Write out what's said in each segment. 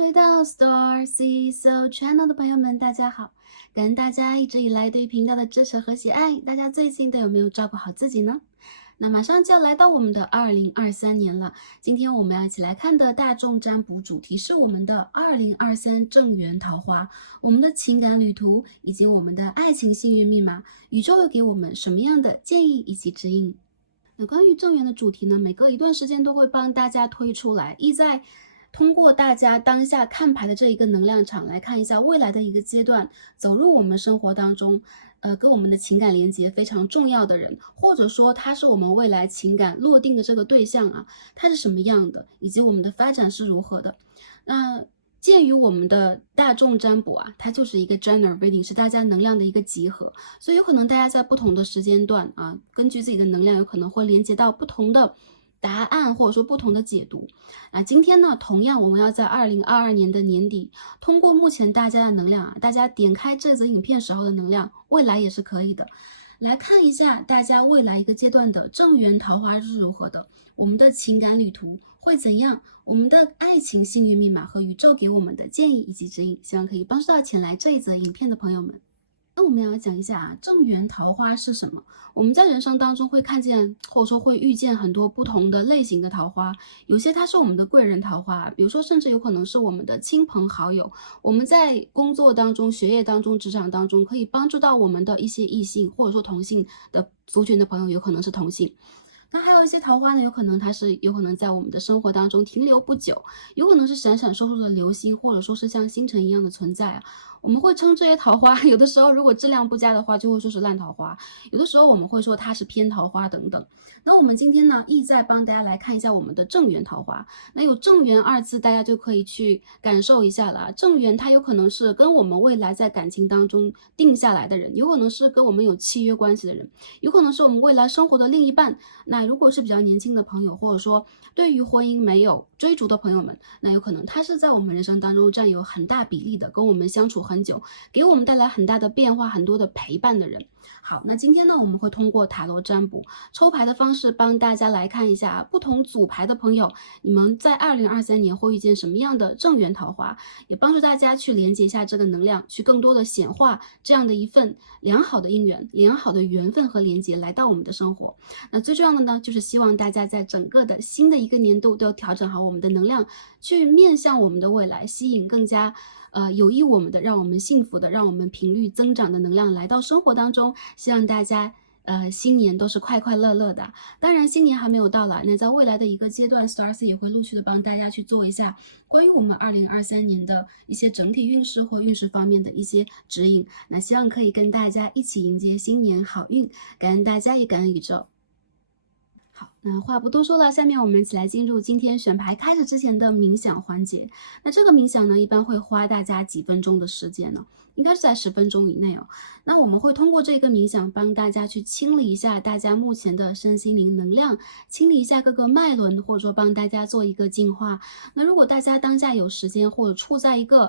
回到 Star See So Channel 的朋友们，大家好！感恩大家一直以来对频道的支持和喜爱，大家最近都有没有照顾好自己呢？那马上就要来到我们的2023年了，今天我们要一起来看的大众占卜主题是我们的2023正缘桃花，我们的情感旅途以及我们的爱情幸运密码，宇宙又给我们什么样的建议以及指引？那关于正缘的主题呢，每隔一段时间都会帮大家推出来，意在通过大家当下看牌的这一个能量场来看一下未来的一个阶段，走入我们生活当中，跟我们的情感连接非常重要的人，或者说他是我们未来情感落定的这个对象啊，他是什么样的，以及我们的发展是如何的。那鉴于我们的大众占卜啊，它就是一个 general reading， 是大家能量的一个集合，所以有可能大家在不同的时间段啊，根据自己的能量，有可能会连接到不同的答案，或者说不同的解读。那今天呢，同样我们要在2022年的年底，通过目前大家的能量啊，大家点开这则影片时候的能量，未来也是可以的。来看一下大家未来一个阶段的正缘桃花是如何的，我们的情感旅途会怎样，我们的爱情幸运密码和宇宙给我们的建议以及指引，希望可以帮助到前来这一则影片的朋友们。那我们要讲一下啊，正缘桃花是什么？我们在人生当中会看见，或者说会遇见很多不同的类型的桃花，有些它是我们的贵人桃花，比如说甚至有可能是我们的亲朋好友，我们在工作当中、学业当中、职场当中可以帮助到我们的一些异性或者说同性的族群的朋友，有可能是同性。那还有一些桃花呢，有可能在我们的生活当中停留不久，有可能是闪闪烁烁的流星，或者说是像星辰一样的存在啊。我们会称这些桃花，有的时候如果质量不佳的话，就会说是烂桃花；有的时候我们会说它是偏桃花等等。那我们今天呢，意在帮大家来看一下我们的正缘桃花。那有正缘二字，大家就可以去感受一下了。正缘它有可能是跟我们未来在感情当中定下来的人，有可能是跟我们有契约关系的人，有可能是我们未来生活的另一半。那如果是比较年轻的朋友，或者说对于婚姻没有追逐的朋友们，那有可能他是在我们人生当中占有很大比例的，跟我们相处很久，给我们带来很大的变化，很多的陪伴的人。好，那今天呢，我们会通过塔罗占卜抽牌的方式，帮大家来看一下不同组牌的朋友，你们在2023年会遇见什么样的正缘桃花，也帮助大家去连接一下这个能量，去更多的显化这样的一份良好的姻缘、良好的缘分和连接来到我们的生活。那最重要的呢，就是希望大家在整个的新的一个年度都要调整好我们的能量，去面向我们的未来，吸引更加有益我们的，让我们幸福的，让我们频率增长的能量来到生活当中。希望大家新年都是快快乐乐的。当然新年还没有到来，那在未来的一个阶段 Stars 也会陆续的帮大家去做一下关于我们2023年的一些整体运势或运势方面的一些指引。那希望可以跟大家一起迎接新年好运，感恩大家也感恩宇宙。好，那话不多说了，下面我们一起来进入今天选牌开始之前的冥想环节。那这个冥想呢，一般会花大家几分钟的时间呢，应该是在10分钟以内哦。那我们会通过这个冥想帮大家去清理一下大家目前的身心灵能量，清理一下各个脉轮，或者说帮大家做一个净化。那如果大家当下有时间或者处在一个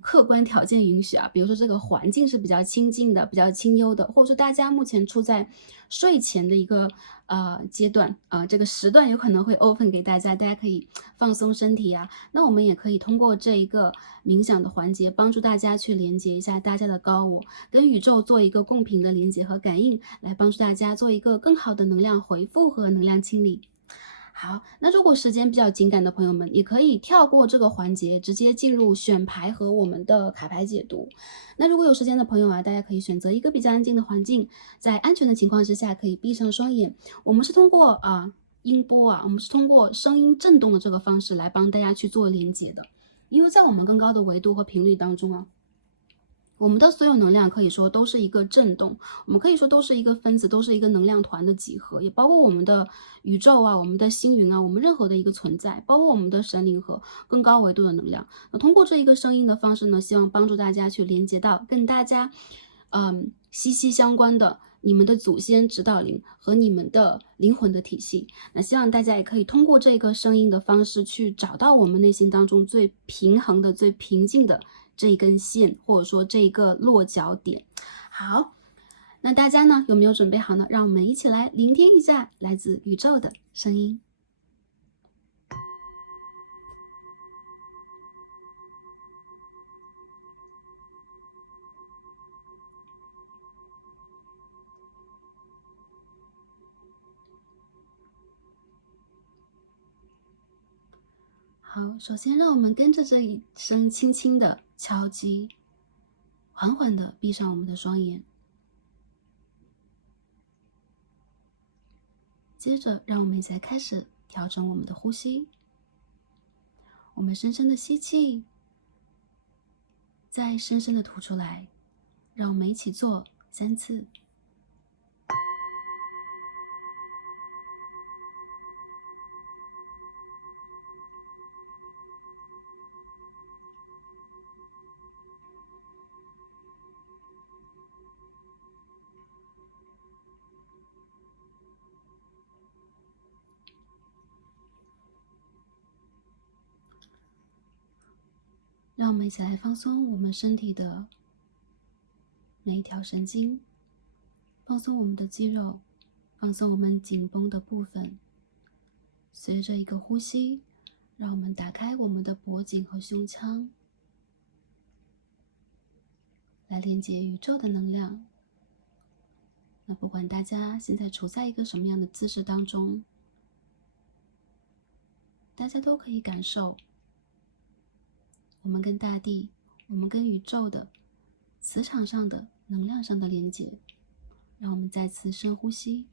客观条件允许啊，比如说这个环境是比较清静的、比较清幽的，或者说大家目前处在睡前的一个阶段啊，这个时段有可能会 open 给大家，大家可以放松身体啊。那我们也可以通过这一个冥想的环节，帮助大家去连接一下大家的高我，跟宇宙做一个共频的连接和感应，来帮助大家做一个更好的能量回复和能量清理。好，那如果时间比较紧赶的朋友们，也可以跳过这个环节，直接进入选牌和我们的卡牌解读。那如果有时间的朋友啊，大家可以选择一个比较安静的环境，在安全的情况之下，可以闭上双眼。我们是通过音波啊，我们是通过声音震动的这个方式来帮大家去做连接的。因为在我们更高的维度和频率当中啊，我们的所有能量可以说都是一个振动，我们可以说都是一个分子，都是一个能量团的集合，也包括我们的宇宙啊，我们的星云啊，我们任何的一个存在，包括我们的神灵和更高维度的能量。那通过这一个声音的方式呢，希望帮助大家去连接到跟大家息息相关的你们的祖先指导灵和你们的灵魂的体系。那希望大家也可以通过这个声音的方式去找到我们内心当中最平衡的、最平静的这一根线，或者说这一个落脚点。好，那大家呢有没有准备好呢？让我们一起来聆听一下来自宇宙的声音。好，首先让我们跟着这一声轻轻的敲击，缓缓的闭上我们的双眼。接着，让我们再开始调整我们的呼吸。我们深深的吸气，再深深的吐出来。让我们一起做3次。让我们一起来放松我们身体的每一条神经，放松我们的肌肉，放松我们紧绷的部分。随着一个呼吸，让我们打开我们的脖颈和胸腔，来连接宇宙的能量。那不管大家现在处在一个什么样的姿势当中，大家都可以感受我们跟大地，我们跟宇宙的磁场上的能量上的连接。让我们再次深呼吸，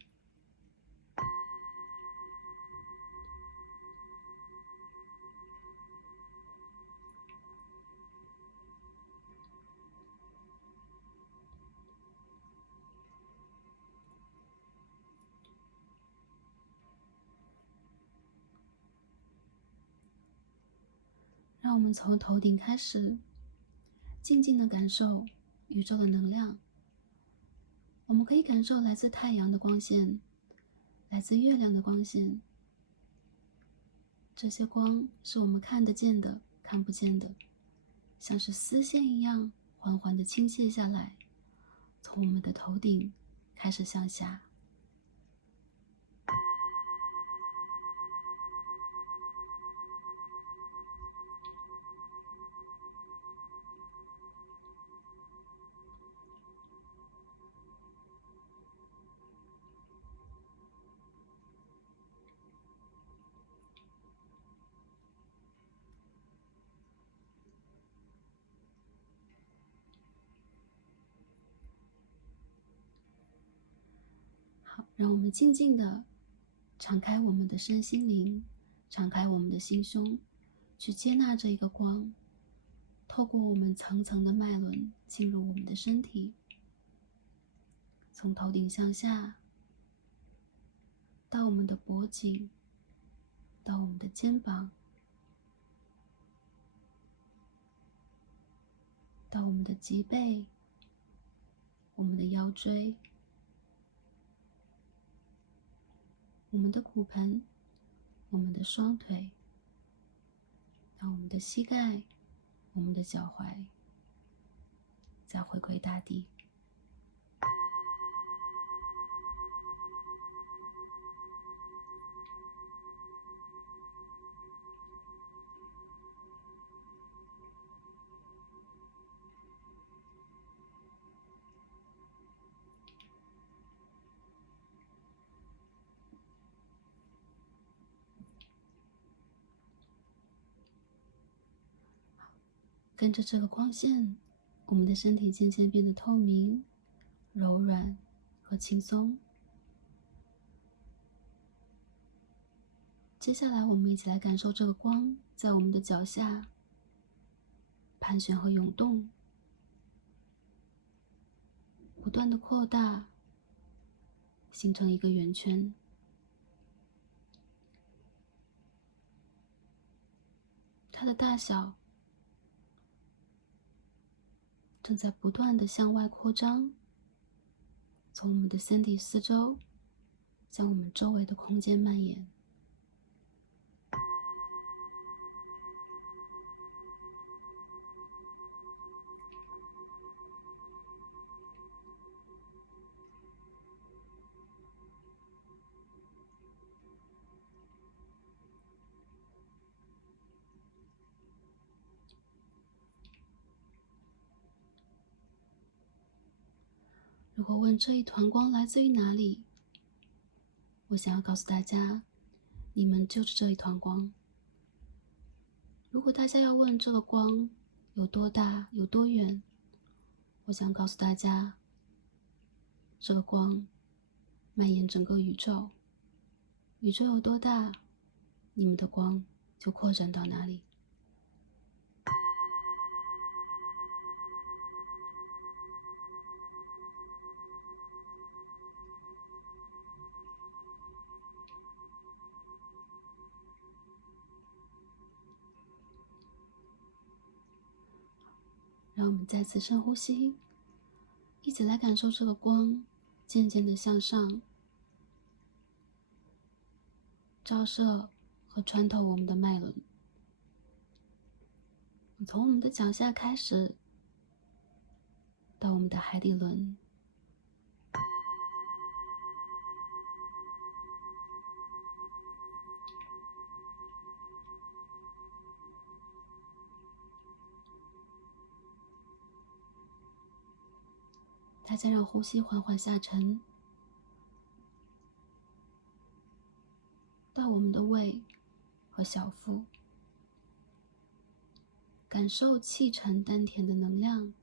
让我们从头顶开始，静静的感受宇宙的能量。我们可以感受来自太阳的光线，来自月亮的光线。这些光是我们看得见的，看不见的，像是丝线一样缓缓地倾泻下来，从我们的头顶开始向下。好，让我们静静地敞开我们的身心灵，敞开我们的心胸，去接纳这一个光，透过我们层层的脉轮进入我们的身体，从头顶向下，到我们的脖颈，到我们的肩膀，到我们的脊背，我们的腰椎，我们的骨盆，我们的双腿，到我们的膝盖，我们的脚踝，再回归大地。跟着这个光线，我们的身体渐渐变得透明、柔软和轻松。接下来，我们一起来感受这个光在我们的脚下盘旋和涌动，不断的扩大，形成一个圆圈。它的大小正在不断的向外扩张，从我们的身体四周向我们周围的空间蔓延。如果问这一团光来自于哪里，我想要告诉大家，你们就是这一团光。如果大家要问这个光有多大、有多远，我想告诉大家，这个光蔓延整个宇宙，宇宙有多大，你们的光就扩展到哪里。让我们再次深呼吸，一起来感受这个光渐渐地向上照射和穿透我们的脉轮，从我们的脚下开始，到我们的海底轮，大家让呼吸缓缓下沉，到我们的胃和小腹，感受气沉丹田的能量，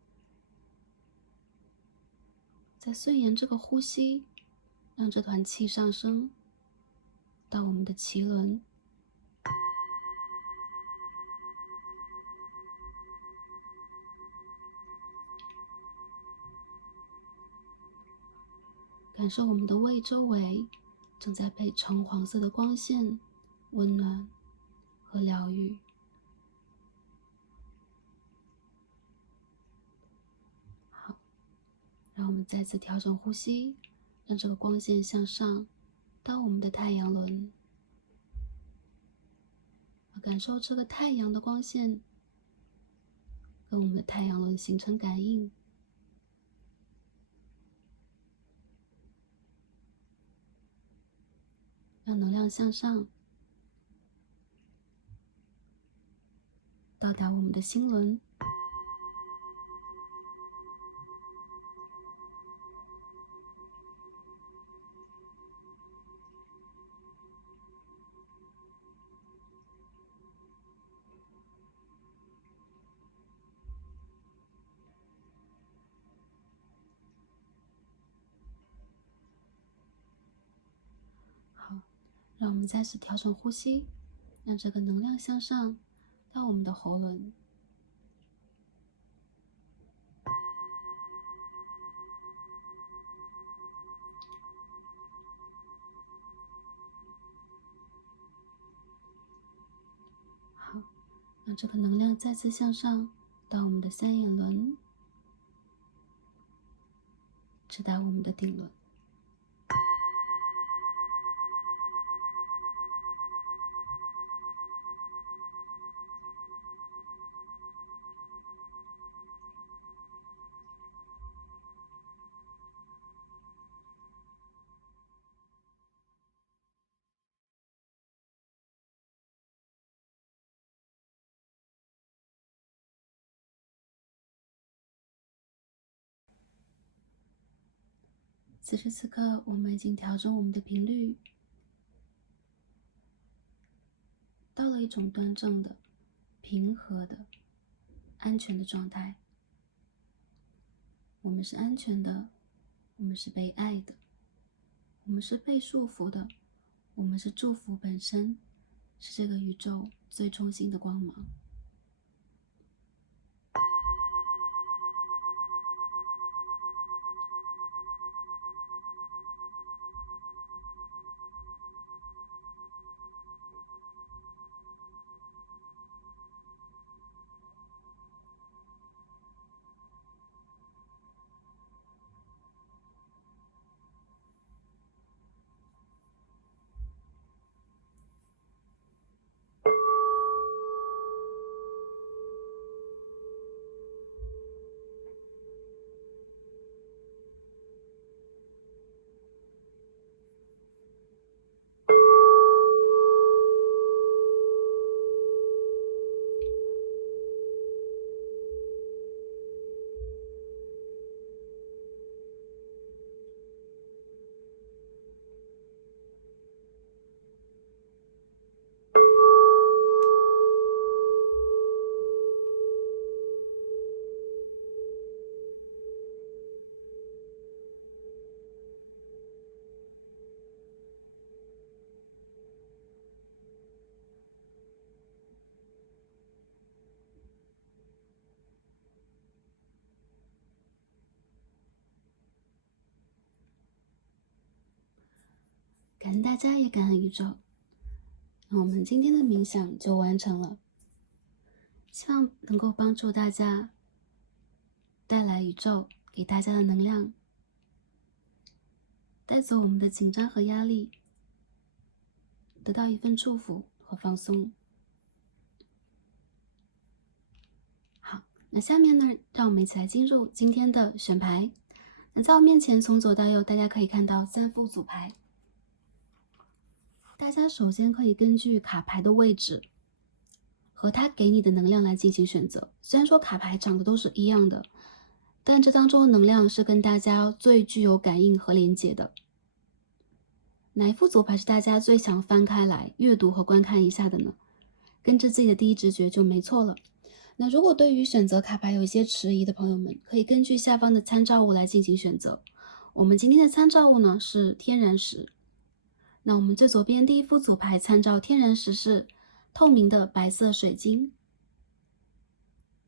再顺延这个呼吸，让这团气上升到我们的脐轮，感受我们的胃周围正在被橙黄色的光线温暖和疗愈。好，让我们再次调整呼吸，让这个光线向上到我们的太阳轮，感受这个太阳的光线跟我们的太阳轮形成感应，让能量向上到达我们的心轮，好，让我们再次调整呼吸，让这个能量向上到我们的喉轮，好，让这个能量再次向上到我们的三眼轮，直达我们的顶轮。此时此刻，我们已经调整我们的频率，到了一种端正的、平和的、安全的状态。我们是安全的，我们是被爱的，我们是被束缚的，我们是祝福本身，是这个宇宙最中心的光芒。恩大家，也感恩宇宙。那我们今天的冥想就完成了，希望能够帮助大家带来宇宙给大家的能量，带走我们的紧张和压力，得到一份祝福和放松。好，那下面呢，让我们一起来进入今天的选牌。那在我面前从左到右，大家可以看到3副组牌。大家首先可以根据卡牌的位置和它给你的能量来进行选择。虽然说卡牌长得都是一样的，但这当中的能量是跟大家最具有感应和连接的。哪一副组牌是大家最想翻开来阅读和观看一下的呢？跟着自己的第一直觉就没错了。那如果对于选择卡牌有一些迟疑的朋友们，可以根据下方的参照物来进行选择。我们今天的参照物呢是天然石。那我们最左边第一副组牌参照天然石是透明的白色水晶，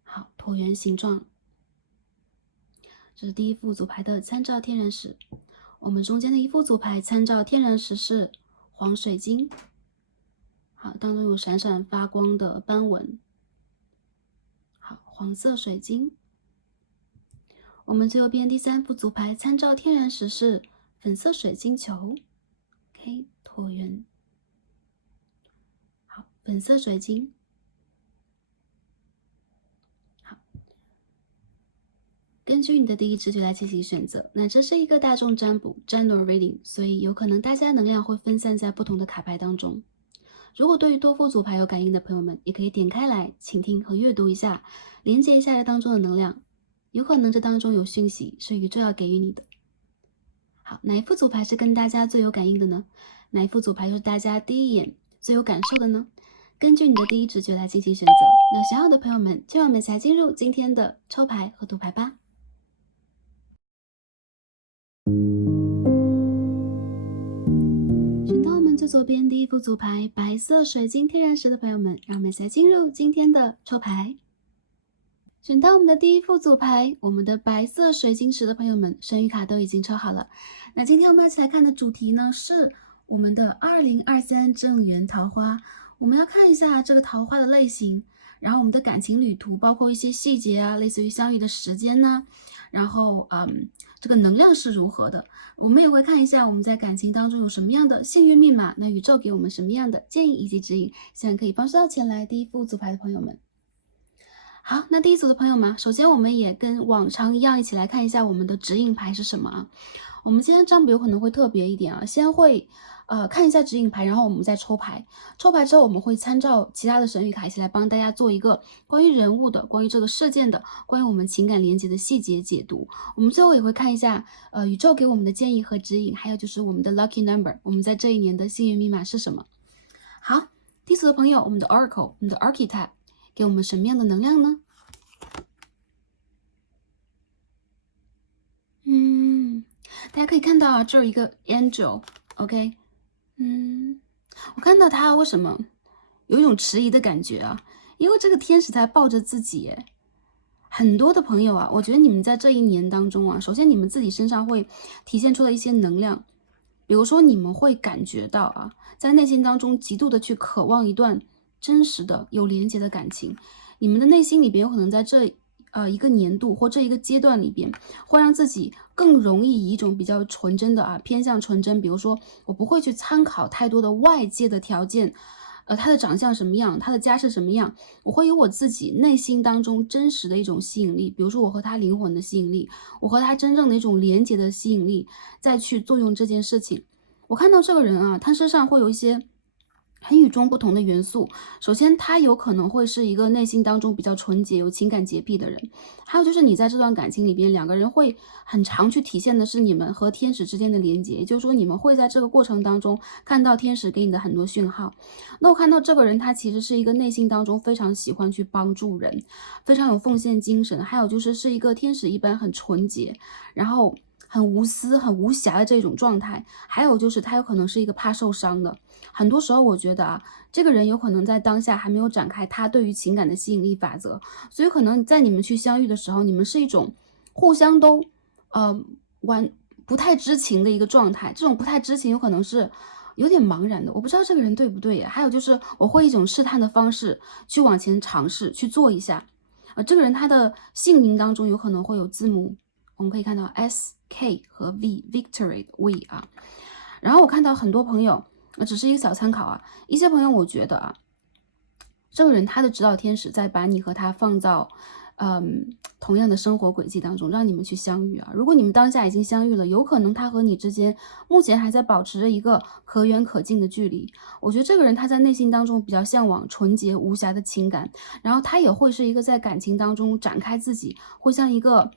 好，椭圆形状。这是第一副组牌的参照天然石。我们中间的一副组牌参照天然石是黄水晶，好，当中有闪闪发光的斑纹，好，黄色水晶。我们最右边第3副组牌参照天然石是粉色水晶球 ，OK， 椭圆，好，粉色水晶。根据你的第一直觉来进行选择。那这是一个大众占卜 General Reading， 所以有可能大家能量会分散在不同的卡牌当中。如果对于多副组牌有感应的朋友们，也可以点开来倾听和阅读一下，连接一下这当中的能量，有可能这当中有讯息是宇宙要给予你的。好，哪一副组牌是跟大家最有感应的呢？哪一副组牌又是大家第一眼最有感受的呢？根据你的第一直觉来进行选择。那想要的朋友们，就让我们一起来进入今天的抽牌和读牌吧。选到我们最左边第一副组牌白色水晶天然石的朋友们，让我们一起来进入今天的抽牌。选到我们的第一副组牌，我们的白色水晶石的朋友们，神谕卡都已经抽好了。那今天我们要一起来看的主题呢，是我们的2023正缘桃花。我们要看一下这个桃花的类型，然后我们的感情旅途，包括一些细节啊，类似于相遇的时间呢，然后这个能量是如何的。我们也会看一下我们在感情当中有什么样的幸运密码，那宇宙给我们什么样的建议以及指引，希望可以帮助到前来第一副组牌的朋友们。好，那第一组的朋友们，首先我们也跟往常一样，一起来看一下我们的指引牌是什么啊？我们今天占卜有可能会特别一点啊，先会看一下指引牌，然后我们再抽牌。抽牌之后，我们会参照其他的神谕卡一起来帮大家做一个关于人物的、关于这个事件的、关于我们情感连接的细节解读。我们最后也会看一下宇宙给我们的建议和指引，还有就是我们的 lucky number， 我们在这一年的幸运密码是什么？好，第一组的朋友，我们的 oracle， 我们的 archetype 给我们什么样的能量呢？大家可以看到啊，这有一个 angel，OK，我看到他为什么有一种迟疑的感觉啊？因为这个天使在抱着自己耶。很多的朋友啊，我觉得你们在这一年当中啊，首先你们自己身上会体现出了一些能量，比如说你们会感觉到啊，在内心当中极度的去渴望一段真实的有连接的感情，你们的内心里边有可能在这一个年度或这一个阶段里边，会让自己更容易以一种比较纯真的啊，偏向纯真，比如说我不会去参考太多的外界的条件，他的长相什么样，他的家世什么样，我会有我自己内心当中真实的一种吸引力，比如说我和他灵魂的吸引力，我和他真正的一种连接的吸引力，再去作用这件事情。我看到这个人啊，他身上会有一些很与众不同的元素。首先，他有可能会是一个内心当中比较纯洁、有情感洁癖的人。还有就是你在这段感情里边，两个人会很常去体现的是你们和天使之间的连接，也就是说，你们会在这个过程当中看到天使给你的很多讯号。那我看到这个人，他其实是一个内心当中非常喜欢去帮助人，非常有奉献精神，还有就是是一个天使一般很纯洁，然后很无私、很无瑕的这种状态。还有就是他有可能是一个怕受伤的。很多时候我觉得啊，这个人有可能在当下还没有展开他对于情感的吸引力法则，所以可能在你们去相遇的时候，你们是一种互相都不太知情的一个状态。这种不太知情有可能是有点茫然的，我不知道这个人对不对耶。还有就是我会一种试探的方式去往前尝试去做一下。这个人他的姓名当中有可能会有字母，我们可以看到 S、K 和 V，Victory 的 V 啊。然后我看到很多朋友，只是一个小参考啊，一些朋友我觉得啊，这个人他的指导天使在把你和他放到同样的生活轨迹当中，让你们去相遇啊。如果你们当下已经相遇了，有可能他和你之间目前还在保持着一个可远可近的距离。我觉得这个人他在内心当中比较向往纯洁无瑕的情感，然后他也会是一个在感情当中展开自己，会像一个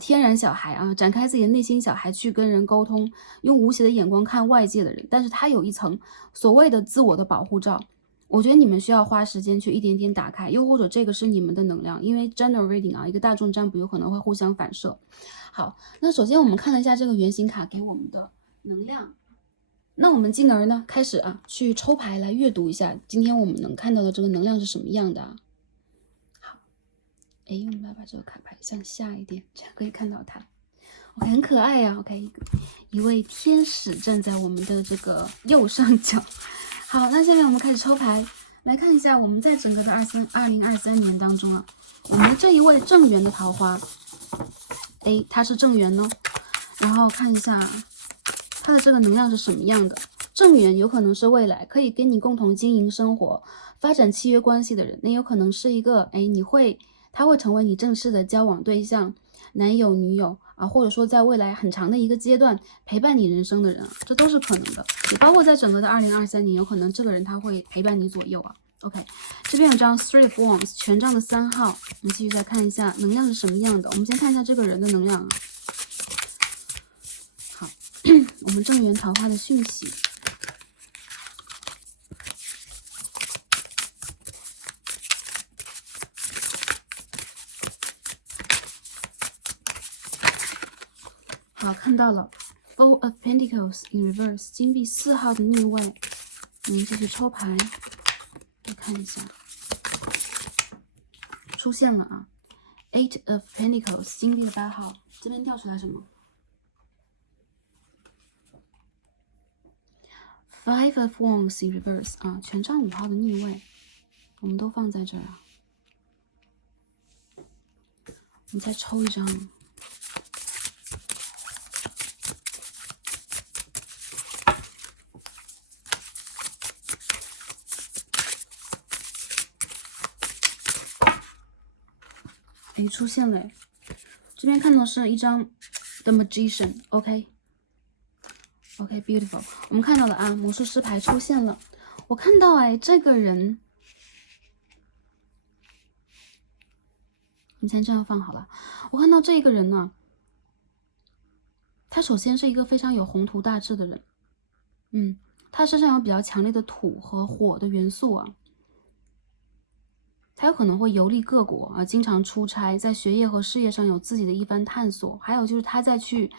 天然小孩啊，展开自己的内心小孩去跟人沟通，用无邪的眼光看外界的人。但是他有一层所谓的自我的保护罩。我觉得你们需要花时间去一点点打开，又或者这个是你们的能量，因为 general reading 啊，一个大众占卜有可能会互相反射。好，那首先我们看了一下这个圆形卡给我们的能量，那我们进而呢开始去抽牌来阅读一下今天我们能看到的这个能量是什么样的啊。好，我们来把这个卡牌向下一点，这样可以看到它。OK， 很可爱呀。OK， 一位天使站在我们的这个右上角。好，那下面我们开始抽牌，来看一下我们在整个的2023年当中啊，我们这一位正缘的桃花，它是正缘哦。然后看一下它的这个能量是什么样的。正缘有可能是未来可以跟你共同经营生活、发展契约关系的人，那有可能是一个他会成为你正式的交往对象、男友、女友啊，或者说在未来很长的一个阶段陪伴你人生的人啊，这都是可能的。也包括在整个的2023年，有可能这个人他会陪伴你左右啊。OK， 这边有张 Three of Wands 权杖的3号，我们继续再看一下能量是什么样的。我们先看一下这个人的能量啊。好，我们正缘桃花的讯息。好，看到了 Four of Pentacles in Reverse， 金币4号的逆位。我们继续抽牌，来看一下，出现了啊 ，Eight of Pentacles， 金币8号，这边掉出来什么 ？Five of Wands in Reverse 啊，权杖5号的逆位，我们都放在这儿啊。我们再抽一张。出现了，这边看到是一张 The Magician，OK，beautiful， 我们看到了啊，魔术师牌出现了。我看到这个人，你先这样放好了。我看到这个人呢，他首先是一个非常有宏图大志的人，他身上有比较强烈的土和火的元素啊。他有可能会游历各国啊，经常出差，在学业和事业上有自己的一番探索。还有就是他在去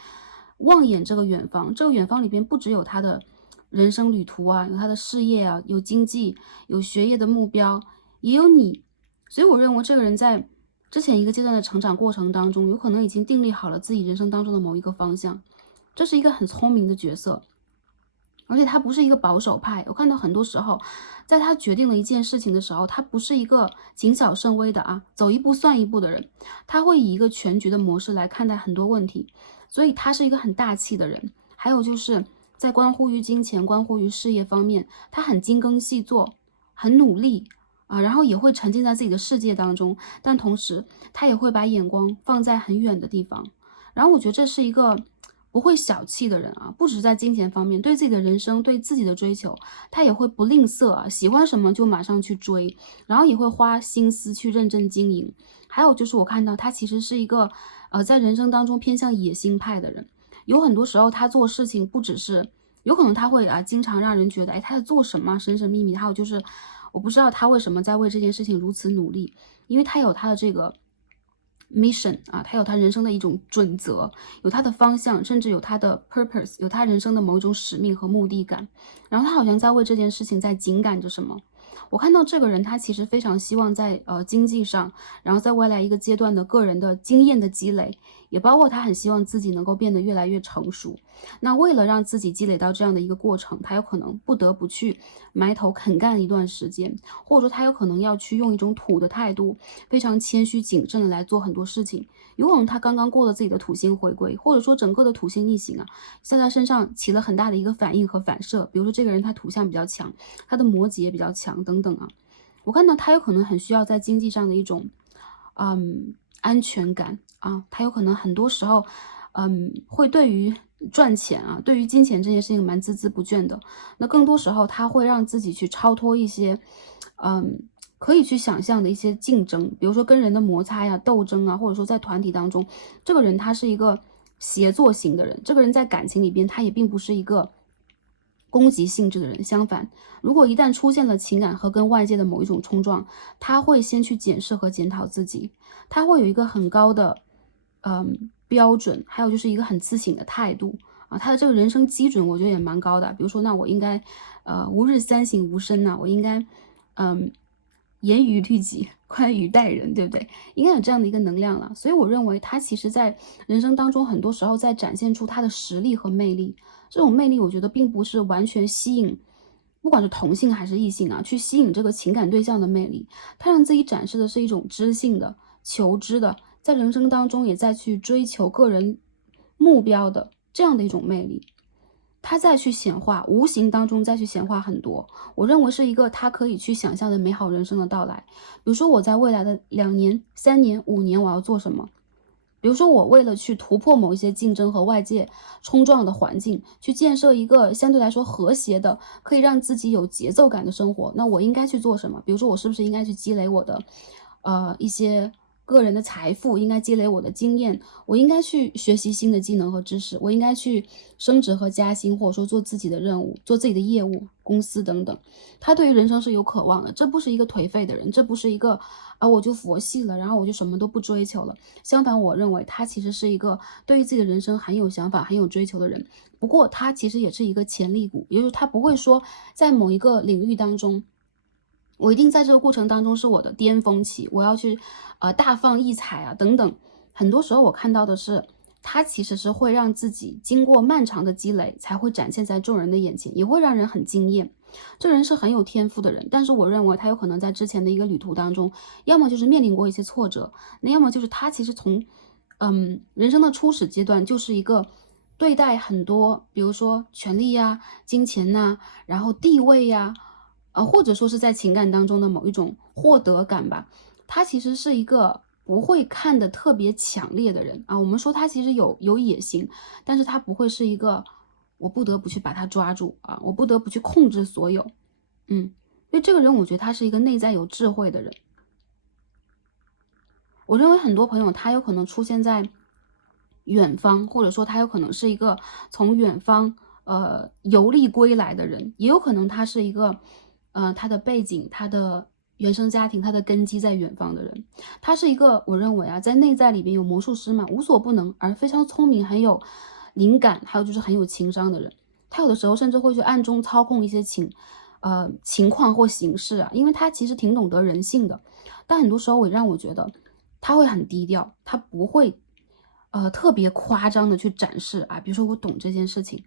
望眼这个远方，这个远方里边不只有他的人生旅途啊，有他的事业啊，有经济，有学业的目标，也有你。所以我认为这个人在之前一个阶段的成长过程当中，有可能已经订立好了自己人生当中的某一个方向。这是一个很聪明的角色。而且他不是一个保守派，我看到很多时候，在他决定了一件事情的时候，他不是一个谨小慎微的走一步算一步的人，他会以一个全局的模式来看待很多问题，所以他是一个很大气的人。还有就是在关乎于金钱、关乎于事业方面，他很精耕细作，很努力然后也会沉浸在自己的世界当中，但同时他也会把眼光放在很远的地方。然后我觉得这是一个不会小气的人不只是在金钱方面，对自己的人生、对自己的追求，他也会不吝啬喜欢什么就马上去追，然后也会花心思去认真经营。还有就是我看到他其实是一个在人生当中偏向野心派的人，有很多时候他做事情不只是有可能他会经常让人觉得他在做什么神神秘秘，还有就是我不知道他为什么在为这件事情如此努力，因为他有他的这个mission 他有他人生的一种准则，有他的方向，甚至有他的 purpose， 有他人生的某一种使命和目的感。然后他好像在为这件事情在紧赶着什么。我看到这个人他其实非常希望在经济上，然后在未来一个阶段的个人的经验的积累，也包括他很希望自己能够变得越来越成熟。那为了让自己积累到这样的一个过程，他有可能不得不去埋头肯干一段时间，或者说他有可能要去用一种土的态度，非常谦虚谨慎的来做很多事情。有可能他刚刚过了自己的土星回归，或者说整个的土星逆行啊，在他身上起了很大的一个反应和反射。比如说这个人他土象比较强，他的摩羯比较强等等啊。我看到他有可能很需要在经济上的一种安全感啊，他有可能很多时候会对于赚钱啊，对于金钱这件事情蛮孜孜不倦的。那更多时候他会让自己去超脱一些可以去想象的一些竞争，比如说跟人的摩擦呀、斗争啊，或者说在团体当中，这个人他是一个协作型的人，这个人在感情里边他也并不是一个攻击性质的人。相反，如果一旦出现了情感和跟外界的某一种冲撞，他会先去检视和检讨自己，他会有一个很高的标准，还有就是一个很自省的态度啊，他的这个人生基准我觉得也蛮高的。比如说，那我应该吾日三省吾身呐，我应该严于律己，宽于待人，对不对？应该有这样的一个能量了。所以我认为他其实在人生当中很多时候在展现出他的实力和魅力。这种魅力我觉得并不是完全吸引不管是同性还是异性啊，去吸引这个情感对象的魅力，他让自己展示的是一种知性的、求知的，在人生当中也在去追求个人目标的这样的一种魅力。他再去显化，无形当中再去显化很多，我认为是一个他可以去想象的美好人生的到来。比如说我在未来的2年、3年、5年我要做什么，比如说我为了去突破某一些竞争和外界冲撞的环境，去建设一个相对来说和谐的，可以让自己有节奏感的生活，那我应该去做什么？比如说我是不是应该去积累我的一些个人的财富，应该积累我的经验，我应该去学习新的技能和知识，我应该去升职和加薪，或者说做自己的任务，做自己的业务、公司等等。他对于人生是有渴望的，这不是一个颓废的人，这不是一个我就佛系了，然后我就什么都不追求了。相反，我认为他其实是一个对于自己的人生很有想法、很有追求的人。不过他其实也是一个潜力股，也就是他不会说在某一个领域当中，我一定在这个过程当中是我的巅峰期，我要去大放异彩啊等等。很多时候我看到的是，他其实是会让自己经过漫长的积累，才会展现在众人的眼前，也会让人很惊艳。这人是很有天赋的人，但是我认为他有可能在之前的一个旅途当中，要么就是面临过一些挫折，那要么就是他其实从人生的初始阶段就是一个对待很多，比如说权力呀、金钱呐、然后地位呀，或者说是在情感当中的某一种获得感吧，他其实是一个不会看得特别强烈的人啊。我们说他其实有野心，但是他不会是一个我不得不去把他抓住啊，我不得不去控制所有。所以这个人我觉得他是一个内在有智慧的人。我认为很多朋友他有可能出现在远方，或者说他有可能是一个从远方游历归来的人，也有可能他是一个他的背景、他的原生家庭、他的根基在远方的人。他是一个我认为在内在里边有魔术师嘛，无所不能，而非常聪明、很有灵感，还有就是很有情商的人。他有的时候甚至会去暗中操控一些情况或形势啊，因为他其实挺懂得人性的。但很多时候也让我觉得他会很低调，他不会特别夸张的去展示啊，比如说我懂这件事情，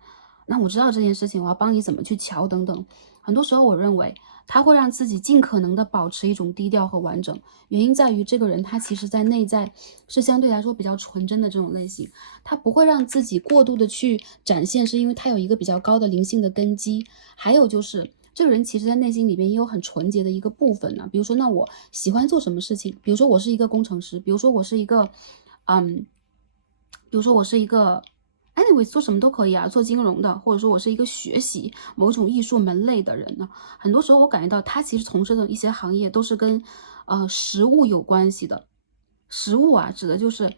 那我知道这件事情，我要帮你怎么去瞧等等。很多时候我认为他会让自己尽可能的保持一种低调和完整，原因在于这个人他其实在内在是相对来说比较纯真的这种类型，他不会让自己过度的去展现，是因为他有一个比较高的灵性的根基。还有就是这个人其实在内心里边也有很纯洁的一个部分呢，比如说那我喜欢做什么事情，比如说我是一个工程师，比如说我是一个anyway 做什么都可以啊，做金融的，或者说我是一个学习某种艺术门类的人呢。很多时候我感觉到他其实从事的一些行业都是跟实物有关系的。实物啊，指的就是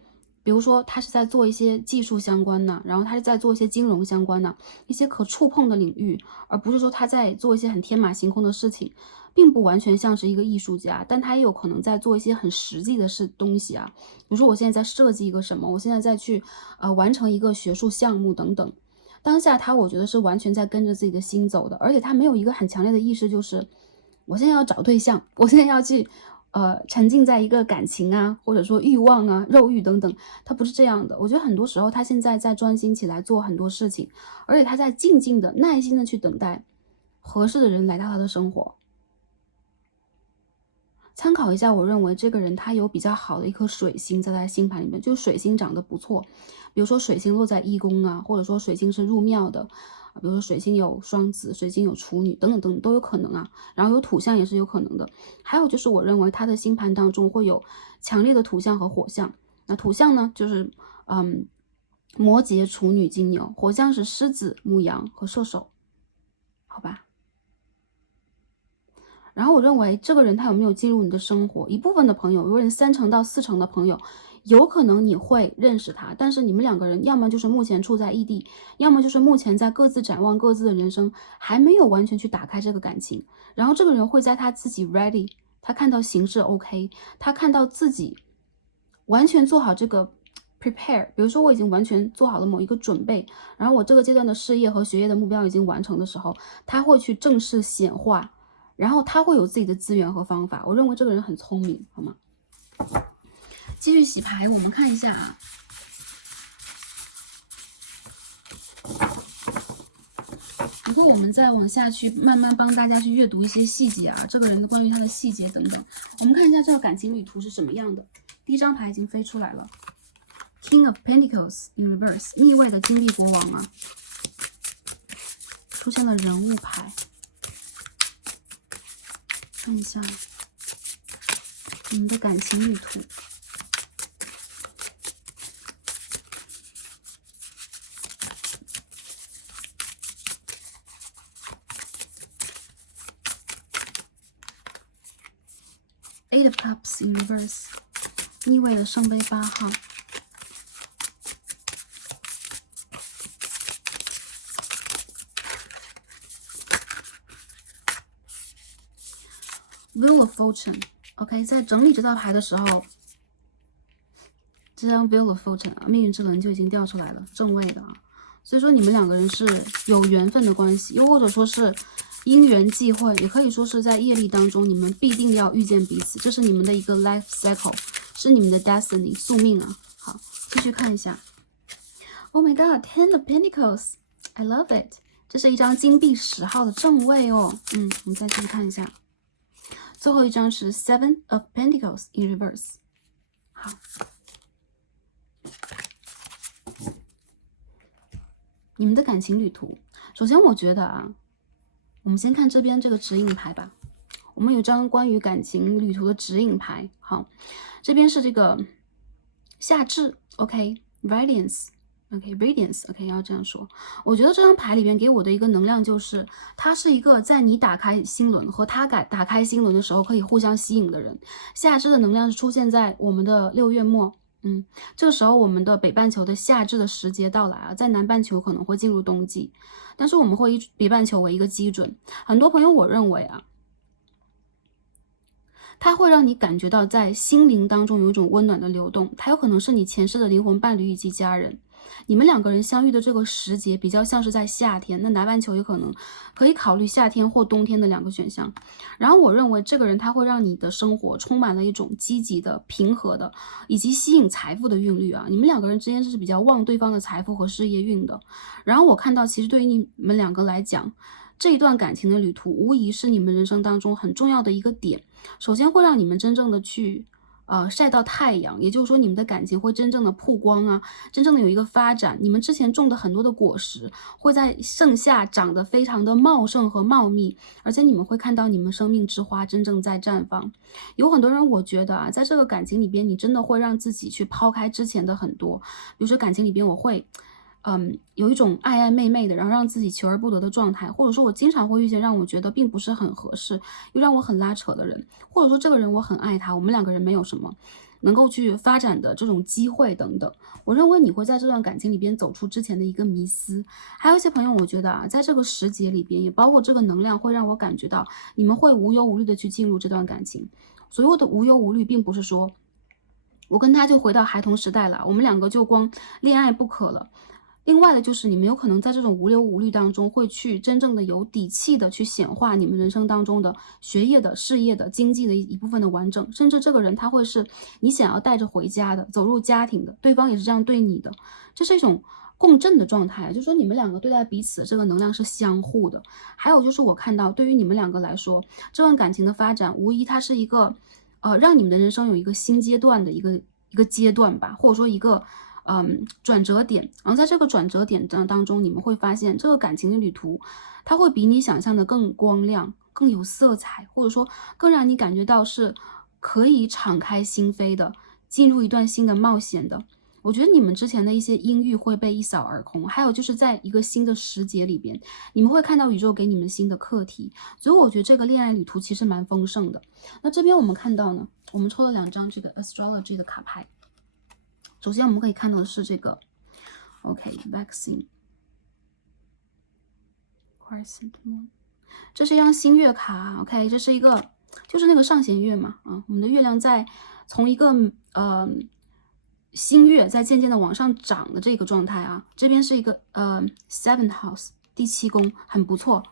比如说他是在做一些技术相关的，然后他是在做一些金融相关的一些可触碰的领域，而不是说他在做一些很天马行空的事情，并不完全像是一个艺术家，但他也有可能在做一些很实际的东西啊。比如说我现在在设计一个什么，我现在在去完成一个学术项目等等。当下他我觉得是完全在跟着自己的心走的，而且他没有一个很强烈的意识，就是我现在要找对象，我现在要去沉浸在一个感情啊，或者说欲望啊、肉欲等等，他不是这样的。我觉得很多时候他现在在专心起来做很多事情，而且他在静静的、耐心的去等待合适的人来到他的生活。参考一下，我认为这个人他有比较好的一颗水星在他星盘里面，就是水星长得不错，比如说水星落在一宫啊，或者说水星是入庙的，比如说水星有双子、水星有处女等等等等都有可能啊，然后有土象也是有可能的。还有就是我认为他的星盘当中会有强烈的土象和火象，那土象呢就是摩羯、处女、金牛，火象是狮子、牧羊和射手，好吧？然后我认为这个人他有没有进入你的生活，一部分的朋友，有人3成到4成的朋友，有可能你会认识他，但是你们两个人要么就是目前处在异地，要么就是目前在各自展望各自的人生，还没有完全去打开这个感情。然后这个人会在他自己 ready， 他看到形势 OK， 他看到自己完全做好这个 prepare， 比如说我已经完全做好了某一个准备，然后我这个阶段的事业和学业的目标已经完成的时候，他会去正式显化。然后他会有自己的资源和方法，我认为这个人很聪明，好吗？继续洗牌，我们看一下啊。不过我们再往下去，慢慢帮大家去阅读一些细节啊，这个人关于他的细节等等。我们看一下这个感情旅途是什么样的。第一张牌已经飞出来了 ，King of Pentacles in reverse， 逆位的金币国王啊，出现了人物牌。看一下你们的感情旅途。Eight of Cups in reverse， 逆位的圣杯8号。Wheel of Fortune，OK， 在整理这套牌的时候，这张 Wheel of Fortune 啊，命运之轮就已经掉出来了，正位的啊。所以说你们两个人是有缘分的关系，又或者说是因缘际会，也可以说是在业力当中，你们必定要遇见彼此，这是你们的一个 life cycle， 是你们的 destiny 宿命啊。好，继续看一下。Oh my God， Ten of Pentacles，I love it， 这是一张金币10号的正位哦。我们再继续看一下。最后一张是 Seven of Pentacles in reverse。好，你们的感情旅途，首先我觉得啊，我们先看这边这个指引牌吧。我们有张关于感情旅途的指引牌。好，这边是这个夏至 ，OK，Radiance。OK，Radiance，OK，要这样说。我觉得这张牌里边给我的一个能量就是，他是一个在你打开心轮和他打开心轮的时候可以互相吸引的人。夏至的能量是出现在我们的6月末，这个时候我们的北半球的夏至的时节到来啊，在南半球可能会进入冬季，但是我们会以北半球为一个基准。很多朋友我认为啊，它会让你感觉到在心灵当中有一种温暖的流动，它有可能是你前世的灵魂伴侣以及家人。你们两个人相遇的这个时节比较像是在夏天，那南半球有可能可以考虑夏天或冬天的2个选项。然后我认为这个人他会让你的生活充满了一种积极的、平和的，以及吸引财富的韵律啊。你们两个人之间是比较旺对方的财富和事业运的。然后我看到其实对于你们两个来讲，这一段感情的旅途无疑是你们人生当中很重要的一个点。首先会让你们真正的去晒到太阳，也就是说你们的感情会真正的曝光啊，真正的有一个发展。你们之前种的很多的果实会在盛夏长得非常的茂盛和茂密，而且你们会看到你们生命之花真正在绽放。有很多人我觉得啊，在这个感情里边，你真的会让自己去抛开之前的很多，比如说感情里边我会有一种暧暧昧昧的，然后让自己求而不得的状态，或者说我经常会遇见让我觉得并不是很合适，又让我很拉扯的人，或者说这个人我很爱他，我们两个人没有什么能够去发展的这种机会等等。我认为你会在这段感情里边走出之前的一个迷思。还有一些朋友我觉得啊，在这个时节里边，也包括这个能量会让我感觉到你们会无忧无虑的去进入这段感情。所有的无忧无虑并不是说我跟他就回到孩童时代了，我们两个就光恋爱不可了。另外的就是你们有可能在这种无忧无虑当中，会去真正的有底气的去显化你们人生当中的学业的、事业的、经济的一部分的完整，甚至这个人他会是你想要带着回家的，走入家庭的，对方也是这样对你的，这是一种共振的状态，就是说你们两个对待彼此的这个能量是相互的。还有就是我看到对于你们两个来说，这段感情的发展无疑它是一个让你们的人生有一个新阶段的一个阶段吧，或者说一个转折点。然后在这个转折点当中，你们会发现这个感情的旅途，它会比你想象的更光亮、更有色彩，或者说更让你感觉到是可以敞开心扉的，进入一段新的冒险的。我觉得你们之前的一些阴郁会被一扫而空，还有就是在一个新的时节里边，你们会看到宇宙给你们新的课题，所以我觉得这个恋爱旅途其实蛮丰盛的。那这边我们看到呢，我们抽了2张这个 astrology 的卡牌。首先我们可以看到的是这个 vaccine crescent moon， 这是一张新月卡。OK， 这是一个就是那个上弦月嘛，我们的月亮在从一个新月在渐渐的往上涨的这个状态啊，这边是一个seventh house 第7宫，很不错。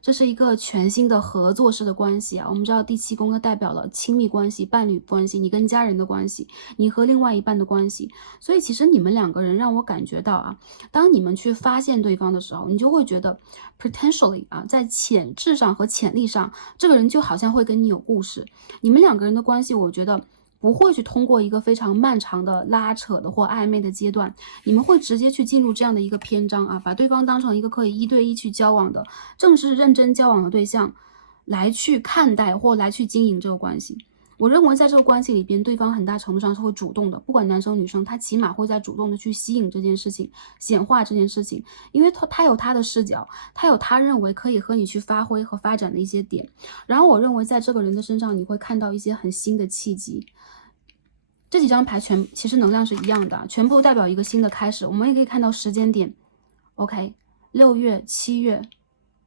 这是一个全新的合作式的关系啊，我们知道第7宫它代表了亲密关系、伴侣关系，你跟家人的关系，你和另外一半的关系。所以其实你们两个人让我感觉到啊，当你们去发现对方的时候，你就会觉得 potentially 啊，在潜质上和潜力上，这个人就好像会跟你有故事。你们两个人的关系，我觉得不会去通过一个非常漫长的拉扯的或暧昧的阶段，你们会直接去进入这样的一个篇章啊，把对方当成一个可以1对1去交往的正式认真交往的对象来去看待或来去经营这个关系。我认为在这个关系里边，对方很大程度上是会主动的，不管男生女生，他起码会在主动的去吸引这件事情，显化这件事情，因为他有他的视角，他有他认为可以和你去发挥和发展的一些点。然后我认为在这个人的身上，你会看到一些很新的契机。这几张牌其实能量是一样的，全部都代表一个新的开始。我们也可以看到时间点 ，OK， 6月、7月，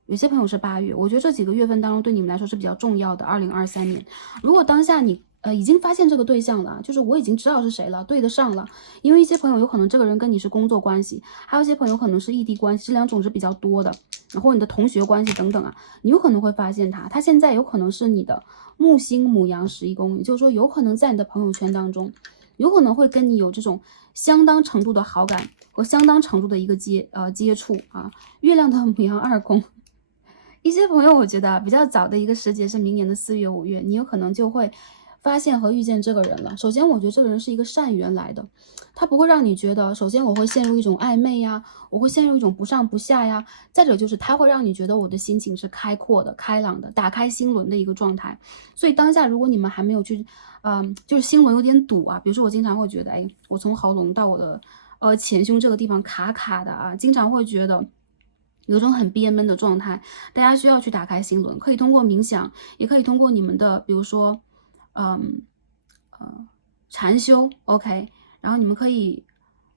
有些朋友是8月。我觉得这几个月份当中对你们来说是比较重要的。2023年，如果当下你已经发现这个对象了，就是我已经知道是谁了，对得上了。因为一些朋友有可能这个人跟你是工作关系，还有一些朋友可能是异地关系，这2种是比较多的。然后你的同学关系等等啊，你有可能会发现他现在有可能是你的木星母羊11宫，也就是说有可能在你的朋友圈当中，有可能会跟你有这种相当程度的好感和相当程度的一个接触啊。月亮的母羊2宫，一些朋友我觉得比较早的一个时节是明年的4月、5月，你有可能就会发现和遇见这个人了。首先我觉得这个人是一个善缘来的，他不会让你觉得首先我会陷入一种暧昧呀，我会陷入一种不上不下呀，再者就是他会让你觉得我的心情是开阔的、开朗的、打开心轮的一个状态。所以当下如果你们还没有去就是心轮有点堵啊，比如说我经常会觉得我从喉咙到我的前胸这个地方卡卡的啊，经常会觉得有种很憋闷的状态，大家需要去打开心轮，可以通过冥想，也可以通过你们的比如说禅修 OK， 然后你们可以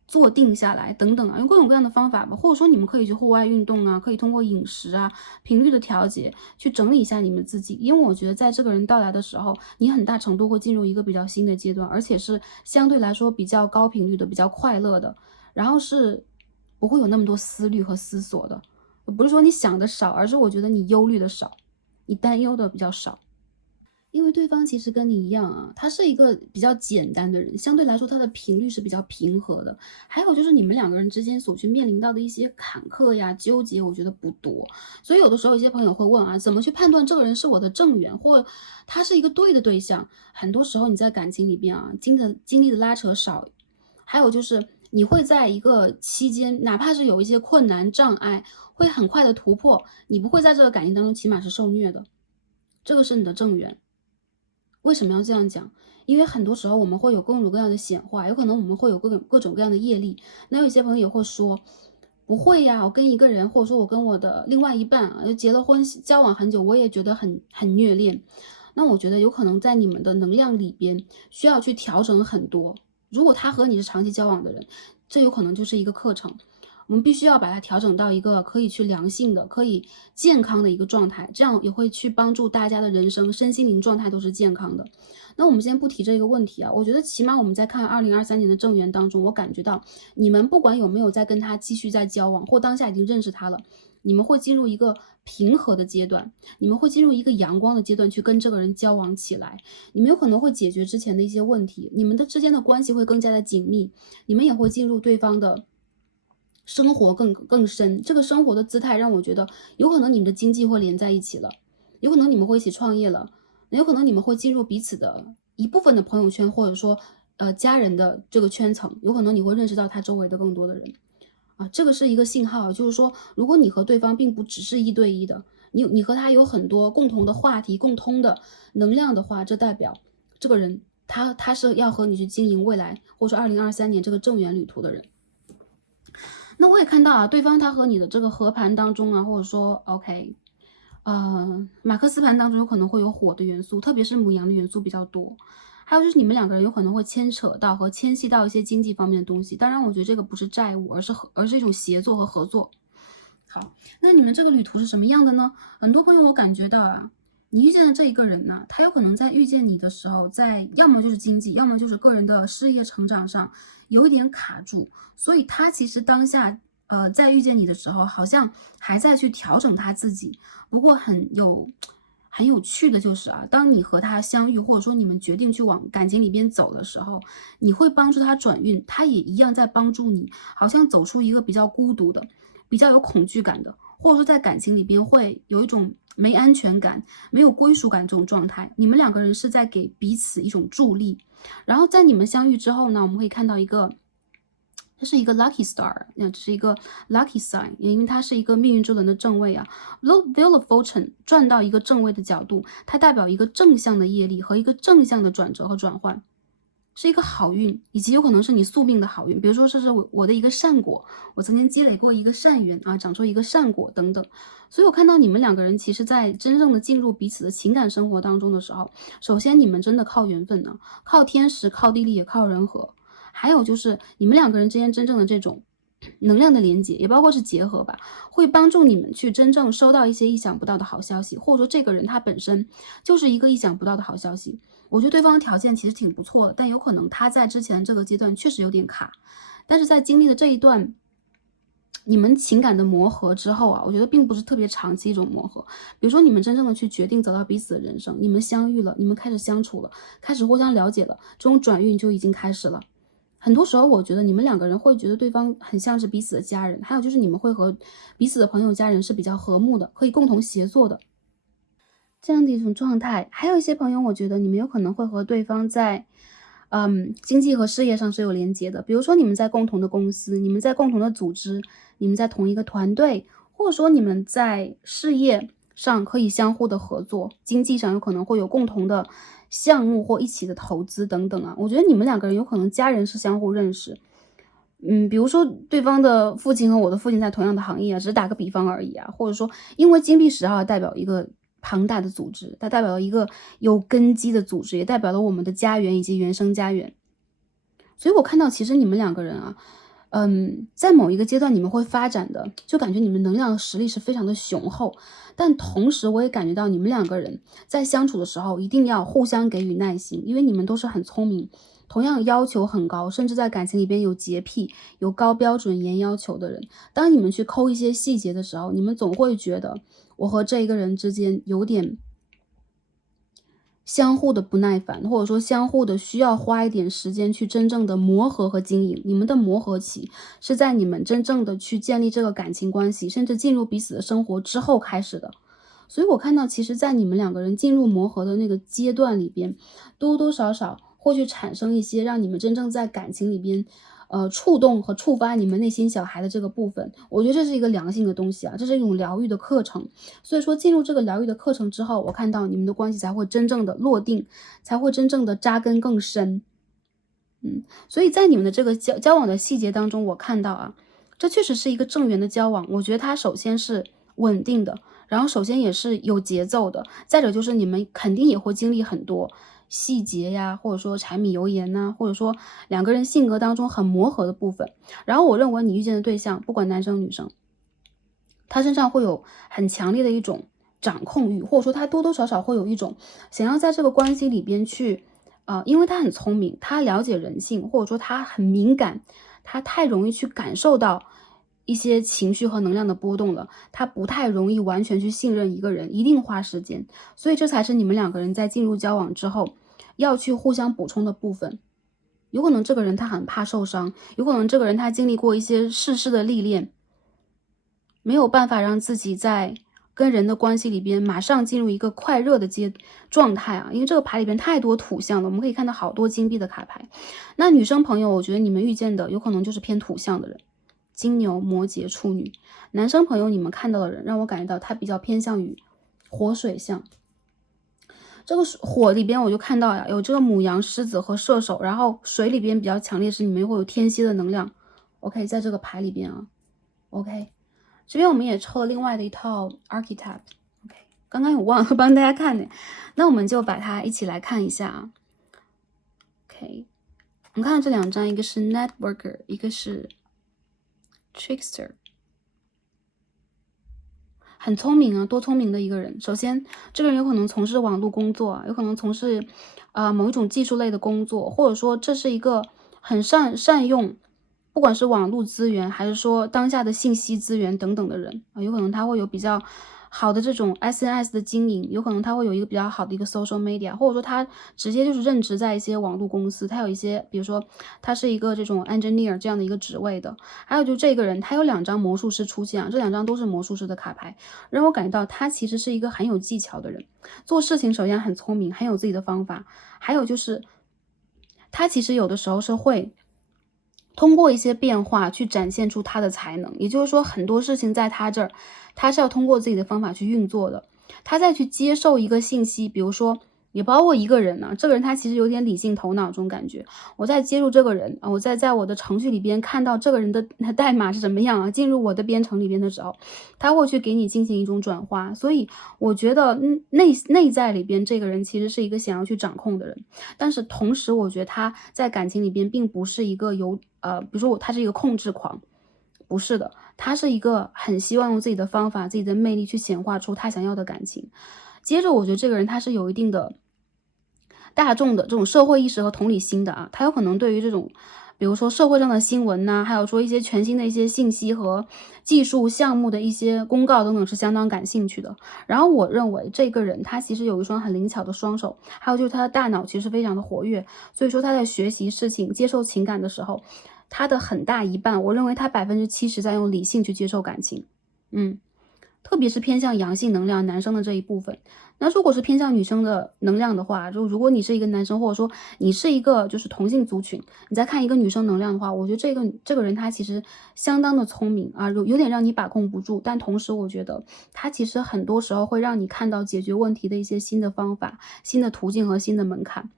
坐定下来等等啊，用各种各样的方法吧，或者说你们可以去户外运动啊，可以通过饮食啊、频率的调节去整理一下你们自己。因为我觉得在这个人到来的时候，你很大程度会进入一个比较新的阶段，而且是相对来说比较高频率的、比较快乐的，然后是不会有那么多思虑和思索的。不是说你想的少，而是我觉得你忧虑的少，你担忧的比较少。因为对方其实跟你一样啊，他是一个比较简单的人，相对来说他的频率是比较平和的。还有就是你们两个人之间所去面临到的一些坎坷呀、纠结，我觉得不多。所以有的时候一些朋友会问啊，怎么去判断这个人是我的正缘，或他是一个对的对象？很多时候你在感情里边啊，经历的拉扯少，还有就是你会在一个期间，哪怕是有一些困难障碍，会很快的突破，你不会在这个感情当中起码是受虐的，这个是你的正缘。为什么要这样讲？因为很多时候我们会有各种各样的显化，有可能我们会有各种各样的业力。那有些朋友也会说，不会呀，我跟一个人，或者说我跟我的另外一半啊，结了婚，交往很久，我也觉得很虐恋。那我觉得有可能在你们的能量里边需要去调整很多。如果他和你是长期交往的人，这有可能就是一个课程。我们必须要把它调整到一个可以去良性的、可以健康的一个状态，这样也会去帮助大家的人生身心灵状态都是健康的。那我们先不提这个问题啊，我觉得起码我们在看2023年的正缘当中，我感觉到你们不管有没有在跟他继续在交往，或当下已经认识他了，你们会进入一个平和的阶段，你们会进入一个阳光的阶段去跟这个人交往起来，你们有可能会解决之前的一些问题，你们的之间的关系会更加的紧密，你们也会进入对方的生活更深，这个生活的姿态让我觉得有可能你们的经济会连在一起了，有可能你们会一起创业了，有可能你们会进入彼此的一部分的朋友圈，或者说家人的这个圈层，有可能你会认识到他周围的更多的人啊，这个是一个信号，就是说如果你和对方并不只是一对一的，你和他有很多共同的话题、共通的能量的话，这代表这个人他是要和你去经营未来，或者说2023年这个正缘旅途的人。那我也看到啊，对方他和你的这个合盘当中啊，或者说 OK，马克思盘当中有可能会有火的元素，特别是母羊的元素比较多。还有就是你们两个人有可能会牵扯到和牵系到一些经济方面的东西，当然我觉得这个不是债务，而是一种协作和合作。好，那你们这个旅途是什么样的呢？很多朋友我感觉到啊，你遇见的这一个人呢，他有可能在遇见你的时候，在要么就是经济，要么就是个人的事业成长上有一点卡住，所以他其实当下在遇见你的时候，好像还在去调整他自己。不过很有趣的就是啊，当你和他相遇，或者说你们决定去往感情里边走的时候，你会帮助他转运，他也一样在帮助你，好像走出一个比较孤独的、比较有恐惧感的，或者说在感情里边会有一种没安全感、没有归属感这种状态。你们两个人是在给彼此一种助力，然后在你们相遇之后呢，我们可以看到这是一个 lucky star， 这是一个 lucky sign， 因为它是一个命运之轮的正位啊。Wheel of Fortune 转到一个正位的角度，它代表一个正向的业力和一个正向的转折和转换，是一个好运，以及有可能是你宿命的好运。比如说这是我的一个善果，我曾经积累过一个善缘啊，长出一个善果等等。所以我看到你们两个人其实在真正的进入彼此的情感生活当中的时候，首先你们真的靠缘分呢，靠天时，靠地利，也靠人和。还有就是你们两个人之间真正的这种能量的连接，也包括是结合吧，会帮助你们去真正收到一些意想不到的好消息，或者说这个人他本身就是一个意想不到的好消息。我觉得对方的条件其实挺不错的，但有可能他在之前这个阶段确实有点卡，但是在经历了这一段你们情感的磨合之后啊，我觉得并不是特别长期一种磨合。比如说你们真正的去决定走到彼此的人生，你们相遇了，你们开始相处了，开始互相了解了，这种转运就已经开始了。很多时候我觉得你们两个人会觉得对方很像是彼此的家人，还有就是你们会和彼此的朋友家人是比较和睦的，可以共同协作的这样的一种状态。还有一些朋友我觉得你们有可能会和对方在经济和事业上是有连接的，比如说你们在共同的公司，你们在共同的组织，你们在同一个团队，或者说你们在事业上可以相互的合作，经济上有可能会有共同的项目或一起的投资等等啊。我觉得你们两个人有可能家人是相互认识，比如说对方的父亲和我的父亲在同样的行业啊，只是打个比方而已啊，或者说因为金币10号代表一个庞大的组织，它代表了一个有根基的组织，也代表了我们的家园以及原生家园。所以我看到其实你们两个人啊，在某一个阶段你们会发展的，就感觉你们能量的实力是非常的雄厚，但同时我也感觉到你们两个人在相处的时候一定要互相给予耐心，因为你们都是很聪明，同样要求很高，甚至在感情里边有洁癖、有高标准、严要求的人。当你们去抠一些细节的时候，你们总会觉得我和这一个人之间有点相互的不耐烦，或者说相互的需要花一点时间去真正的磨合和经营。你们的磨合期是在你们真正的去建立这个感情关系，甚至进入彼此的生活之后开始的。所以我看到其实在你们两个人进入磨合的那个阶段里边，多多少少会去产生一些让你们真正在感情里边触动和触发你们内心小孩的这个部分。我觉得这是一个良性的东西啊，这是一种疗愈的课程。所以说进入这个疗愈的课程之后，我看到你们的关系才会真正的落定，才会真正的扎根更深。所以在你们的这个交往的细节当中，我看到啊，这确实是一个正缘的交往。我觉得它首先是稳定的，然后首先也是有节奏的，再者就是你们肯定也会经历很多细节呀，或者说柴米油盐呐，或者说两个人性格当中很磨合的部分。然后我认为你遇见的对象，不管男生女生，他身上会有很强烈的一种掌控欲，或者说他多多少少会有一种想要在这个关系里边去，因为他很聪明，他了解人性，或者说他很敏感，他太容易去感受到一些情绪和能量的波动了，他不太容易完全去信任一个人，一定花时间。所以这才是你们两个人在进入交往之后要去互相补充的部分。有可能这个人他很怕受伤，有可能这个人他经历过一些世事的历练，没有办法让自己在跟人的关系里边马上进入一个快热的状态啊，因为这个牌里边太多土象了，我们可以看到好多金币的卡牌。那女生朋友，我觉得你们遇见的有可能就是偏土象的人，金牛、摩羯、处女。男生朋友，你们看到的人让我感觉到他比较偏向于火水象。这个火里边我就看到呀，有这个母羊、狮子和射手，然后水里边比较强烈是你们会有天蝎的能量。OK， 在这个牌里边啊 ，OK。这边我们也抽了另外的一套 Archetype，OK，刚刚有忘了帮大家看呢，那我们就把它一起来看一下啊。OK， 我们看这两张，一个是 Networker， 一个是 Trickster， 很聪明啊，多聪明的一个人。首先，这个人有可能从事网络工作啊，有可能从事某一种技术类的工作，或者说这是一个很善用。不管是网络资源，还是说当下的信息资源等等的人啊，有可能他会有比较好的这种 SNS 的经营，有可能他会有一个比较好的一个 social media， 或者说他直接就是任职在一些网络公司，他有一些，比如说他是一个这种 engineer 这样的一个职位的。还有就这个人，他有2张魔术师出现啊，这2张都是魔术师的卡牌，让我感觉到他其实是一个很有技巧的人，做事情首先很聪明，很有自己的方法，还有就是他其实有的时候是会通过一些变化去展现出他的才能，也就是说很多事情在他这儿，他是要通过自己的方法去运作的。他再去接受一个信息，比如说也包括一个人呢，这个人他其实有点理性头脑这种感觉。我在接触这个人啊，我在我的程序里边看到这个人的代码是什么样啊，进入我的编程里边的时候，他会去给你进行一种转化。所以我觉得内在里边这个人其实是一个想要去掌控的人，但是同时我觉得他在感情里边并不是一个比如说他是一个控制狂，不是的，他是一个很希望用自己的方法、自己的魅力去显化出他想要的感情。接着我觉得这个人他是有一定的大众的这种社会意识和同理心的啊，他有可能对于这种比如说社会上的新闻呐，还有说一些全新的一些信息和技术项目的一些公告等等是相当感兴趣的。然后我认为这个人他其实有一双很灵巧的双手，还有就是他的大脑其实非常的活跃，所以说他在学习事情、接受情感的时候，他的很大一半，我认为他70%在用理性去接受感情。特别是偏向阳性能量男生的这一部分。那如果是偏向女生的能量的话，就如果你是一个男生，或者说你是一个就是同性族群，你再看一个女生能量的话，我觉得这个人他其实相当的聪明啊，有点让你把控不住，但同时我觉得他其实很多时候会让你看到解决问题的一些新的方法、新的途径和新的门槛。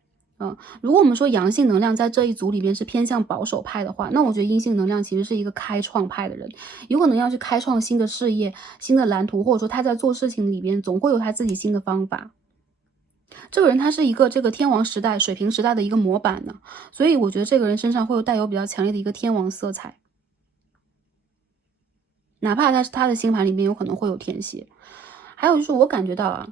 如果我们说阳性能量在这一组里边是偏向保守派的话，那我觉得阴性能量其实是一个开创派的人，有可能要去开创新的事业、新的蓝图，或者说他在做事情里边总会有他自己新的方法。这个人他是一个这个天王时代、水瓶时代的一个模板呢，所以我觉得这个人身上会有带有比较强烈的一个天王色彩，哪怕他的星盘里面有可能会有天蝎。还有就是我感觉到啊，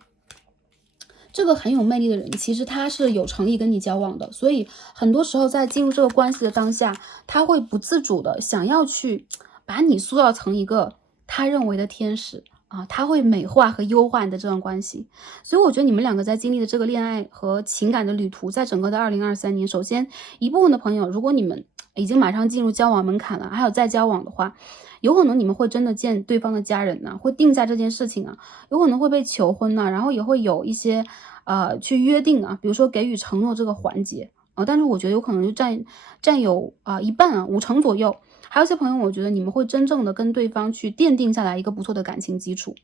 这个很有魅力的人，其实他是有诚意跟你交往的，所以很多时候在进入这个关系的当下，他会不自主的想要去把你塑造成一个他认为的天使啊，他会美化和优化你的这段关系。所以我觉得你们两个在经历的这个恋爱和情感的旅途，在整个的2023年，首先一部分的朋友，如果你们已经马上进入交往门槛了，还有再交往的话，有可能你们会真的见对方的家人呢，会定在这件事情啊，有可能会被求婚呢，然后也会有一些去约定啊，比如说给予承诺这个环节啊，但是我觉得有可能就占有一半啊，50%左右。还有一些朋友，我觉得你们会真正的跟对方去奠定下来一个不错的感情基础。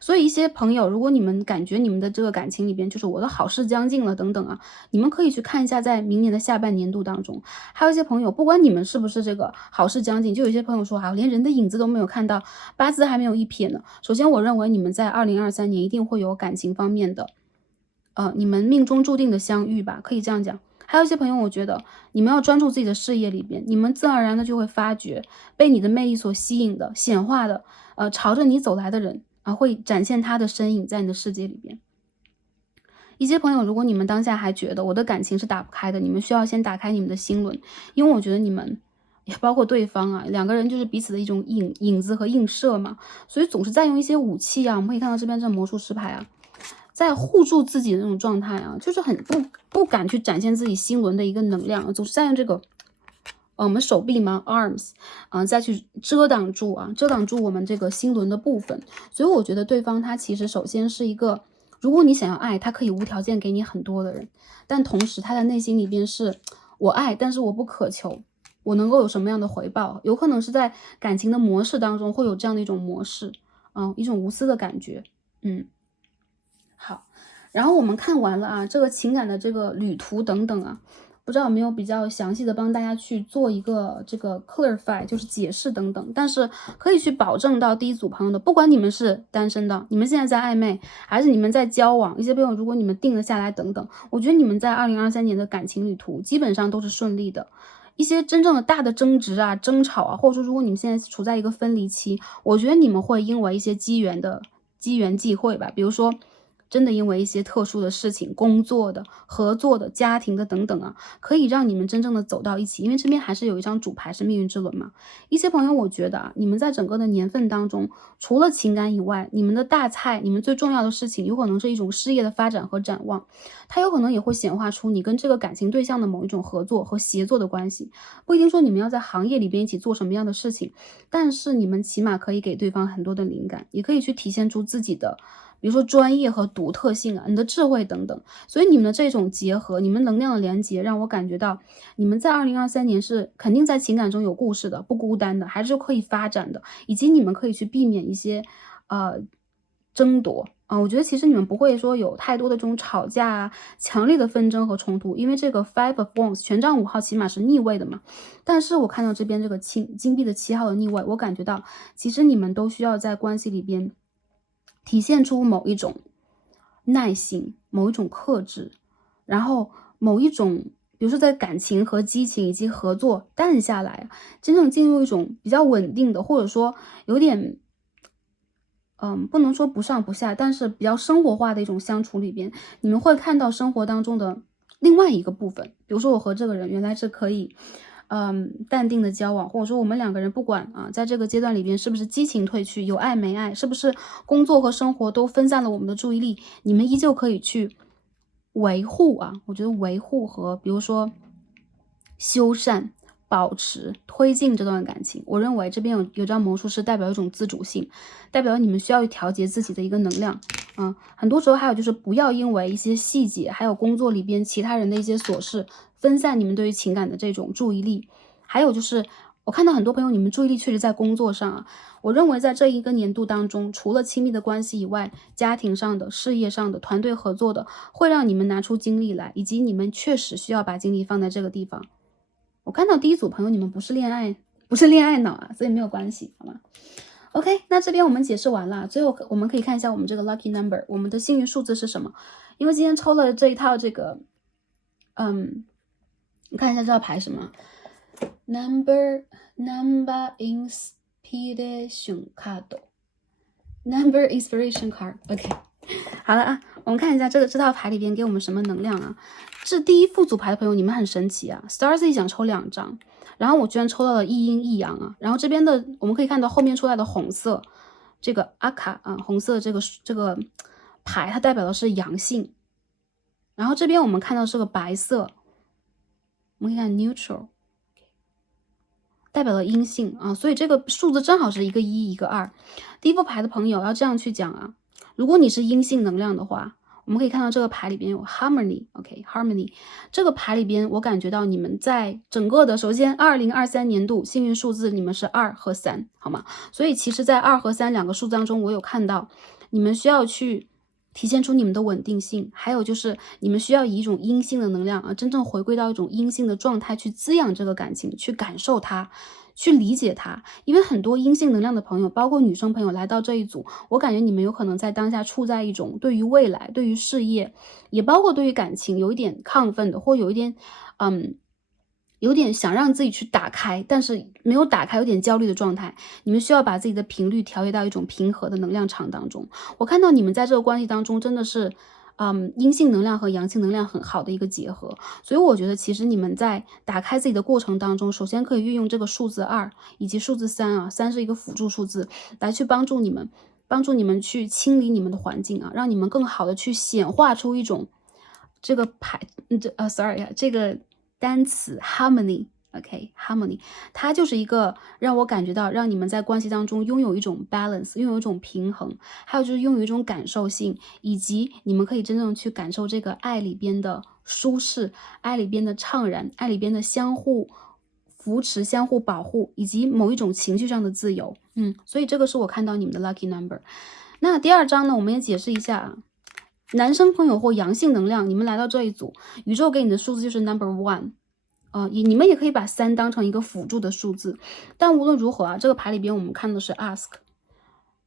所以一些朋友，如果你们感觉你们的这个感情里边，就是我的好事将近了等等啊，你们可以去看一下，在明年的下半年度当中，还有一些朋友，不管你们是不是这个好事将近，就有些朋友说，连人的影子都没有看到，八字还没有一撇呢。首先，我认为你们在2023年一定会有感情方面的你们命中注定的相遇吧，可以这样讲。还有一些朋友，我觉得你们要专注自己的事业里边，你们自然而然的就会发觉被你的魅力所吸引的、显化的，朝着你走来的人啊，会展现他的身影在你的世界里边。一些朋友，如果你们当下还觉得我的感情是打不开的，你们需要先打开你们的心轮，因为我觉得你们也包括对方啊，两个人就是彼此的一种影子和映射嘛，所以总是在用一些武器啊，我们可以看到这边这魔术师牌啊，在护住自己的那种状态啊，就是很不敢去展现自己心轮的一个能量，总是在用这个我们手臂嘛 arms 再去遮挡住我们这个心轮的部分。所以我觉得对方他其实首先是一个，如果你想要爱，他可以无条件给你很多的人，但同时他的内心里边是我爱，但是我不渴求我能够有什么样的回报，有可能是在感情的模式当中会有这样的一种模式，一种无私的感觉。好，然后我们看完了啊，这个情感的这个旅途等等啊，不知道有没有比较详细的帮大家去做一个这个 clarify， 就是解释等等，但是可以去保证到第一组朋友的，不管你们是单身的，你们现在在暧昧，还是你们在交往，一些朋友如果你们定了下来等等，我觉得你们在2023年的感情旅途基本上都是顺利的。一些真正的大的争执啊、争吵啊，或者说如果你们现在处在一个分离期，我觉得你们会因为一些机缘际会吧，比如说真的因为一些特殊的事情，工作的、合作的、家庭的等等啊，可以让你们真正的走到一起。因为这边还是有一张主牌是命运之轮嘛。一些朋友我觉得啊，你们在整个的年份当中，除了情感以外，你们的大菜，你们最重要的事情，有可能是一种事业的发展和展望，它有可能也会显化出你跟这个感情对象的某一种合作和协作的关系。不一定说你们要在行业里边一起做什么样的事情，但是你们起码可以给对方很多的灵感，也可以去体现出自己的比如说专业和独特性啊，你的智慧等等。所以你们的这种结合，你们能量的连接，让我感觉到你们在2023年是肯定在情感中有故事的，不孤单的，还是可以发展的，以及你们可以去避免一些争夺啊。我觉得其实你们不会说有太多的这种吵架啊、强烈的纷争和冲突，因为这个 Five of Wands 权杖5号起码是逆位的嘛。但是我看到这边这个金币的7号的逆位，我感觉到其实你们都需要在关系里边体现出某一种耐心，某一种克制，然后某一种比如说在感情和激情以及合作淡下来，真正进入一种比较稳定的，或者说有点不能说不上不下，但是比较生活化的一种相处里边，你们会看到生活当中的另外一个部分。比如说我和这个人原来是可以淡定的交往，或者说我们两个人不管啊，在这个阶段里边是不是激情褪去，有爱没爱，是不是工作和生活都分散了我们的注意力，你们依旧可以去维护啊。我觉得维护和比如说修缮、保持、推进这段感情，我认为这边有张魔术师代表一种自主性，代表你们需要去调节自己的一个能量。很多时候还有就是不要因为一些细节，还有工作里边其他人的一些琐事，分散你们对于情感的这种注意力。还有就是我看到很多朋友，你们注意力确实在工作上啊。我认为在这一个年度当中，除了亲密的关系以外，家庭上的、事业上的、团队合作的，会让你们拿出精力来，以及你们确实需要把精力放在这个地方。我看到第一组朋友，你们不是恋爱脑啊，所以没有关系，好吗？OK， 那这边我们解释完了，最后我们可以看一下我们这个 lucky number， 我们的幸运数字是什么？因为今天抽了这一套这个，你看一下这套牌什么 ？Number inspiration card，Number inspiration card，OK，好了啊，我们看一下这套牌里边给我们什么能量啊？这第一副组牌的朋友，你们很神奇啊 ！Star 自己想抽2张。然后我居然抽到了一阴一阳啊，然后这边的我们可以看到后面出来的红色，这个阿卡啊，红色这个牌它代表的是阳性，然后这边我们看到是个白色，我们可以看 neutral， 代表了阴性啊，所以这个数字正好是一个1一个2。第一副牌的朋友要这样去讲啊，如果你是阴性能量的话。我们可以看到这个牌里边有 harmony，OK，harmony，这个牌里边我感觉到你们在整个的，首先2023年度幸运数字你们是2和3，好吗？所以其实在2和3两个数字当中，我有看到你们需要去体现出你们的稳定性，还有就是你们需要以一种阴性的能量啊，真正回归到一种阴性的状态去滋养这个感情，去感受它，去理解它。因为很多阴性能量的朋友，包括女生朋友来到这一组，我感觉你们有可能在当下处在一种对于未来、对于事业，也包括对于感情有一点亢奋的，或有一点有点想让自己去打开，但是没有打开，有点焦虑的状态。你们需要把自己的频率调节到一种平和的能量场当中。我看到你们在这个关系当中真的是，阴性能量和阳性能量很好的一个结合。所以我觉得其实你们在打开自己的过程当中，首先可以运用这个数字2以及数字3啊，3是一个辅助数字，来去帮助你们去清理你们的环境啊，让你们更好的去显化出一种这个sorry 啊，这个单词 harmony。OK，harmony，它就是一个让我感觉到让你们在关系当中拥有一种 balance， 拥有一种平衡，还有就是拥有一种感受性，以及你们可以真正去感受这个爱里边的舒适，爱里边的怅然，爱里边的相互扶持、相互保护，以及某一种情绪上的自由。所以这个是我看到你们的 lucky number。那第2章呢，我们也解释一下啊。男生朋友或阳性能量，你们来到这一组，宇宙给你的数字就是 number 1。你们也可以把3当成一个辅助的数字，但无论如何啊，这个牌里边我们看的是 ask，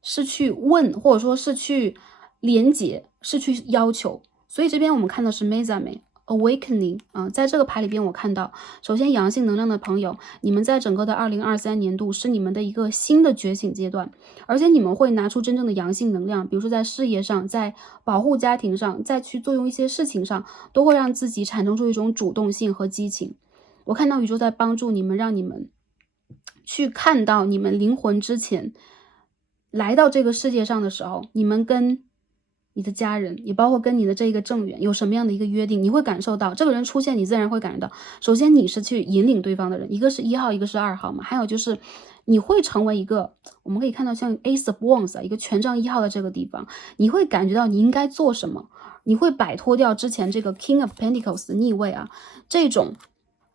是去问，或者说是去连接，是去要求，所以这边我们看的是 Mezame Awakening 在这个牌里边我看到，首先阳性能量的朋友，你们在整个的2023年度是你们的一个新的觉醒阶段，而且你们会拿出真正的阳性能量，比如说在事业上，在保护家庭上，在去作用一些事情上，都会让自己产生出一种主动性和激情。我看到宇宙在帮助你们，让你们去看到你们灵魂之前来到这个世界上的时候，你们跟你的家人，也包括跟你的这一个正缘有什么样的一个约定，你会感受到这个人出现，你自然会感觉到，首先你是去引领对方的人，一个是1号，一个是2号嘛，还有就是你会成为一个，我们可以看到像 Ace of Wands 一个权杖1号的这个地方，你会感觉到你应该做什么，你会摆脱掉之前这个 King of Pentacles 的逆位啊，这种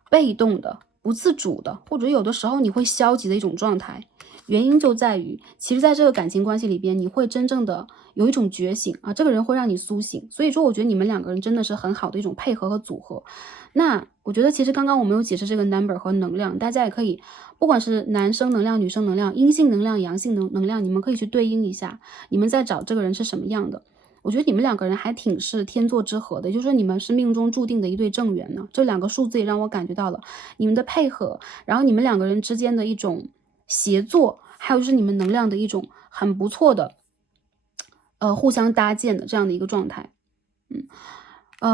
被动的、不自主的，或者有的时候你会消极的一种状态。原因就在于，其实在这个感情关系里边，你会真正的有一种觉醒啊，这个人会让你苏醒。所以说，我觉得你们2个人真的是很好的一种配合和组合。那我觉得其实刚刚我们有解释这个 number 和能量，大家也可以，不管是男生能量、女生能量、阴性能量、阳性能量，你们可以去对应一下，你们在找这个人是什么样的。我觉得你们2个人还挺是天作之合的，也就是说你们是命中注定的一对正缘呢。这2个数字也让我感觉到了你们的配合，然后你们2个人之间的一种协作，还有就是你们能量的一种很不错的互相搭建的这样的一个状态。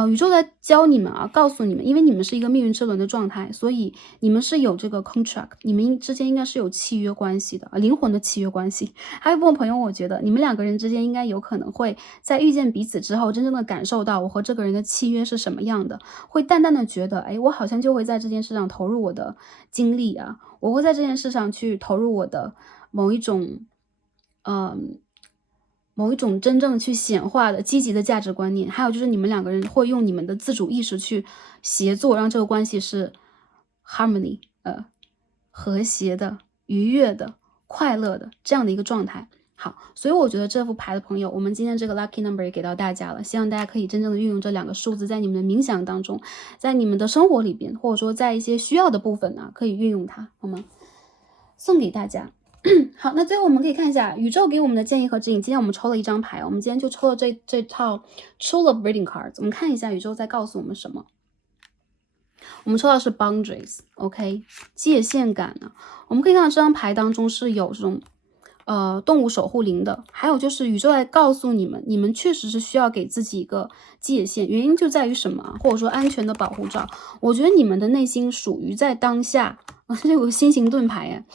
宇宙在教你们啊，告诉你们，因为你们是一个命运之轮的状态，所以你们是有这个 contract， 你们之间应该是有契约关系的，灵魂的契约关系。还有一部分朋友，我觉得你们2个人之间应该有可能会在遇见彼此之后，真正的感受到我和这个人的契约是什么样的，会淡淡的觉得，哎，我好像就会在这件事上投入我的精力啊，我会在这件事上去投入我的某一种真正去显化的积极的价值观念，还有就是你们2个人会用你们的自主意识去协作，让这个关系是 harmony， 和谐的、愉悦的、快乐的这样的一个状态。好，所以我觉得这副牌的朋友，我们今天这个 lucky number 也给到大家了，希望大家可以真正的运用这2个数字在你们的冥想当中，在你们的生活里边，或者说在一些需要的部分呢，可以运用它，好吗？送给大家。好，那最后我们可以看一下宇宙给我们的建议和指引。今天我们抽了一张牌，我们今天就抽了这套 True Love Reading Cards。我们看一下宇宙在告诉我们什么。我们抽到是 Boundaries，OK， 界限感呢。我们可以看到这张牌当中是有这种动物守护灵的，还有就是宇宙在告诉你们，你们确实是需要给自己一个界限。原因就在于什么？或者说安全的保护罩。我觉得你们的内心属于在当下，这有个心形盾牌哎。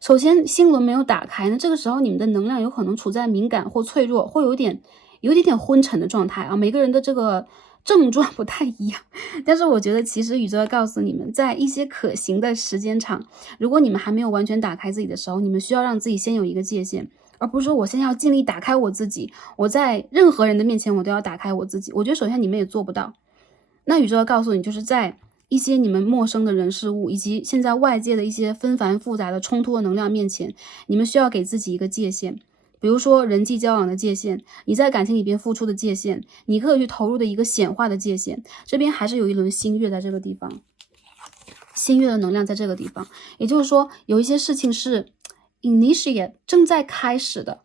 首先心轮没有打开，那这个时候你们的能量有可能处在敏感或脆弱，会有一点点昏沉的状态啊。每个人的这个症状不太一样，但是我觉得其实宇宙要告诉你们，在一些可行的时间场，如果你们还没有完全打开自己的时候，你们需要让自己先有一个界限，而不是说我现在要尽力打开我自己，我在任何人的面前我都要打开我自己。我觉得首先你们也做不到。那宇宙要告诉你，就是在一些你们陌生的人事物，以及现在外界的一些纷繁复杂的冲突的能量面前，你们需要给自己一个界限。比如说人际交往的界限，你在感情里边付出的界限，你可以去投入的一个显化的界限。这边还是有一轮新月在这个地方。新月的能量在这个地方，也就是说有一些事情是 initiate 正在开始的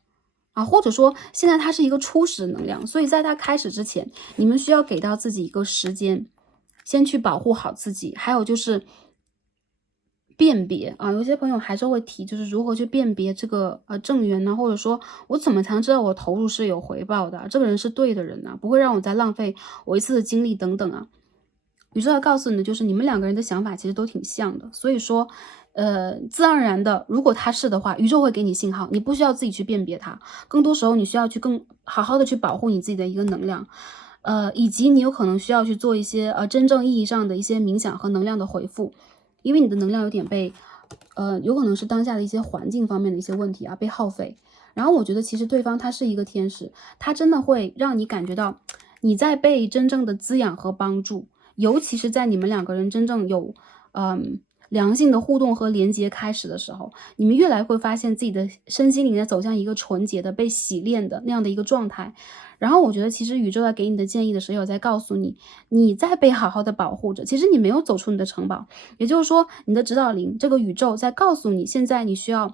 啊，或者说现在它是一个初始的能量，所以在它开始之前，你们需要给到自己一个时间，先去保护好自己。还有就是辨别啊，有些朋友还是会提，就是如何去辨别这个正缘呢？或者说我怎么才能知道我投入是有回报的啊，这个人是对的人呢，不会让我再浪费我一次的精力等等啊。宇宙要告诉你的就是你们两个人的想法其实都挺像的，所以说，自然而然的，如果他是的话，宇宙会给你信号，你不需要自己去辨别它，更多时候你需要去更好好的去保护你自己的一个能量，以及你有可能需要去做一些真正意义上的一些冥想和能量的回复，因为你的能量有点被，有可能是当下的一些环境方面的一些问题啊被耗费，然后我觉得其实对方他是一个天使，他真的会让你感觉到你在被真正的滋养和帮助。尤其是在你们两个人真正有，良性的互动和连接开始的时候，你们越来会发现自己的身心灵在走向一个纯洁的、被洗炼的那样的一个状态。然后我觉得其实宇宙在给你的建议的时候，有在告诉你，你在被好好的保护着，其实你没有走出你的城堡。也就是说，你的指导灵这个宇宙在告诉你，现在你需要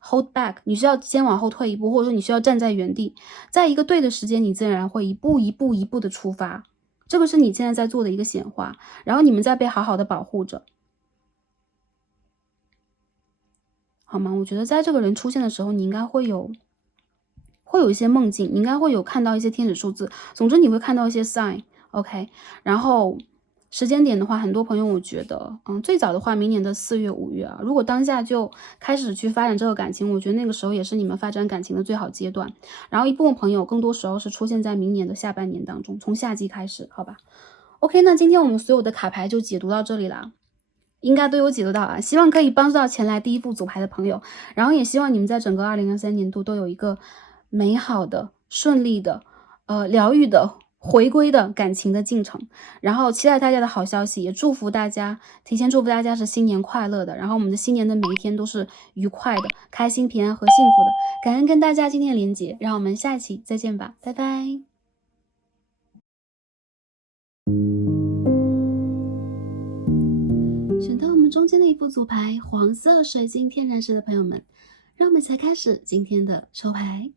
hold back，你需要先往后退一步，或者说你需要站在原地，在一个对的时间，你自然会一步一步一步的出发。这个是你现在在做的一个显化，然后你们在被好好的保护着，好吗？我觉得在这个人出现的时候，你应该会有一些梦境，你应该会有看到一些天使数字，总之你会看到一些 sign，OK，然后时间点的话，很多朋友我觉得，最早的话，明年的4月、5月啊，如果当下就开始去发展这个感情，我觉得那个时候也是你们发展感情的最好阶段。然后一部分朋友更多时候是出现在明年的下半年当中，从夏季开始，好吧？OK，那今天我们所有的卡牌就解读到这里啦。应该都有解读到啊，希望可以帮助到前来第一副组牌的朋友，然后也希望你们在整个2023年度都有一个美好的、顺利的、疗愈的、回归的感情的进程。然后期待大家的好消息，也祝福大家，提前祝福大家是新年快乐的，然后我们的新年的每一天都是愉快的、开心、平安和幸福的。感恩跟大家今天的连结，让我们下一期再见吧，拜拜。选到我们中间的一副组牌，黄色水晶天然石的朋友们，让我们才开始今天的抽牌。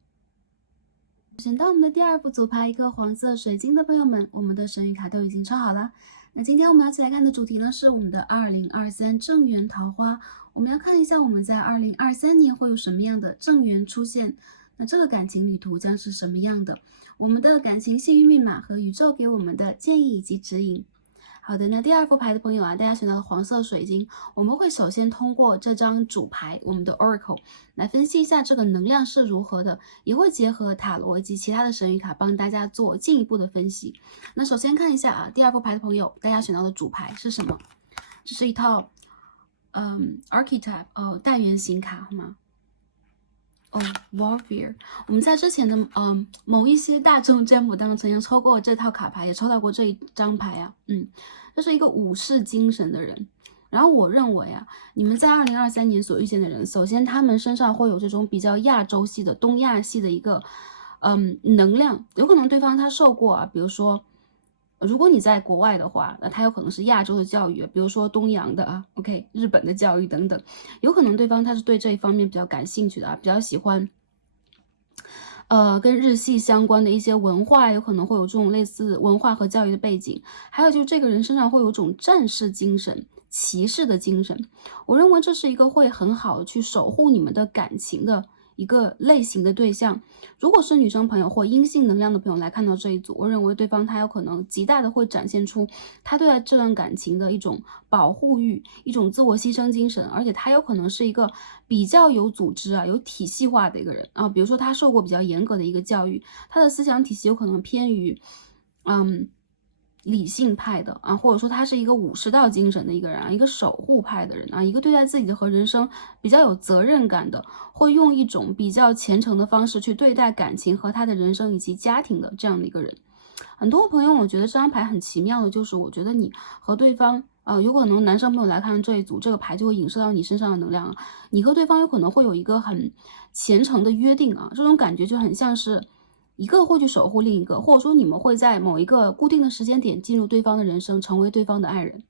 选到我们的第二副组牌，一个黄色水晶的朋友们，我们的神谕卡都已经抽好了。那今天我们要一起来看的主题呢，是我们的2023正缘桃花。我们要看一下我们在2023年会有什么样的正缘出现，那这个感情旅途将是什么样的？我们的感情幸运密码和宇宙给我们的建议以及指引。好的，那第二副牌的朋友啊，大家选到了黄色水晶，我们会首先通过这张主牌，我们的 Oracle 来分析一下这个能量是如何的，也会结合塔罗以及其他的神谕卡帮大家做进一步的分析。那首先看一下啊，第二副牌的朋友，大家选到的主牌是什么？这是一套Archetype 带圆形卡，好吗？Warfare， 我们在之前的某一些大众占卜当中曾经抽过这套卡牌，也抽到过这一张牌啊，这是一个武士精神的人。然后我认为啊，你们在2023年所遇见的人，首先他们身上会有这种比较亚洲系的、东亚系的一个能量，有可能对方他受过啊，比如说。如果你在国外的话，那他有可能是亚洲的教育，比如说东洋的啊，OK，日本的教育等等，有可能对方他是对这一方面比较感兴趣的啊，比较喜欢，跟日系相关的一些文化，有可能会有这种类似文化和教育的背景，还有就是这个人身上会有种战士精神、骑士的精神，我认为这是一个会很好的去守护你们的感情的一个类型的对象。如果是女生朋友或阴性能量的朋友来看到这一组，我认为对方他有可能极大的会展现出他对待这段感情的一种保护欲，一种自我牺牲精神，而且他有可能是一个比较有组织啊、有体系化的一个人啊，比如说他受过比较严格的一个教育，他的思想体系有可能偏于理性派的啊，或者说他是一个武士道精神的一个人啊，一个守护派的人啊，一个对待自己的和人生比较有责任感的，会用一种比较虔诚的方式去对待感情和他的人生以及家庭的这样的一个人。很多朋友我觉得这张牌很奇妙的就是，我觉得你和对方有可能男生朋友来看这一组，这个牌就会影射到你身上的能量啊，你和对方有可能会有一个很虔诚的约定啊，这种感觉就很像是一个会去守护另一个，或者说你们会在某一个固定的时间点进入对方的人生，成为对方的爱人。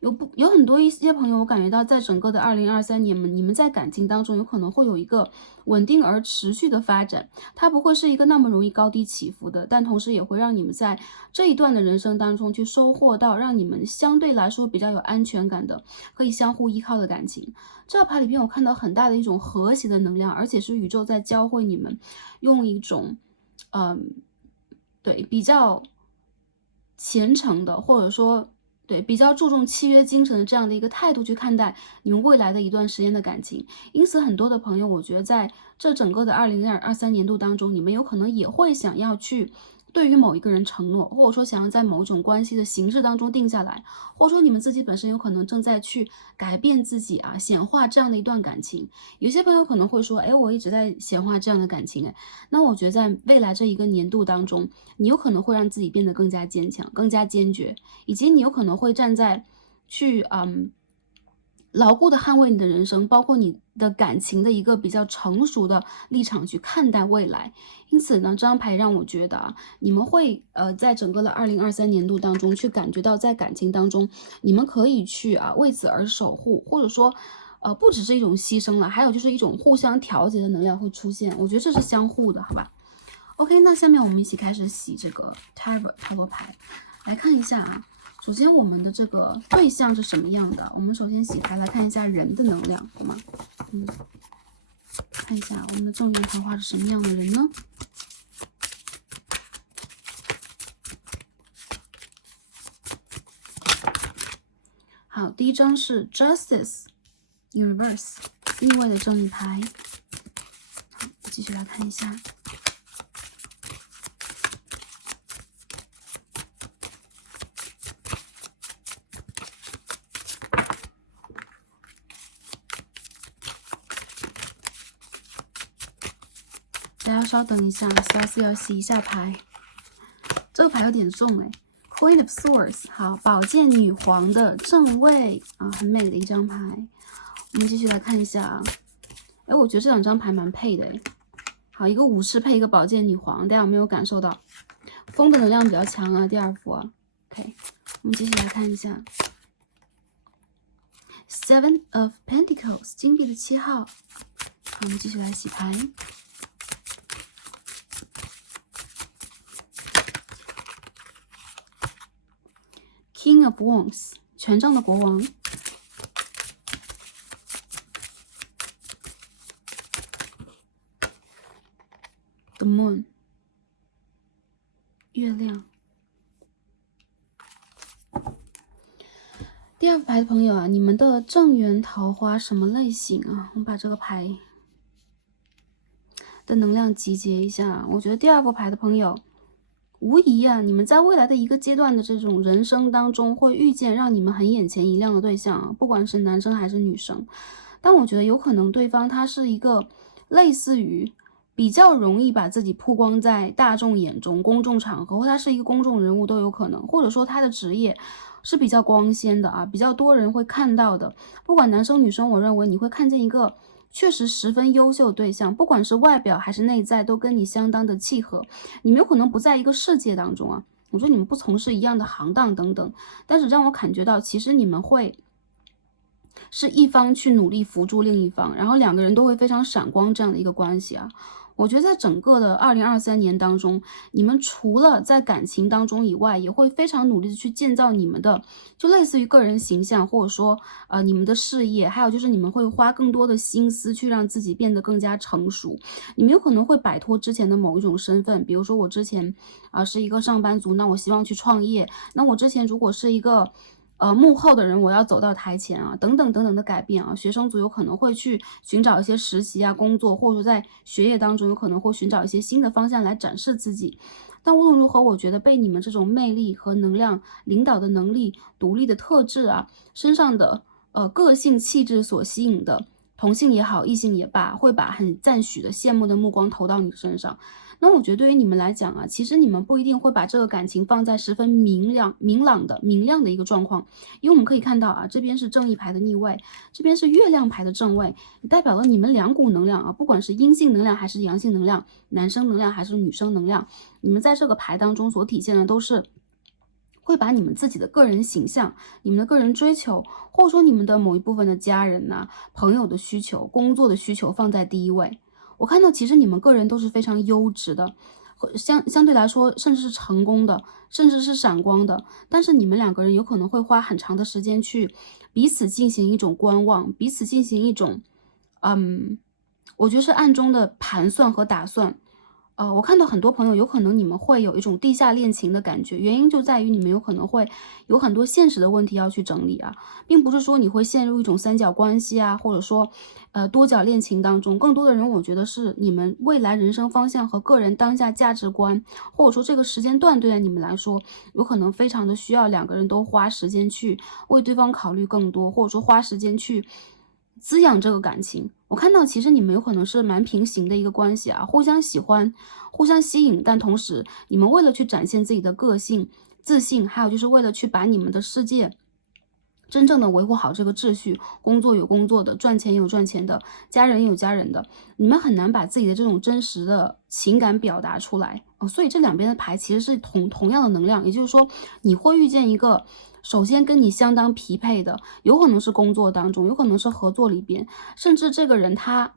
有很多一些朋友，我感觉到在整个的2023年你们在感情当中有可能会有一个稳定而持续的发展，它不会是一个那么容易高低起伏的，但同时也会让你们在这一段的人生当中去收获到让你们相对来说比较有安全感的，可以相互依靠的感情。这牌里边我看到很大的一种和谐的能量，而且是宇宙在教会你们用一种，对，比较虔诚的，或者说对，比较注重契约精神的这样的一个态度去看待你们未来的一段时间的感情。因此很多的朋友，我觉得在这整个的2023年度当中，你们有可能也会想要去对于某一个人承诺，或者说想要在某种关系的形式当中定下来，或者说你们自己本身有可能正在去改变自己啊，显化这样的一段感情。有些朋友可能会说，哎，我一直在显化这样的感情，哎，那我觉得在未来这一个年度当中，你有可能会让自己变得更加坚强、更加坚决，以及你有可能会站在去牢固的捍卫你的人生，包括你的感情的一个比较成熟的立场去看待未来。因此呢，这张牌让我觉得啊，你们会在整个的2023年度当中去感觉到在感情当中，你们可以去为此而守护，或者说不只是一种牺牲了，还有就是一种互相调节的能量会出现。我觉得这是相互的，好吧？OK，那下面我们一起开始洗这个 Tarot 塔罗牌，来看一下啊。首先，我们的这个对象是什么样的？我们首先洗牌来看一下人的能量，好吗？看一下我们的正缘桃花是什么样的人呢？好，第一张是 Justice in Reverse 逆位的正义牌。好，继续来看一下。大家稍等一下，Sassy 要洗一下牌。这个牌有点重哎 ，Queen of Swords， 好，宝剑女皇的正位啊，很美的一张牌。我们继续来看一下啊，哎，我觉得这两张牌蛮配的哎。好，一个武士配一个宝剑女皇，大家有没有感受到风的能量比较强啊？第二幅啊 ，OK， 我们继续来看一下 Seven of Pentacles， 金币的7号。好，我们继续来洗牌。King of Wands， 权杖的国王。The Moon， 月亮。第二副牌的朋友啊，你们的正缘桃花什么类型啊？我们把这个牌的能量集结一下。我觉得第二副牌的朋友，无疑啊，你们在未来的一个阶段的这种人生当中，会遇见让你们很眼前一亮的对象啊，不管是男生还是女生。但我觉得有可能对方他是一个类似于比较容易把自己曝光在大众眼中、公众场合，或他是一个公众人物都有可能，或者说他的职业是比较光鲜的啊，比较多人会看到的。不管男生女生，我认为你会看见一个确实十分优秀的对象，不管是外表还是内在，都跟你相当的契合。你们有可能不在一个世界当中啊，我说你们不从事一样的行当等等，但是让我感觉到，其实你们会是一方去努力扶助另一方，然后两个人都会非常闪光这样的一个关系啊。我觉得在整个的2023年当中，你们除了在感情当中以外，也会非常努力的去建造你们的，就类似于个人形象，或者说你们的事业，还有就是你们会花更多的心思去让自己变得更加成熟。你们有可能会摆脱之前的某一种身份，比如说我之前是一个上班族，那我希望去创业。那我之前如果是一个幕后的人，我要走到台前啊，等等等等的改变啊，学生族有可能会去寻找一些实习啊、工作，或者说在学业当中有可能会寻找一些新的方向来展示自己。但无论如何，我觉得被你们这种魅力和能量、领导的能力、独立的特质啊，身上的个性气质所吸引的同性也好，异性也罢，会把很赞许的、羡慕的目光投到你身上。那我觉得对于你们来讲啊，其实你们不一定会把这个感情放在十分明亮的一个状况，因为我们可以看到啊，这边是正义牌的逆位，这边是月亮牌的正位，代表了你们两股能量啊，不管是阴性能量还是阳性能量，男生能量还是女生能量，你们在这个牌当中所体现的都是会把你们自己的个人形象、你们的个人追求，或者说你们的某一部分的家人呐、朋友的需求、工作的需求放在第一位。我看到其实你们个人都是非常优质的，相对来说甚至是成功的，甚至是闪光的。但是你们两个人有可能会花很长的时间去彼此进行一种观望，彼此进行一种，我觉得是暗中的盘算和打算。我看到很多朋友有可能你们会有一种地下恋情的感觉，原因就在于你们有可能会有很多现实的问题要去整理啊，并不是说你会陷入一种三角关系啊，或者说多角恋情当中。更多的人我觉得是你们未来人生方向和个人当下价值观，或者说这个时间段对待你们来说，有可能非常的需要两个人都花时间去为对方考虑更多，或者说花时间去滋养这个感情。我看到其实你们有可能是蛮平行的一个关系啊，互相喜欢，互相吸引，但同时你们为了去展现自己的个性、自信，还有就是为了去把你们的世界真正的维护好这个秩序，工作有工作的，赚钱有赚钱的，家人有家人的，你们很难把自己的这种真实的情感表达出来。所以这两边的牌其实是同样的能量，也就是说你会遇见一个首先跟你相当匹配的，有可能是工作当中，有可能是合作里边，甚至这个人他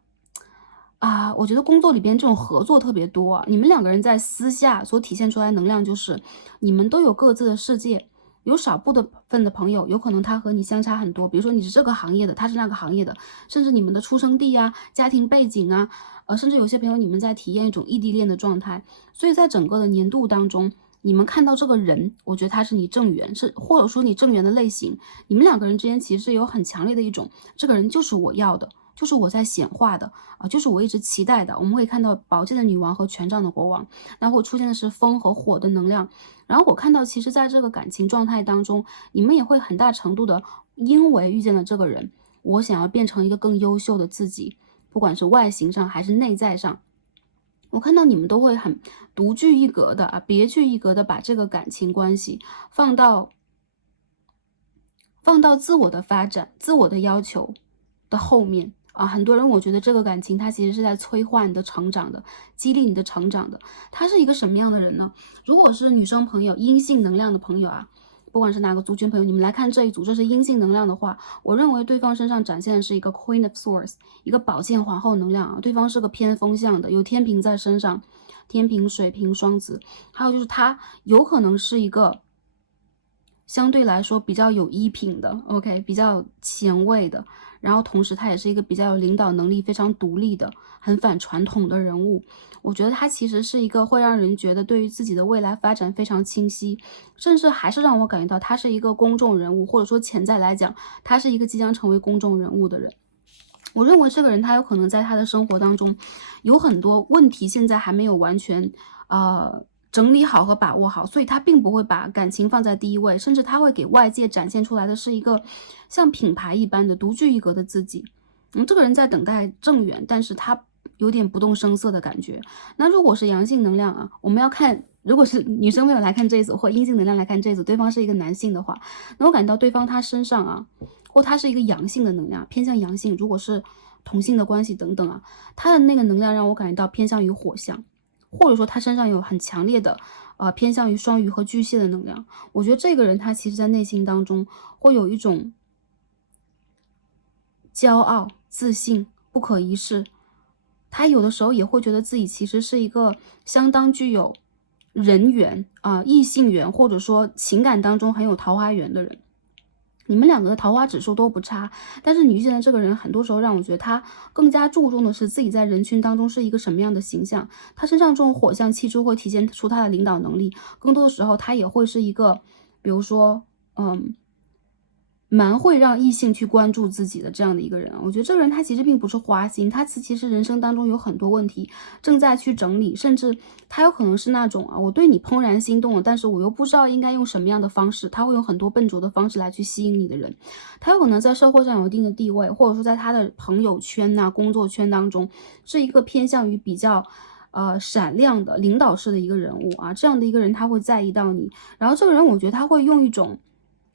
我觉得工作里边这种合作特别多啊，你们两个人在私下所体现出来能量就是你们都有各自的世界。有少部分的朋友，有可能他和你相差很多，比如说你是这个行业的，他是那个行业的，甚至你们的出生地啊、家庭背景啊，甚至有些朋友你们在体验一种异地恋的状态。所以在整个的年度当中，你们看到这个人，我觉得他是你正缘，是或者说你正缘的类型，你们两个人之间其实是有很强烈的一种，这个人就是我要的，就是我在显化的就是我一直期待的。我们会看到宝剑的女王和权杖的国王，然后出现的是风和火的能量。然后我看到其实在这个感情状态当中，你们也会很大程度的因为遇见了这个人，我想要变成一个更优秀的自己，不管是外形上还是内在上。我看到你们都会很独具一格的别具一格的把这个感情关系放到自我的发展、自我的要求的后面很多人我觉得这个感情它其实是在催化你的成长的，激励你的成长的。他是一个什么样的人呢？如果是女生朋友、阴性能量的朋友不管是哪个族群朋友，你们来看这一组，这是阴性能量的话，我认为对方身上展现的是一个 Queen of Swords， 一个宝剑皇后能量对方是个偏风向的，有天平在身上，天平、水瓶、双子，还有就是他有可能是一个相对来说比较有衣品的 ，OK， 比较前卫的，然后同时他也是一个比较有领导能力、非常独立的、很反传统的人物。我觉得他其实是一个会让人觉得对于自己的未来发展非常清晰，甚至还是让我感觉到他是一个公众人物，或者说潜在来讲，他是一个即将成为公众人物的人。我认为这个人他有可能在他的生活当中有很多问题，现在还没有完全整理好和把握好，所以他并不会把感情放在第一位，甚至他会给外界展现出来的是一个像品牌一般的独具一格的自己。这个人在等待正缘，但是他有点不动声色的感觉。那如果是阳性能量我们要看，如果是女生朋友来看这一组，或阴性能量来看这一组，对方是一个男性的话，那我感到对方他身上或他是一个阳性的能量，偏向阳性，如果是同性的关系等等他的那个能量让我感觉到偏向于火象。或者说他身上有很强烈的偏向于双鱼和巨蟹的能量。我觉得这个人他其实在内心当中会有一种骄傲、自信、不可一世。他有的时候也会觉得自己其实是一个相当具有人缘异性缘，或者说情感当中很有桃花缘的人。你们两个的桃花指数都不差，但是你遇见的这个人很多时候让我觉得他更加注重的是自己在人群当中是一个什么样的形象。他身上这种火象气质会体现出他的领导能力，更多的时候他也会是一个比如说蛮会让异性去关注自己的这样的一个人。我觉得这个人他其实并不是花心，他其实人生当中有很多问题正在去整理，甚至他有可能是那种我对你怦然心动了，但是我又不知道应该用什么样的方式，他会用很多笨拙的方式来去吸引你的人。他有可能在社会上有一定的地位，或者说在他的朋友圈工作圈当中是一个偏向于比较闪亮的领导式的一个人物这样的一个人他会在意到你。然后这个人我觉得他会用一种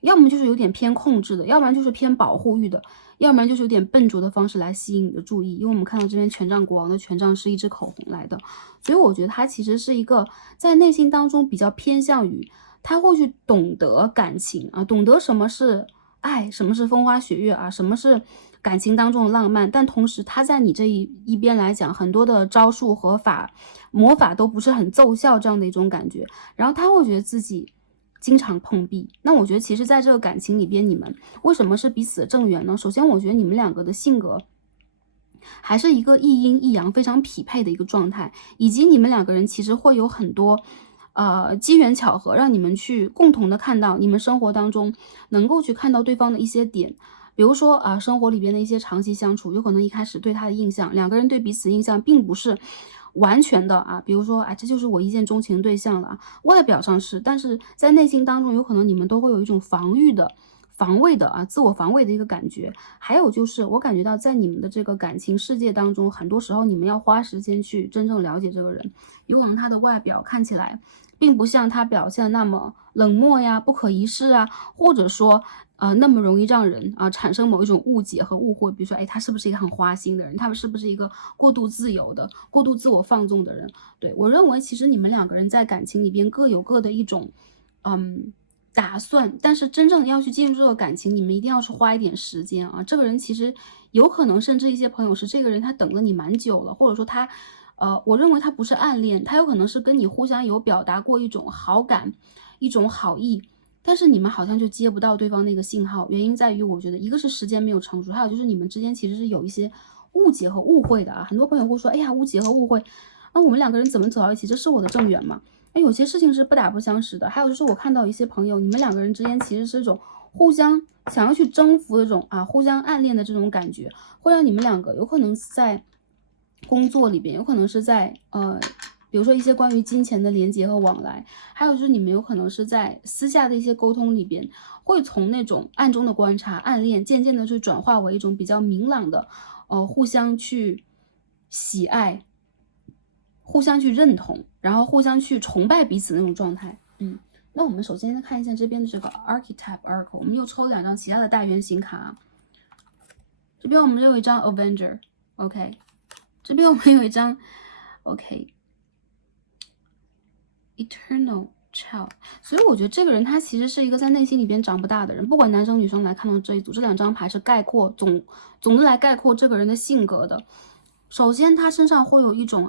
要么就是有点偏控制的，要不然就是偏保护欲的，要不然就是有点笨拙的方式来吸引你的注意。因为我们看到这边权杖国王的权杖是一支口红来的，所以我觉得他其实是一个在内心当中比较偏向于他会去懂得感情啊，懂得什么是爱，什么是风花雪月啊，什么是感情当中的浪漫。但同时他在你这一边来讲，很多的招数和魔法都不是很奏效这样的一种感觉，然后他会觉得自己经常碰壁。那我觉得其实在这个感情里边，你们为什么是彼此的正缘呢？首先我觉得你们两个的性格还是一个一阴一阳非常匹配的一个状态，以及你们两个人其实会有很多机缘巧合，让你们去共同的看到你们生活当中能够去看到对方的一些点。比如说生活里边的一些长期相处，有可能一开始对他的印象，两个人对彼此印象并不是完全的比如说这就是我一见钟情对象了外表上是，但是在内心当中有可能你们都会有一种防卫的自我防卫的一个感觉。还有就是我感觉到在你们的这个感情世界当中，很多时候你们要花时间去真正了解这个人。有可能他的外表看起来并不像他表现的那么冷漠呀、不可一世或者说那么容易让人产生某一种误解和误会。比如说他是不是一个很花心的人，他们是不是一个过度自由的、过度自我放纵的人。对，我认为其实你们两个人在感情里边各有各的一种打算，但是真正要去进入这个感情，你们一定要是花一点时间这个人其实有可能，甚至一些朋友是这个人他等了你蛮久了，或者说他我认为他不是暗恋，他有可能是跟你互相有表达过一种好感，一种好意，但是你们好像就接不到对方那个信号。原因在于我觉得一个是时间没有成熟，还有就是你们之间其实是有一些误解和误会的很多朋友会说哎呀误解和误会，那我们两个人怎么走到一起，这是我的正缘吗？有些事情是不打不相识的。还有就是我看到一些朋友，你们两个人之间其实是一种互相想要去征服的这种互相暗恋的这种感觉，会让你们两个有可能在工作里边，有可能是在比如说一些关于金钱的连接和往来，还有就是你们有可能是在私下的一些沟通里边，会从那种暗中的观察、暗恋，渐渐的去转化为一种比较明朗的互相去喜爱、互相去认同，然后互相去崇拜彼此那种状态。那我们首先看一下这边的这个 Archetype Oracle， 我们又抽2张其他的大圆形卡。这边我们有一张 Avenger， OK， 这边我们有一张 OK Eternal Child。 所以我觉得这个人他其实是一个在内心里边长不大的人。不管男生女生来看到这一组，这2张牌是概括总的来概括这个人的性格的。首先他身上会有一种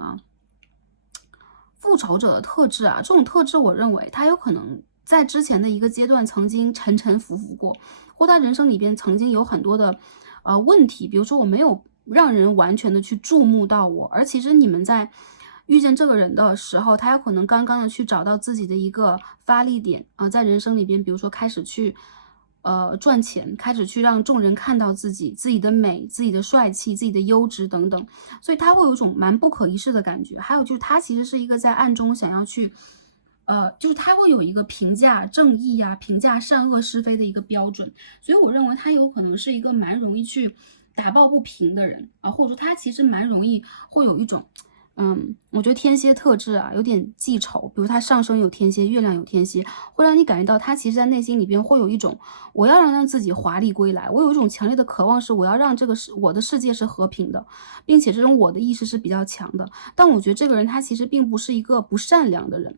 复仇者的特质这种特质我认为他有可能在之前的一个阶段曾经沉沉浮浮过，或他人生里边曾经有很多的问题，比如说我没有让人完全的去注目到我，而其实你们在遇见这个人的时候，他有可能刚刚的去找到自己的一个发力点在人生里边，比如说开始去赚钱，开始去让众人看到自己的美、自己的帅气、自己的优质等等，所以他会有一种蛮不可一世的感觉。还有就是他其实是一个在暗中想要去就是他会有一个评价正义评价善恶是非的一个标准，所以我认为他有可能是一个蛮容易去打抱不平的人或者说他其实蛮容易会有一种我觉得天蝎特质有点记仇，比如他上升有天蝎，月亮有天蝎，会让你感觉到他其实在内心里边会有一种我要让自己华丽归来，我有一种强烈的渴望是我要让我的世界是和平的，并且这种我的意识是比较强的。但我觉得这个人他其实并不是一个不善良的人，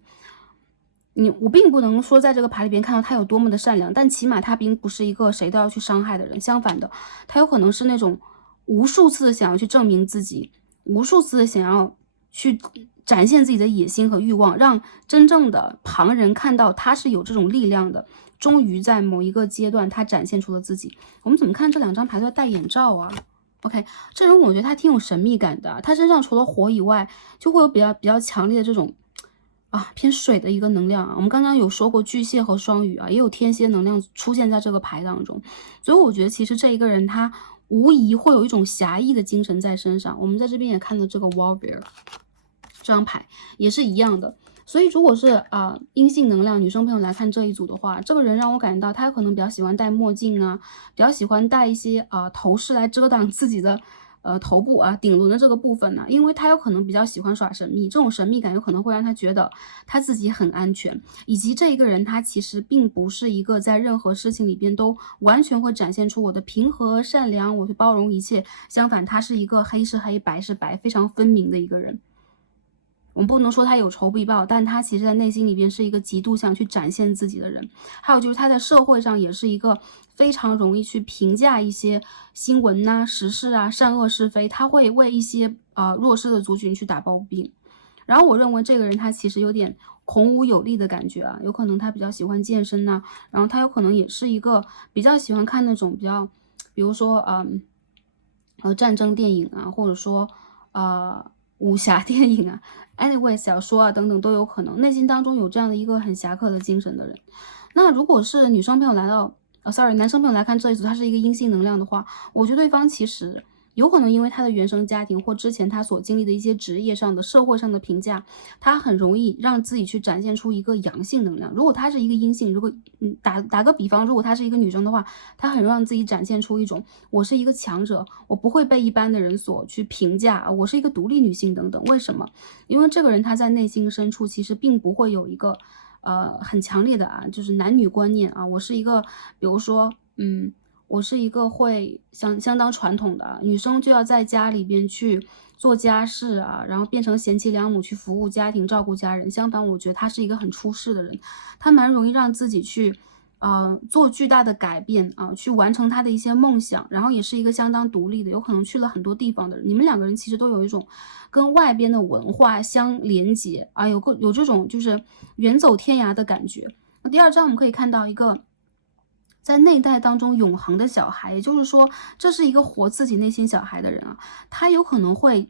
我并不能说在这个牌里边看到他有多么的善良，但起码他并不是一个谁都要去伤害的人，相反的，他有可能是那种无数次想要去证明自己，无数次想要去展现自己的野心和欲望，让真正的旁人看到他是有这种力量的。终于在某一个阶段他展现出了自己。我们怎么看这2张牌都戴眼罩OK， 这人我觉得他挺有神秘感的，他身上除了火以外，就会有比较强烈的这种偏水的一个能量我们刚刚有说过巨蟹和双鱼也有天蝎能量出现在这个牌当中，所以我觉得其实这一个人他无疑会有一种侠义的精神在身上。我们在这边也看到这个 Warrior 这张牌也是一样的。所以如果是阴性能量女生朋友来看这一组的话，这个人让我感觉到他可能比较喜欢戴墨镜比较喜欢戴一些头饰来遮挡自己的头部顶轮的这个部分因为他有可能比较喜欢耍神秘，这种神秘感有可能会让他觉得他自己很安全，以及这一个人他其实并不是一个在任何事情里边都完全会展现出我的平和善良，我去包容一切，相反他是一个黑是黑白是白非常分明的一个人。我们不能说他有仇必报，但他其实在内心里边是一个极度想去展现自己的人。还有就是他在社会上也是一个非常容易去评价一些新闻呐、时事啊、善恶是非，他会为一些弱势的族群去打抱不平。然后我认为这个人他其实有点孔武有力的感觉啊，有可能他比较喜欢健身呐、然后他有可能也是一个比较喜欢看那种比较，比如说战争电影啊，或者说武侠电影啊，anyway 小说啊等等都有可能，内心当中有这样的一个很侠客的精神的人。那如果是女生朋友来到sorry，男生朋友来看这一组，他是一个阴性能量的话，我觉得对方其实有可能因为他的原生家庭或之前他所经历的一些职业上的、社会上的评价，他很容易让自己去展现出一个阳性能量。如果他是一个阴性，如果打个比方，如果她是一个女生的话，她很容易让自己展现出一种我是一个强者，我不会被一般的人所去评价，我是一个独立女性等等。为什么？因为这个人他在内心深处其实并不会有一个很强烈的就是男女观念啊，我是一个，比如说，我是一个会相当传统的女生，就要在家里边去做家事啊，然后变成贤妻良母去服务家庭、照顾家人。相反，我觉得他是一个很出世的人，他蛮容易让自己去做巨大的改变啊，去完成他的一些梦想，然后也是一个相当独立的，有可能去了很多地方的人。你们两个人其实都有一种跟外边的文化相连接啊，有这种就是远走天涯的感觉。那第二章我们可以看到一个在内在当中永恒的小孩，也就是说，这是一个活自己内心小孩的人啊，他有可能会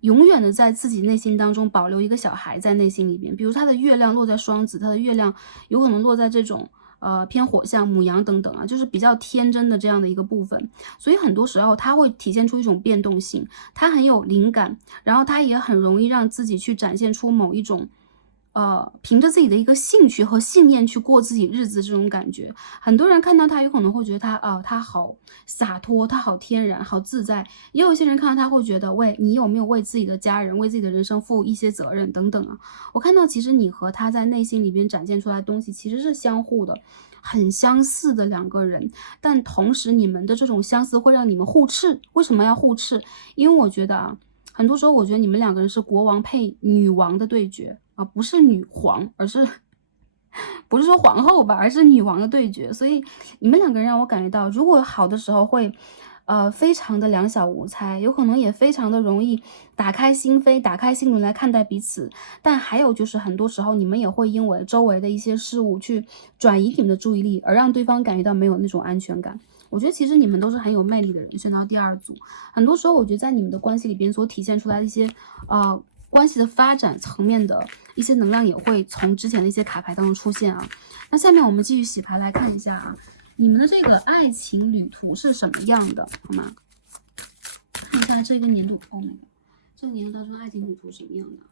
永远的在自己内心当中保留一个小孩在内心里边。比如他的月亮落在双子，他的月亮有可能落在这种偏火象、母羊等等啊，就是比较天真的这样的一个部分。所以很多时候他会体现出一种变动性，他很有灵感，然后他也很容易让自己去展现出某一种凭着自己的一个兴趣和信念去过自己日子这种感觉。很多人看到他有可能会觉得他好洒脱，他好天然，好自在。也有一些人看到他会觉得，喂，你有没有为自己的家人、为自己的人生负一些责任等等啊。我看到其实你和他在内心里边展现出来的东西其实是相互的，很相似的两个人，但同时你们的这种相似会让你们互斥。为什么要互斥？因为我觉得很多时候我觉得你们两个人是国王配女王的对决啊，不是女皇，而是不是说皇后吧，而是女王的对决。所以你们两个人让我感觉到，如果好的时候会非常的两小无猜，有可能也非常的容易打开心扉、打开心轮来看待彼此。但还有就是很多时候你们也会因为周围的一些事物去转移你们的注意力，而让对方感觉到没有那种安全感。我觉得其实你们都是很有魅力的人，选到第二组。很多时候我觉得在你们的关系里边所体现出来的一些关系的发展层面的一些能量也会从之前的一些卡牌当中出现啊。那下面我们继续洗牌来看一下啊，你们的这个爱情旅途是什么样的，好吗？看一下这个年度这个年度当中爱情旅途什么样的。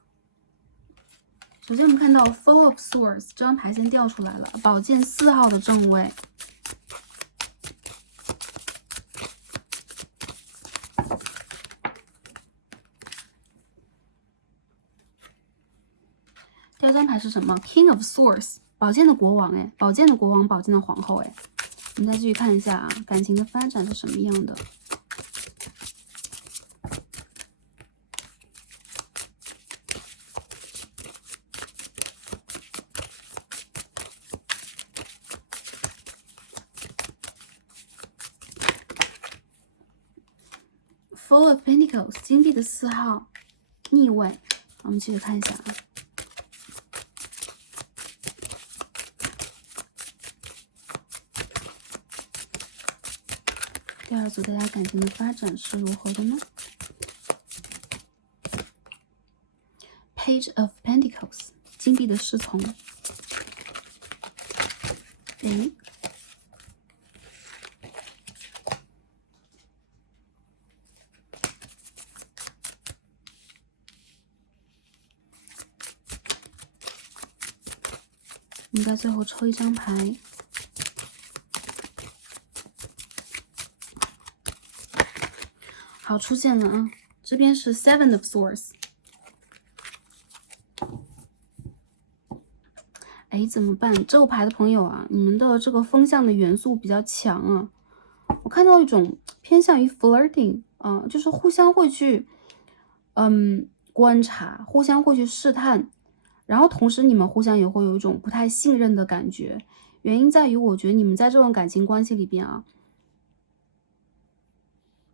首先我们看到 Four of Swords 这张牌先掉出来了，宝剑4号的正位。第二张牌是什么 ？King of Swords， 宝剑的国王，哎，宝剑的国王，宝剑的皇后，哎。我们再继续看一下啊，感情的发展是什么样的？Four of Pentacles， 金币的4号，逆位。我们继续看一下啊。第二组大家感情的发展是如何的呢 ？Page of Pentacles， 金币的侍从。诶，我们在最后抽一张牌。好，出现了啊，这边是 Seven of Swords。哎，怎么办？这个牌的朋友啊，你们的这个风象的元素比较强啊。我看到一种偏向于 flirting 啊，就是互相会去，观察，互相会去试探，然后同时你们互相也会有一种不太信任的感觉。原因在于我觉得你们在这段感情关系里边啊，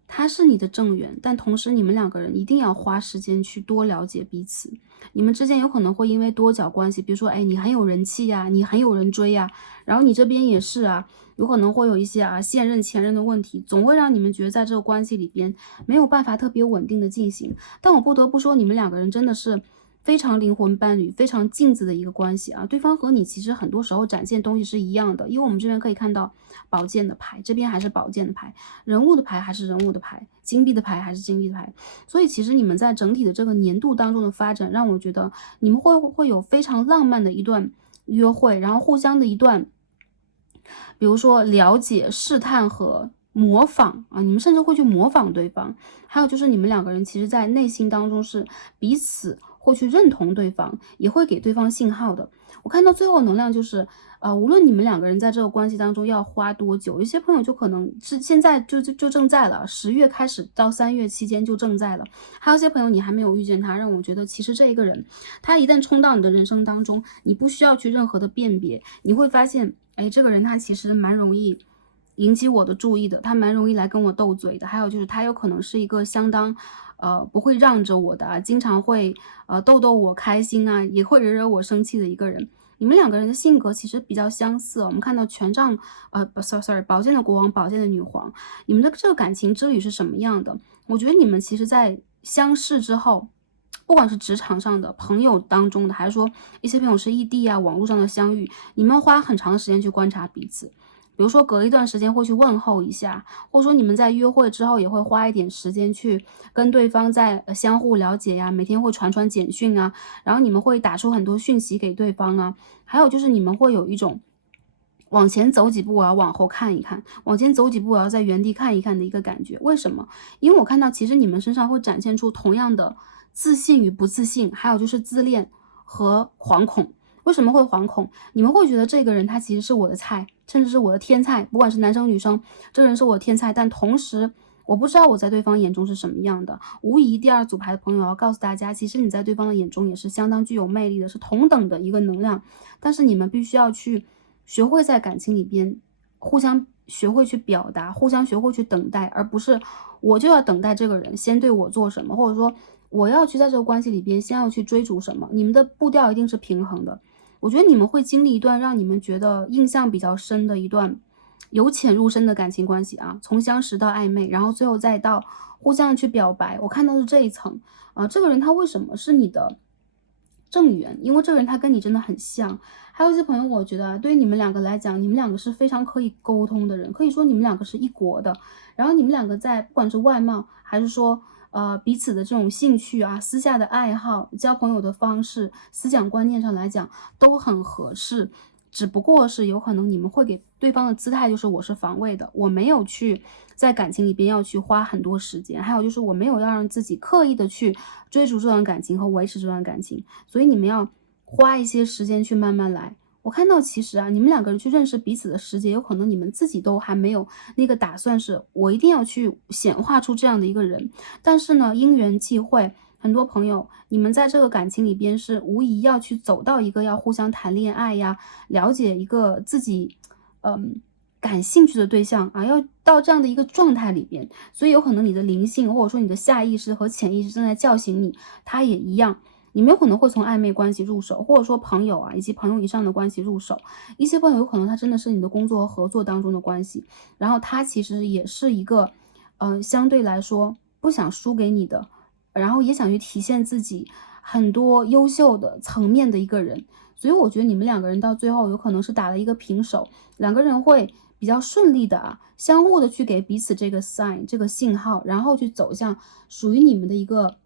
他是你的正缘，但同时你们两个人一定要花时间去多了解彼此。你们之间有可能会因为多角关系，比如说，哎，你很有人气呀，你很有人追呀，然后你这边也是啊，有可能会有一些现任前任的问题，总会让你们觉得在这个关系里边没有办法特别稳定的进行。但我不得不说，你们两个人真的是非常灵魂伴侣，非常镜子的一个关系啊。对方和你其实很多时候展现东西是一样的，因为我们这边可以看到宝剑的牌，这边还是宝剑的牌，人物的牌还是人物的牌，金币的牌还是金币的牌。所以其实你们在整体的这个年度当中的发展，让我觉得你们会有非常浪漫的一段约会，然后互相的一段，比如说了解、试探和模仿啊，你们甚至会去模仿对方。还有就是你们两个人其实在内心当中是彼此会去认同对方，也会给对方信号的。我看到最后能量就是，无论你们两个人在这个关系当中要花多久，有些朋友就可能是现在就正在了，10月开始到3月期间就正在了，还有一些朋友你还没有遇见他，让我觉得其实这一个人，他一旦冲到你的人生当中，你不需要去任何的辨别，你会发现，哎，这个人他其实蛮容易引起我的注意的，他蛮容易来跟我斗嘴的。还有就是他有可能是一个相当不会让着我的啊，经常会逗我开心啊，也会惹我生气的一个人。你们两个人的性格其实比较相似，我们看到权杖不 sorry 宝剑的国王，宝剑的女皇，你们的这个感情之旅是什么样的？我觉得你们其实在相识之后，不管是职场上的朋友当中的，还是说一些朋友是异地啊，网络上的相遇，你们要花很长的时间去观察彼此。比如说隔一段时间会去问候一下，或者说你们在约会之后也会花一点时间去跟对方在相互了解呀，每天会传简讯啊，然后你们会打出很多讯息给对方啊，还有就是你们会有一种往前走几步我要往后看一看，往前走几步我要在原地看一看的一个感觉。为什么？因为我看到其实你们身上会展现出同样的自信与不自信，还有就是自恋和惶恐。为什么会惶恐？你们会觉得这个人他其实是我的菜，甚至是我的天菜，不管是男生女生，这个人是我的天菜，但同时我不知道我在对方眼中是什么样的。无疑第二组牌的朋友要告诉大家，其实你在对方的眼中也是相当具有魅力的，是同等的一个能量，但是你们必须要去学会在感情里边互相学会去表达，互相学会去等待，而不是我就要等待这个人先对我做什么，或者说我要去在这个关系里边先要去追逐什么，你们的步调一定是平衡的。我觉得你们会经历一段让你们觉得印象比较深的一段由浅入深的感情关系啊，从相识到暧昧，然后最后再到互相去表白。我看到是这一层啊，这个人他为什么是你的正缘？因为这个人他跟你真的很像。还有一些朋友，我觉得对于你们两个来讲，你们两个是非常可以沟通的人，可以说你们两个是一国的。然后你们两个在不管是外貌还是说彼此的这种兴趣啊、私下的爱好、交朋友的方式、思想观念上来讲都很合适，只不过是有可能你们会给对方的姿态就是我是防卫的，我没有去在感情里边要去花很多时间，还有就是我没有要让自己刻意的去追逐这段感情和维持这段感情，所以你们要花一些时间去慢慢来。我看到其实啊，你们两个人去认识彼此的时节，有可能你们自己都还没有那个打算，是我一定要去显化出这样的一个人。但是呢，因缘际会，很多朋友，你们在这个感情里边是无疑要去走到一个要互相谈恋爱呀，了解一个自己，感兴趣的对象啊，要到这样的一个状态里边，所以有可能你的灵性或者说你的下意识和潜意识正在叫醒你，它也一样。你们有可能会从暧昧关系入手，或者说朋友啊，以及朋友以上的关系入手。一些朋友有可能他真的是你的工作和合作当中的关系，然后他其实也是一个，相对来说不想输给你的，然后也想去体现自己很多优秀的层面的一个人。所以我觉得你们两个人到最后有可能是打了一个平手，两个人会比较顺利的相互的去给彼此这个 sign 这个信号，然后去走向属于你们的一个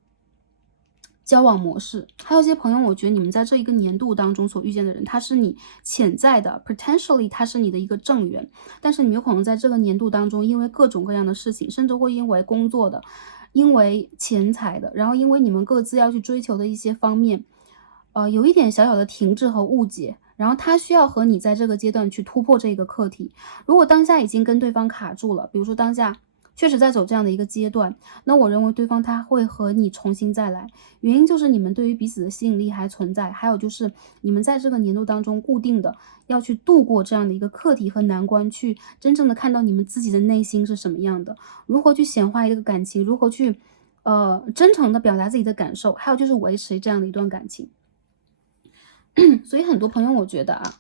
交往模式。还有一些朋友，我觉得你们在这一个年度当中所遇见的人，他是你潜在的 potentially 他是你的一个正缘，但是你有可能在这个年度当中，因为各种各样的事情，甚至会因为工作的，因为钱财的，然后因为你们各自要去追求的一些方面，有一点小小的停滞和误解，然后他需要和你在这个阶段去突破这个课题。如果当下已经跟对方卡住了，比如说当下确实在走这样的一个阶段，那我认为对方他会和你重新再来，原因就是你们对于彼此的吸引力还存在，还有就是你们在这个年度当中固定的要去度过这样的一个课题和难关，去真正的看到你们自己的内心是什么样的，如何去显化一个感情，如何去真诚的表达自己的感受，还有就是维持这样的一段感情。所以很多朋友我觉得啊，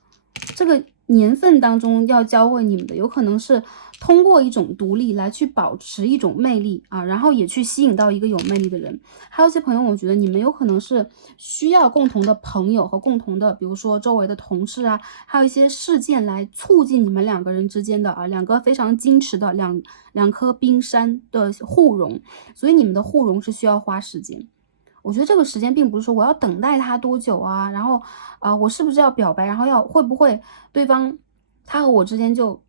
这个年份当中要教会你们的，有可能是通过一种独立来去保持一种魅力啊，然后也去吸引到一个有魅力的人。还有一些朋友，我觉得你们有可能是需要共同的朋友和共同的，比如说周围的同事啊，还有一些事件来促进你们两个人之间的两个非常矜持的两颗冰山的互融，所以你们的互融是需要花时间。我觉得这个时间并不是说我要等待他多久啊，然后我是不是要表白，然后会不会对方他和我之间就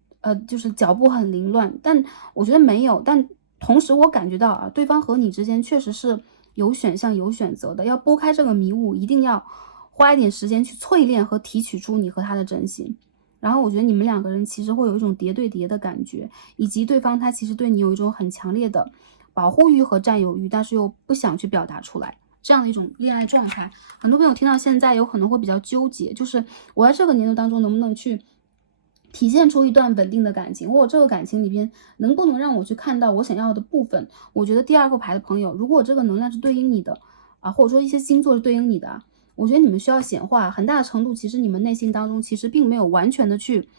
是脚步很凌乱，但我觉得没有，但同时我感觉到对方和你之间确实是有选项有选择的，要拨开这个迷雾，一定要花一点时间去淬炼和提取出你和他的真心。然后我觉得你们两个人其实会有一种叠对叠的感觉，以及对方他其实对你有一种很强烈的保护欲和占有欲，但是又不想去表达出来。这样的一种恋爱状态，很多朋友听到现在有可能会比较纠结，就是我在这个年度当中能不能去体现出一段稳定的感情，或者这个感情里边能不能让我去看到我想要的部分。我觉得第二副牌的朋友，如果这个能量是对应你的或者说一些星座是对应你的我觉得你们需要显化，很大的程度其实你们内心当中其实并没有完全的去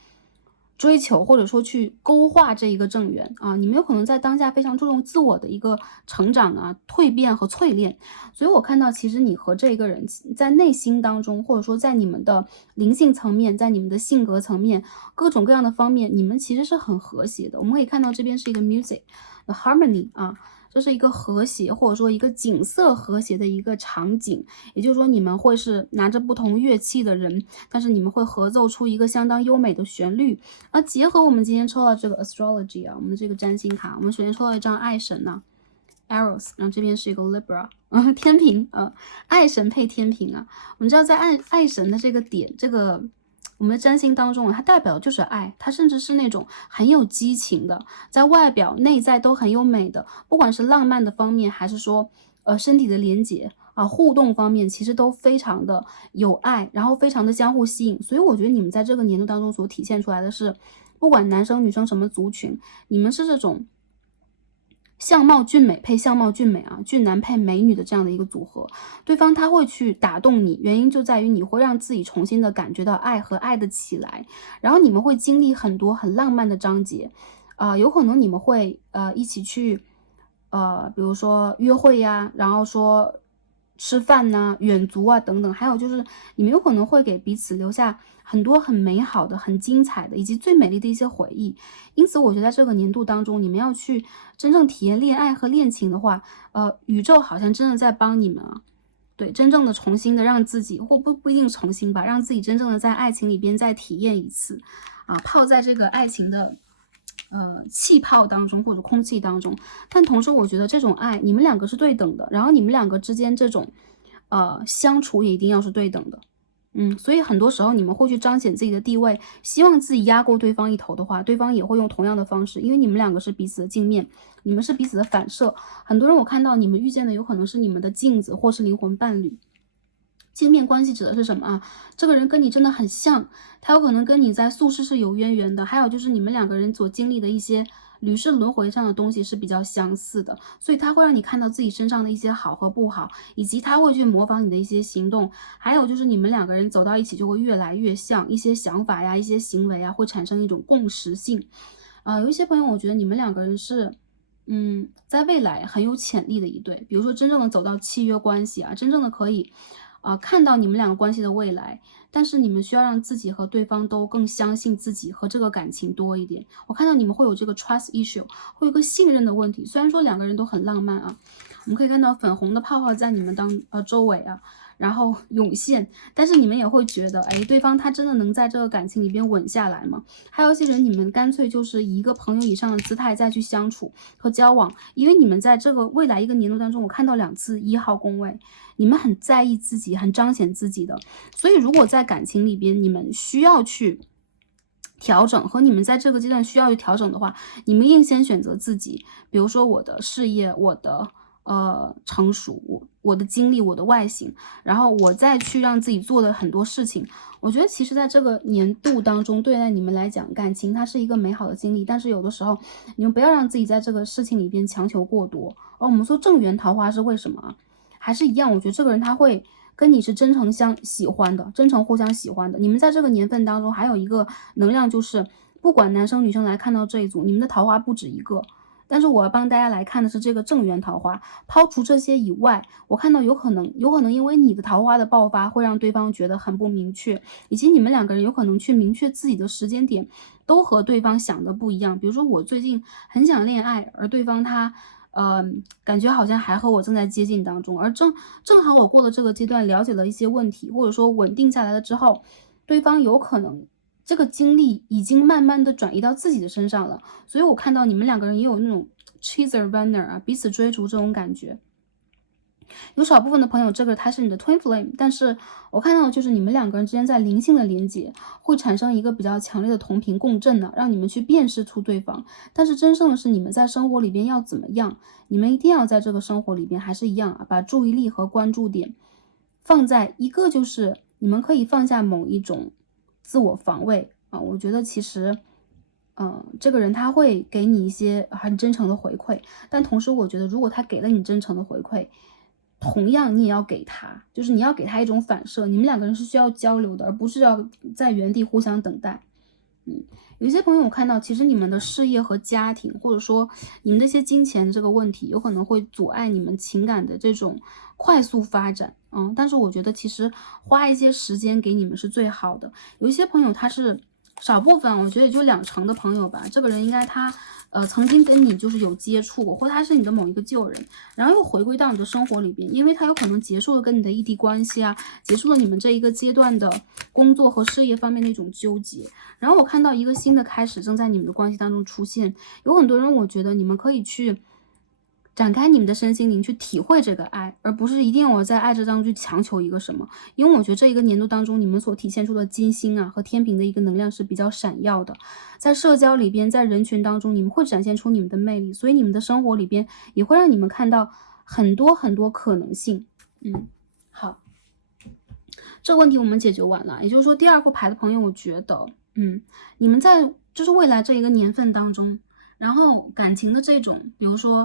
追求，或者说去勾画这一个正缘你们有可能在当下非常注重自我的一个成长蜕变和淬炼。所以我看到其实你和这个人在内心当中，或者说在你们的灵性层面，在你们的性格层面，各种各样的方面，你们其实是很和谐的。我们可以看到这边是一个 music the harmony 这是一个和谐，或者说一个景色和谐的一个场景，也就是说你们会是拿着不同乐器的人，但是你们会合奏出一个相当优美的旋律。结合我们今天抽到这个 astrology 我们的这个占星卡，我们首先抽到一张爱神Eros， 然后这边是一个 Libra， 天平，爱神配天平我们知道在爱神的这个点，这个我们的占星当中它代表的就是爱，它甚至是那种很有激情的，在外表内在都很优美的，不管是浪漫的方面，还是说身体的连结互动方面，其实都非常的有爱，然后非常的相互吸引。所以我觉得你们在这个年度当中所体现出来的是，不管男生女生什么族群，你们是这种相貌俊美配相貌俊美俊男配美女的这样的一个组合，对方他会去打动你，原因就在于你会让自己重新的感觉到爱和爱的起来，然后你们会经历很多很浪漫的章节有可能你们会一起去比如说约会然后说吃饭远足等等，还有就是你们有可能会给彼此留下很多很美好的、很精彩的以及最美丽的一些回忆。因此我觉得在这个年度当中，你们要去真正体验恋爱和恋情的话，宇宙好像真的在帮你们对，真正的重新的让自己，或不一定重新吧，让自己真正的在爱情里边再体验一次泡在这个爱情的气泡当中或者空气当中。但同时我觉得这种爱你们两个是对等的，然后你们两个之间这种相处也一定要是对等的。所以很多时候你们会去彰显自己的地位，希望自己压过对方一头的话，对方也会用同样的方式，因为你们两个是彼此的镜面，你们是彼此的反射。很多人我看到你们遇见的有可能是你们的镜子或是灵魂伴侣。镜面关系指的是什么这个人跟你真的很像，他有可能跟你在宿世是有渊源的，还有就是你们两个人所经历的一些屡世轮回上的东西是比较相似的，所以他会让你看到自己身上的一些好和不好，以及他会去模仿你的一些行动，还有就是你们两个人走到一起就会越来越像，一些想法一些行为会产生一种共识性。有一些朋友我觉得你们两个人是在未来很有潜力的一对，比如说真正的走到契约关系真正的可以看到你们两个关系的未来，但是你们需要让自己和对方都更相信自己和这个感情多一点。我看到你们会有这个 trust issue， 会有一个信任的问题。虽然说两个人都很浪漫我们可以看到粉红的泡泡在你们周围然后涌现，但是你们也会觉得对方他真的能在这个感情里边稳下来吗？还有一些人你们干脆就是以一个朋友以上的姿态再去相处和交往，因为你们在这个未来一个年度当中，我看到2次1号宫位，你们很在意自己，很彰显自己的。所以如果在感情里边你们需要去调整，和你们在这个阶段需要去调整的话，你们应先选择自己，比如说我的事业，我的成熟，我的经历，我的外形，然后我再去让自己做的很多事情。我觉得其实在这个年度当中，对待你们来讲，感情它是一个美好的经历，但是有的时候你们不要让自己在这个事情里边强求过多。而我们说正缘桃花是为什么啊？还是一样，我觉得这个人他会跟你是真诚喜欢的，真诚互相喜欢的。你们在这个年份当中还有一个能量，就是不管男生女生来看到这一组，你们的桃花不止一个。但是我要帮大家来看的是这个正缘桃花，抛除这些以外，我看到有可能因为你的桃花的爆发会让对方觉得很不明确，以及你们两个人有可能去明确自己的时间点都和对方想的不一样。比如说我最近很想恋爱，而对方他感觉好像还和我正在接近当中，而正好我过了这个阶段，了解了一些问题，或者说稳定下来了之后，对方有可能这个精力已经慢慢的转移到自己的身上了，所以我看到你们两个人也有那种 chaser runner 啊，彼此追逐这种感觉。有少部分的朋友，这个他是你的 twin flame， 但是我看到就是你们两个人之间在灵性的连接会产生一个比较强烈的同频共振的，让你们去辨识出对方。但是真正的是你们在生活里边要怎么样，你们一定要在这个生活里边还是一样啊，把注意力和关注点放在一个，就是你们可以放下某一种自我防卫啊。我觉得其实这个人他会给你一些很真诚的回馈，但同时我觉得如果他给了你真诚的回馈，同样你也要给他，就是你要给他一种反射，你们两个人是需要交流的，而不是要在原地互相等待。有一些朋友我看到，其实你们的事业和家庭，或者说你们的一些金钱这个问题，有可能会阻碍你们情感的这种快速发展。但是我觉得其实花一些时间给你们是最好的。有一些朋友他是少部分，我觉得也就2成的朋友吧，这个人应该他曾经跟你就是有接触过，或他是你的某一个旧人，然后又回归到你的生活里边，因为他有可能结束了跟你的异地关系啊，结束了你们这一个阶段的工作和事业方面的一种纠结。然后我看到一个新的开始正在你们的关系当中出现，有很多人我觉得你们可以去展开你们的身心灵去体会这个爱，而不是一定要我在爱这当中去强求一个什么。因为我觉得这一个年度当中，你们所体现出的金星啊和天平的一个能量是比较闪耀的，在社交里边，在人群当中，你们会展现出你们的魅力，所以你们的生活里边也会让你们看到很多很多可能性。好，这个问题我们解决完了，也就是说第2副牌的朋友，我觉得你们在就是未来这一个年份当中，然后感情的这种比如说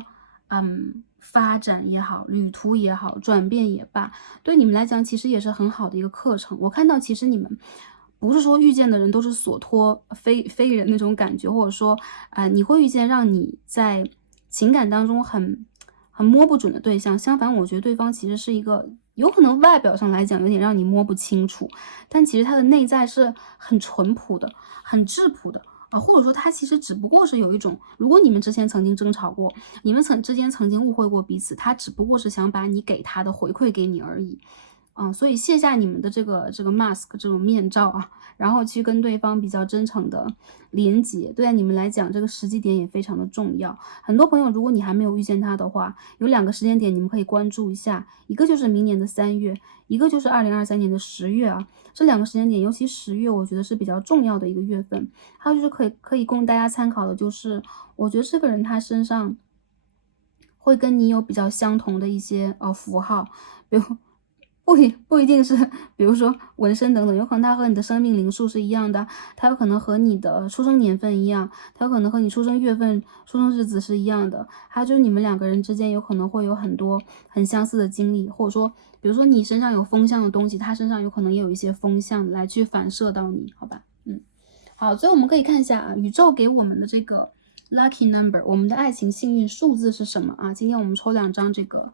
发展也好，旅途也好，转变也罢，对你们来讲其实也是很好的一个课程。我看到其实你们不是说遇见的人都是所托非人那种感觉，或者说你会遇见让你在情感当中很摸不准的对象。相反，我觉得对方其实是一个有可能外表上来讲有点让你摸不清楚，但其实他的内在是很淳朴的，很质朴的。或者说他其实只不过是有一种，如果你们之前曾经争吵过，你们之间曾经误会过彼此，他只不过是想把你给他的回馈给你而已。所以卸下你们的这个 mask 这种面罩啊，然后去跟对方比较真诚的连接，对你们来讲这个时机点也非常的重要。很多朋友如果你还没有遇见他的话，有2个时间点你们可以关注一下，一个就是明年的3月，一个就是2023年的10月啊。这2个时间点，尤其10月我觉得是比较重要的一个月份。还有就是可以供大家参考的，就是我觉得这个人他身上会跟你有比较相同的一些符号，比如不一定是，比如说纹身等等，有可能它和你的生命灵数是一样的，它有可能和你的出生年份一样，它有可能和你出生月份、出生日子是一样的。还有就是你们2个人之间有可能会有很多很相似的经历，或者说，比如说你身上有风象的东西，他身上有可能也有一些风象来去反射到你，好吧？好，所以我们可以看一下宇宙给我们的这个 lucky number， 我们的爱情幸运数字是什么啊？今天我们抽2张这个。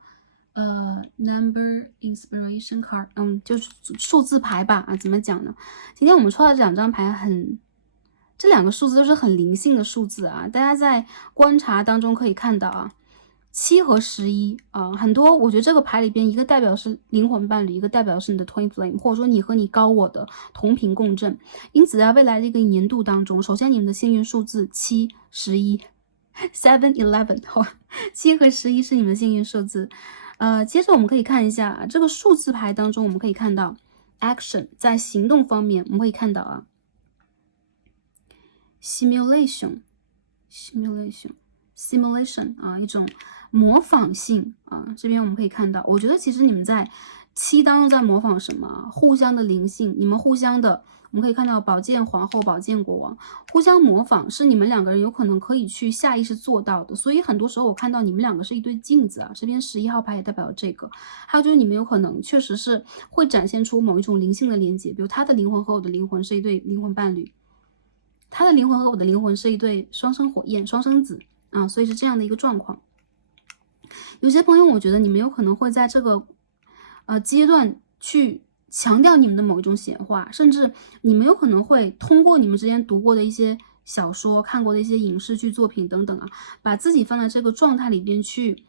number inspiration card，就是数字牌吧，怎么讲呢？今天我们抽到这2张牌这2个数字都是很灵性的数字啊，大家在观察当中可以看到啊，7和11很多，我觉得这个牌里边一个代表是灵魂伴侣，一个代表是你的 twin flame， 或者说你和你高我的同频共振。因此在未来这个年度当中，首先你们的幸运数字7、11 7、11， 好吧，7和11是你们的幸运数字。接着我们可以看一下这个数字牌当中，我们可以看到 action， 在行动方面我们可以看到 simulation 啊，一种模仿性啊。这边我们可以看到，我觉得其实你们在7当中在模仿什么啊？互相的灵性，你们互相的。我们可以看到宝剑皇后、宝剑国王互相模仿，是你们两个人有可能可以去下意识做到的。所以很多时候我看到你们两个是一对镜子啊，这边11号牌也代表了这个。还有就是你们有可能确实是会展现出某一种灵性的连接，比如他的灵魂和我的灵魂是一对灵魂伴侣，他的灵魂和我的灵魂是一对双生火焰、双生子啊，所以是这样的一个状况。有些朋友，我觉得你们有可能会在这个阶段去强调你们的某一种显化，甚至你们有可能会通过你们之前读过的一些小说、看过的一些影视剧作品等等啊，把自己放在这个状态里边去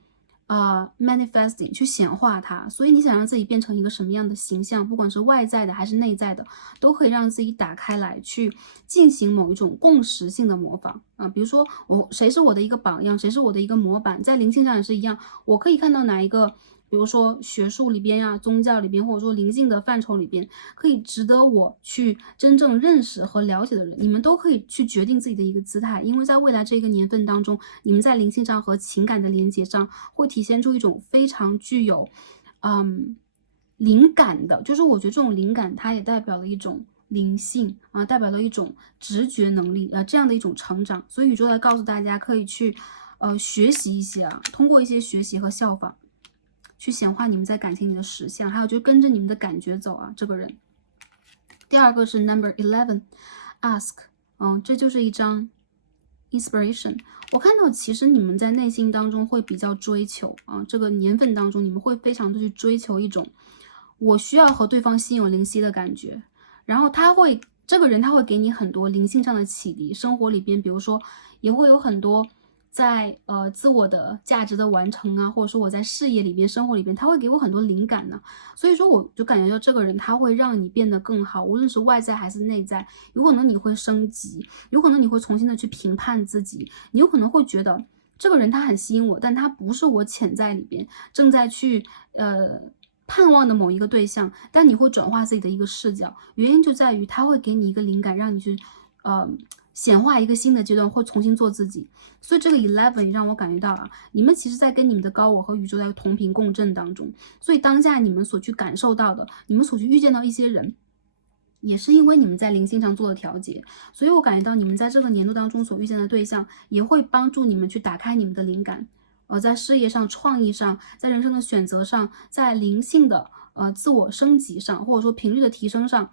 manifesting 去显化它。所以你想让自己变成一个什么样的形象，不管是外在的还是内在的，都可以让自己打开来去进行某一种共识性的模仿啊。比如说谁是我的一个榜样，谁是我的一个模板，在灵性上也是一样，我可以看到哪一个比如说学术里边呀、宗教里边，或者说灵性的范畴里边，可以值得我去真正认识和了解的人，你们都可以去决定自己的一个姿态。因为在未来这个年份当中，你们在灵性上和情感的连接上，会体现出一种非常具有灵感的，就是我觉得这种灵感它也代表了一种灵性啊，代表了一种直觉能力啊，这样的一种成长。所以宇宙来告诉大家，可以去学习一些啊，通过一些学习和效仿，去显化你们在感情里的实相，还有就跟着你们的感觉走啊，这个人。第二个是 number 11 ask， 这就是一张 inspiration。我看到其实你们在内心当中会比较追求啊，这个年份当中你们会非常的去追求一种我需要和对方心有灵犀的感觉，然后这个人他会给你很多灵性上的启迪，生活里边比如说也会有很多在自我的价值的完成啊，或者说我在事业里边、生活里边，他会给我很多灵感呢。所以说我就感觉到这个人他会让你变得更好，无论是外在还是内在，有可能你会升级，有可能你会重新的去评判自己，你有可能会觉得这个人他很吸引我，但他不是我潜在里边正在去盼望的某一个对象，但你会转化自己的一个视角，原因就在于他会给你一个灵感，让你去显化一个新的阶段，或重新做自己。所以这个 11也让我感觉到啊，你们其实在跟你们的高我和宇宙在同频共振当中。所以当下你们所去感受到的，你们所去遇见到一些人，也是因为你们在灵性上做的调节。所以我感觉到你们在这个年度当中所遇见的对象，也会帮助你们去打开你们的灵感。在事业上、创意上，在人生的选择上，在灵性的自我升级上，或者说频率的提升上，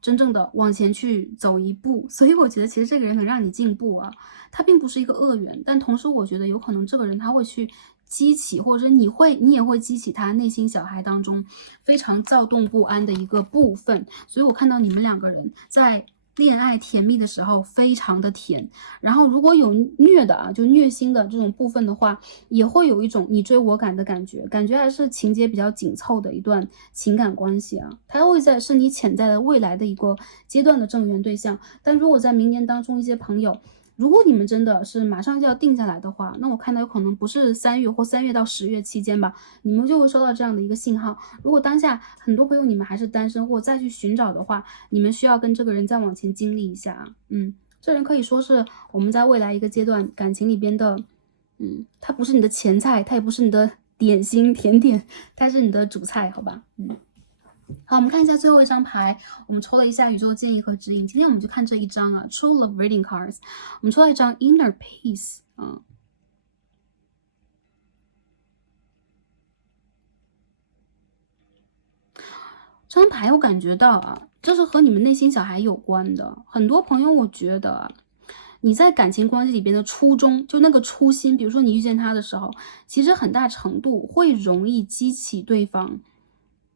真正的往前去走一步。所以我觉得其实这个人能让你进步啊，他并不是一个恶缘，但同时我觉得有可能这个人他会去激起，或者你也会激起他内心小孩当中非常躁动不安的一个部分。所以我看到你们两个人在恋爱甜蜜的时候非常的甜，然后如果有虐的啊，就虐心的这种部分的话，也会有一种你追我赶的感觉，感觉还是情节比较紧凑的一段情感关系啊。它会是你潜在的未来的一个阶段的正缘对象。但如果在明年当中一些朋友，如果你们真的是马上就要定下来的话，那我看到有可能不是3月或3月到10月期间吧，你们就会收到这样的一个信号。如果当下很多朋友你们还是单身或再去寻找的话，你们需要跟这个人再往前经历一下啊。这人可以说是我们在未来一个阶段感情里边的，他不是你的前菜，他也不是你的点心甜点，他是你的主菜，好吧？好，我们看一下最后一张牌，我们抽了一下宇宙建议和指引。今天我们就看这一张啊 ，True Love Reading Cards。我们抽到一张 Inner Peace 啊。这张牌我感觉到啊，这是和你们内心小孩有关的。很多朋友，我觉得你在感情关系里边的初衷，就那个初心，比如说你遇见他的时候，其实很大程度会容易激起对方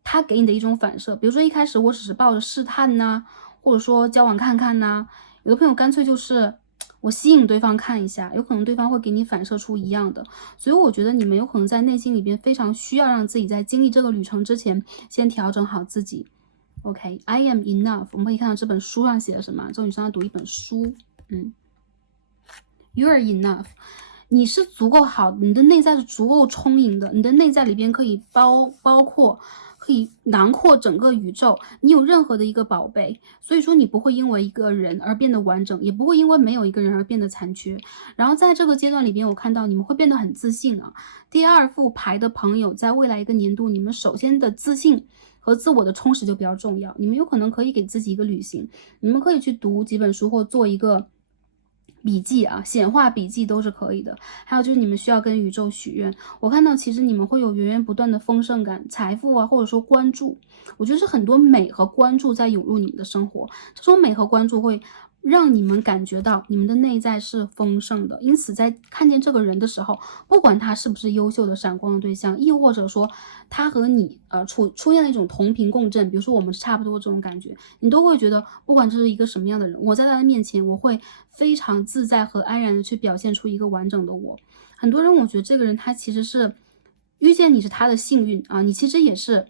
他给你的一种反射。比如说一开始我只是抱着试探呐，或者说交往看看呐，有的朋友干脆就是我吸引对方看一下，有可能对方会给你反射出一样的。所以我觉得你们有可能在内心里边非常需要让自己在经历这个旅程之前，先调整好自己。OK，I am enough。我们可以看到这本书上写的什么？这种女生要读一本书，You are enough。你是足够好，你的内在是足够充盈的，你的内在里边可以包括可以囊括整个宇宙，你有任何的一个宝贝，所以说你不会因为一个人而变得完整，也不会因为没有一个人而变得残缺。然后在这个阶段里边，我看到你们会变得很自信啊。第二副牌的朋友，在未来一个年度，你们首先的自信和自我的充实就比较重要。你们有可能可以给自己一个旅行，你们可以去读几本书或做一个笔记啊，显化笔记都是可以的。还有就是你们需要跟宇宙许愿，我看到其实你们会有源源不断的丰盛感、财富啊，或者说关注。我觉得是很多美和关注在涌入你们的生活，这种美和关注会让你们感觉到你们的内在是丰盛的。因此在看见这个人的时候，不管他是不是优秀的闪光的对象，亦或者说他和你出现了一种同频共振，比如说我们是差不多这种感觉，你都会觉得不管这是一个什么样的人，我在他的面前我会非常自在和安然的去表现出一个完整的我。很多人我觉得这个人他其实是遇见你是他的幸运啊，你其实也是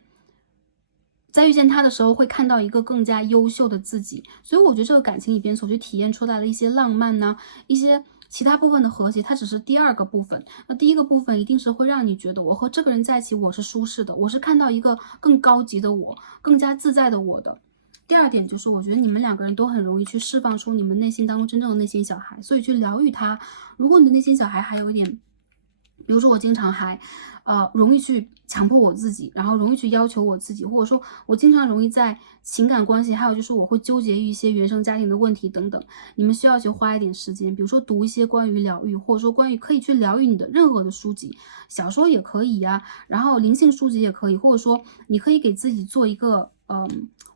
在遇见他的时候会看到一个更加优秀的自己。所以我觉得这个感情里边所去体验出来的一些浪漫呢，一些其他部分的和谐，它只是第二个部分。那第一个部分一定是会让你觉得我和这个人在一起我是舒适的，我是看到一个更高级的我，更加自在的我的。第二点就是我觉得你们两个人都很容易去释放出你们内心当中真正的内心小孩，所以去疗愈他。如果你的内心小孩还有一点，比如说我经常还容易去强迫我自己，然后容易去要求我自己，或者说我经常容易在情感关系，还有就是我会纠结于一些原生家庭的问题等等。你们需要去花一点时间，比如说读一些关于疗愈，或者说关于可以去疗愈你的任何的书籍，小说也可以呀，然后灵性书籍也可以，或者说你可以给自己做一个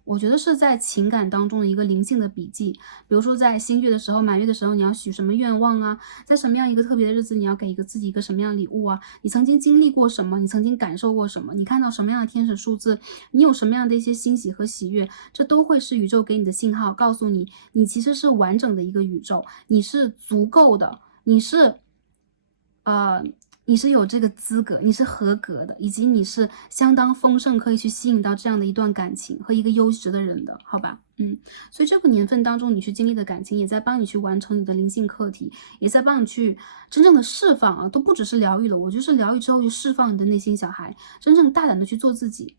我觉得是在情感当中的一个灵性的笔记。比如说在新月的时候、满月的时候，你要许什么愿望啊？在什么样一个特别的日子，你要给自己一个什么样的礼物啊？你曾经经历过什么？你曾经感受过什么？你看到什么样的天使数字？你有什么样的一些欣喜和喜悦？这都会是宇宙给你的信号，告诉你，你其实是完整的一个宇宙，你是足够的，你是有这个资格，你是合格的，以及你是相当丰盛，可以去吸引到这样的一段感情和一个优质的人的，好吧？所以这个年份当中，你去经历的感情，也在帮你去完成你的灵性课题，也在帮你去真正的释放啊，都不只是疗愈了，我就是疗愈之后去释放你的内心小孩，真正大胆的去做自己。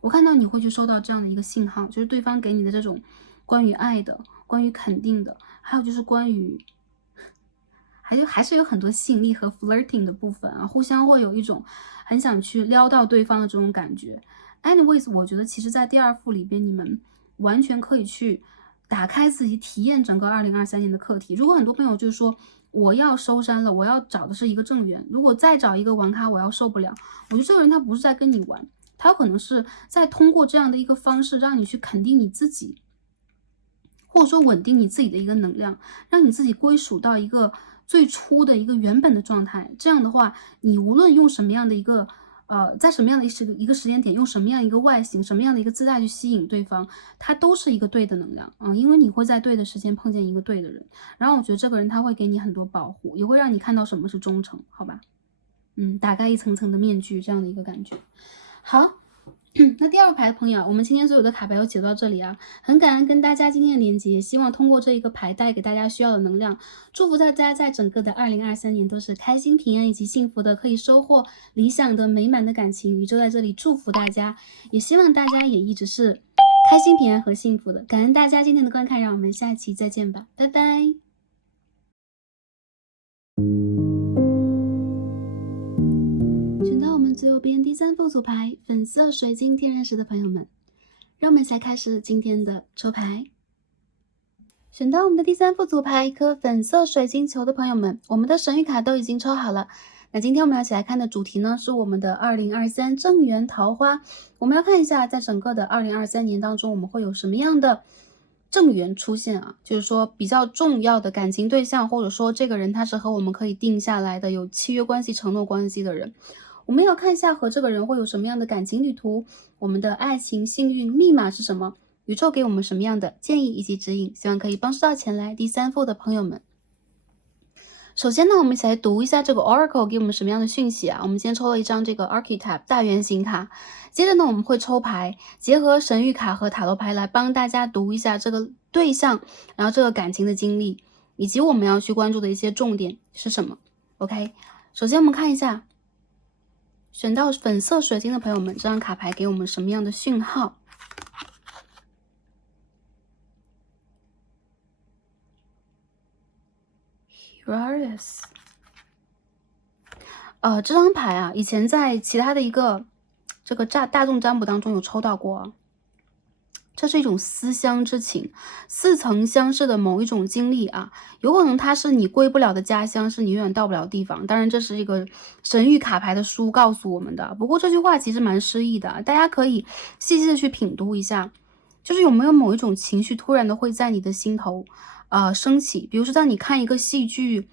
我看到你会去收到这样的一个信号，就是对方给你的这种关于爱的、关于肯定的，还有就是关于还是有很多吸引力和 flirting 的部分啊，互相会有一种很想去撩到对方的这种感觉。Anyways， 我觉得其实在第二副里边，你们完全可以去打开自己，体验整个2023年的课题。如果很多朋友就是说我要收山了，我要找的是一个正缘，如果再找一个玩咖，我要受不了。我觉得这个人他不是在跟你玩，他有可能是在通过这样的一个方式，让你去肯定你自己，或者说稳定你自己的一个能量，让你自己归属到一个最初的一个原本的状态。这样的话，你无论用什么样的一个在什么样的一个时间点，用什么样一个外形，什么样的一个姿态去吸引对方，它都是一个对的能量啊，因为你会在对的时间碰见一个对的人。然后我觉得这个人他会给你很多保护，也会让你看到什么是忠诚，好吧？打开一层层的面具，这样的一个感觉。好。那第二个牌的朋友，我们今天所有的卡牌都解到这里啊，很感恩跟大家今天的连接，希望通过这一个牌带给大家需要的能量，祝福大家在整个的2023年都是开心、平安以及幸福的，可以收获理想的、美满的感情。宇宙在这里祝福大家，也希望大家也一直是开心、平安和幸福的。感恩大家今天的观看，让我们下期再见吧，拜拜。最右边第三副组牌粉色水晶天然石的朋友们，让我们来开始今天的抽牌。选到我们的第三副组牌一颗粉色水晶球的朋友们，我们的神谕卡都已经抽好了。那今天我们要一起来看的主题呢，是我们的2023正缘桃花。我们要看一下，在整个的2023年当中，我们会有什么样的正缘出现啊？就是说比较重要的感情对象，或者说这个人他是和我们可以定下来的，有契约关系、承诺关系的人。我们要看一下和这个人会有什么样的感情旅途，我们的爱情幸运密码是什么，宇宙给我们什么样的建议以及指引，希望可以帮助到前来第三副的朋友们。首先呢，我们一起来读一下这个 Oracle 给我们什么样的讯息啊？我们先抽了一张这个 Archetype 大圆形卡，接着呢我们会抽牌，结合神谕卡和塔罗牌来帮大家读一下这个对象，然后这个感情的经历，以及我们要去关注的一些重点是什么。OK， 首先我们看一下选到粉色水晶的朋友们，这张卡牌给我们什么样的讯号？Here is。这张牌啊，以前在其他的一个这个大众占卜当中有抽到过啊。这是一种思乡之情，似曾相识的某一种经历啊，有可能它是你归不了的家乡，是你永远到不了的地方。当然，这是一个神谕卡牌的书告诉我们的。不过这句话其实蛮诗意的，大家可以细细的去品读一下，就是有没有某一种情绪突然的会在你的心头升起。比如说，当你看一个戏剧，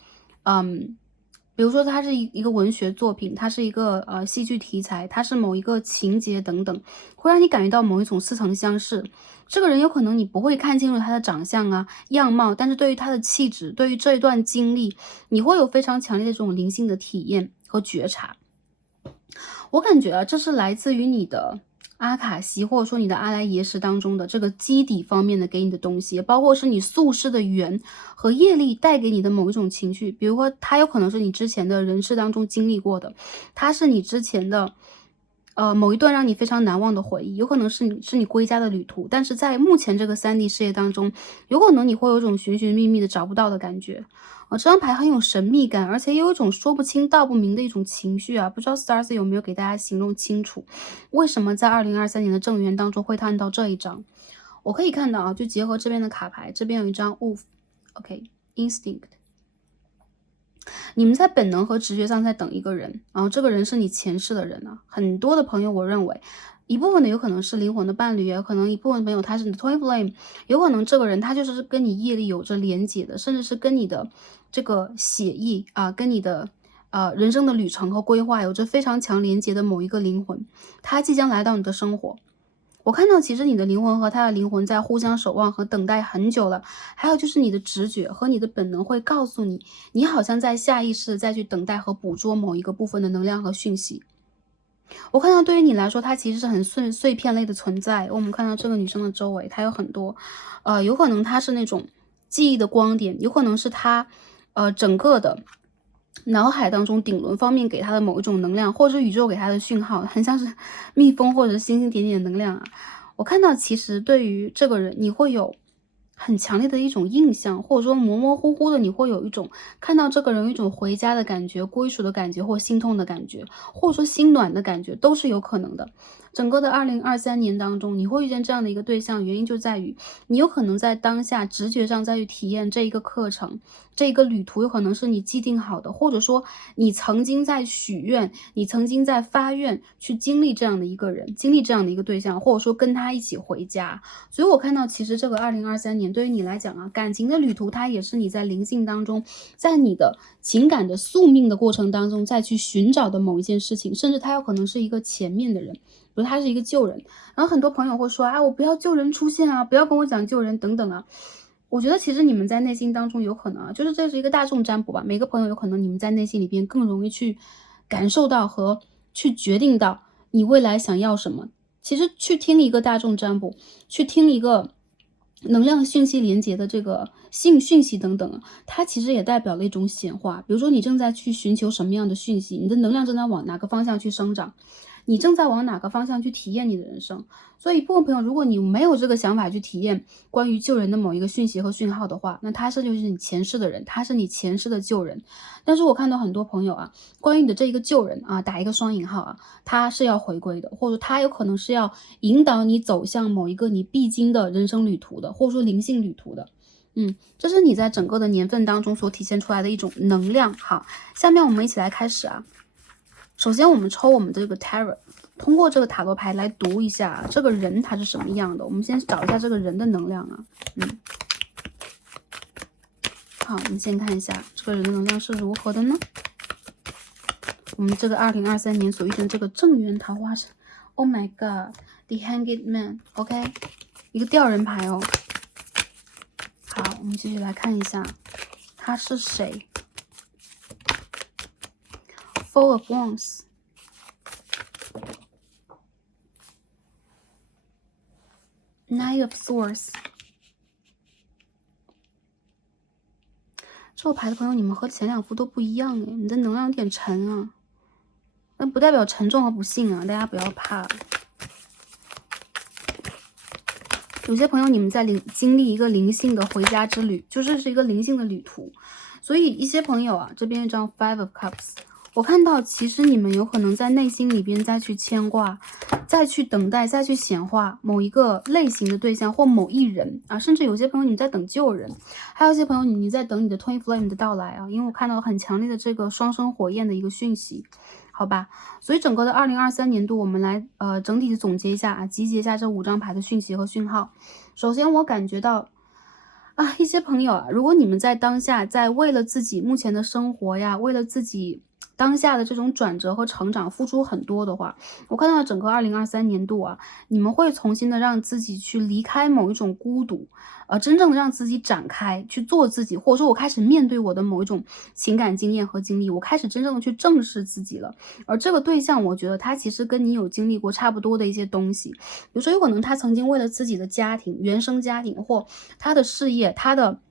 比如说它是一个文学作品，它是一个戏剧题材，它是某一个情节等等，会让你感觉到某一种似曾相识。这个人有可能你不会看清楚他的长相啊、样貌，但是对于他的气质，对于这一段经历，你会有非常强烈的这种灵性的体验和觉察。我感觉啊，这是来自于你的阿卡西，或者说你的阿莱耶识当中的这个基底方面的给你的东西，包括是你宿世的缘和业力带给你的某一种情绪。比如说，它有可能是你之前的人世当中经历过的，它是你之前的某一段让你非常难忘的回忆，有可能是你归家的旅途，但是在目前这个3D 世界当中，有可能你会有一种寻寻觅觅的找不到的感觉。这张牌很有神秘感，而且也有一种说不清道不明的一种情绪啊，不知道 Stars 有没有给大家形容清楚，为什么在2023年的正缘当中会看到这一张？我可以看到啊，就结合这边的卡牌，这边有一张 Wolf，OK，Instinct。你们在本能和直觉上在等一个人，然后这个人是你前世的人啊。很多的朋友，我认为一部分的有可能是灵魂的伴侣，也可能一部分朋友他是你的 Twin Flame，有可能这个人他就是跟你业力有着连结的，甚至是跟你的这个血液啊，跟你的人生的旅程和规划有着非常强连结的某一个灵魂，他即将来到你的生活。我看到其实你的灵魂和他的灵魂在互相守望和等待很久了，还有就是你的直觉和你的本能会告诉你，你好像在下意识再去等待和捕捉某一个部分的能量和讯息。我看到对于你来说，它其实是很碎片类的存在。我们看到这个女生的周围，她有很多，有可能她是那种记忆的光点，有可能是她，整个的脑海当中顶轮方面给他的某一种能量，或者是宇宙给他的讯号，很像是蜜蜂或者是星星点点的能量啊。我看到其实对于这个人，你会有很强烈的一种印象，或者说模模糊糊的，你会有一种看到这个人有一种回家的感觉、归属的感觉，或心痛的感觉，或者说心暖的感觉，都是有可能的。整个的2023年当中，你会遇见这样的一个对象，原因就在于你有可能在当下直觉上再去体验这一个课程，这一个旅途，有可能是你既定好的，或者说你曾经在许愿，你曾经在发愿去经历这样的一个人，经历这样的一个对象，或者说跟他一起回家。所以我看到，其实这个2023年对于你来讲啊，感情的旅途，它也是你在灵性当中，在你的情感的宿命的过程当中再去寻找的某一件事情，甚至他有可能是一个前面的人。比如他是一个旧人，然后很多朋友会说，啊，我不要旧人出现啊，不要跟我讲旧人等等啊。我觉得其实你们在内心当中有可能啊，就是这是一个大众占卜吧，每个朋友有可能你们在内心里边更容易去感受到和去决定到你未来想要什么。其实去听一个大众占卜，去听一个能量讯息连接的这个讯息等等，它其实也代表了一种显化。比如说你正在去寻求什么样的讯息，你的能量正在往哪个方向去生长，你正在往哪个方向去体验你的人生。所以部分朋友，如果你没有这个想法去体验关于救人的某一个讯息和讯号的话，那他是就是你前世的人，他是你前世的救人。但是我看到很多朋友啊，关于你的这一个救人啊，打一个双引号啊，他是要回归的，或者他有可能是要引导你走向某一个你必经的人生旅途的，或者说灵性旅途的。这是你在整个的年份当中所体现出来的一种能量。好，下面我们一起来开始啊。首先我们抽我们这个 Tarot， 通过这个塔罗牌来读一下这个人他是什么样的。我们先找一下这个人的能量啊。好，我们先看一下这个人的能量是如何的呢？我们这个2023年所遇见这个正缘桃花是 ，Oh my God，The Hanged Man，OK，一个吊人牌哦。好，我们继续来看一下他是谁。Four of Wands。Nine of Swords， 这个牌的朋友，你们和前两副都不一样诶，你的能量有点沉啊。那不代表沉重和不幸啊，大家不要怕。有些朋友你们在经历一个灵性的回家之旅，就这是一个灵性的旅途。所以一些朋友啊，这边一张 Five of Cups， 我看到其实你们有可能在内心里边再去牵挂，再去等待，再去显化某一个类型的对象或某一人啊，甚至有些朋友你在等救人，还有一些朋友你在等你的 Twin Flame 的到来啊，因为我看到很强烈的这个双生火焰的一个讯息。好吧，所以整个的2023年度，我们来整体的总结一下啊，集结一下这5张牌的讯息和讯号。首先，我感觉到啊，一些朋友啊，如果你们在当下，在为了自己目前的生活呀，为了自己当下的这种转折和成长付出很多的话，我看到整个2023年度啊，你们会重新的让自己去离开某一种孤独，真正的让自己展开去做自己，或者说我开始面对我的某一种情感经验和经历，我开始真正的去正视自己了。而这个对象，我觉得他其实跟你有经历过差不多的一些东西，比如说有可能他曾经为了自己的家庭、原生家庭或他的事业、他的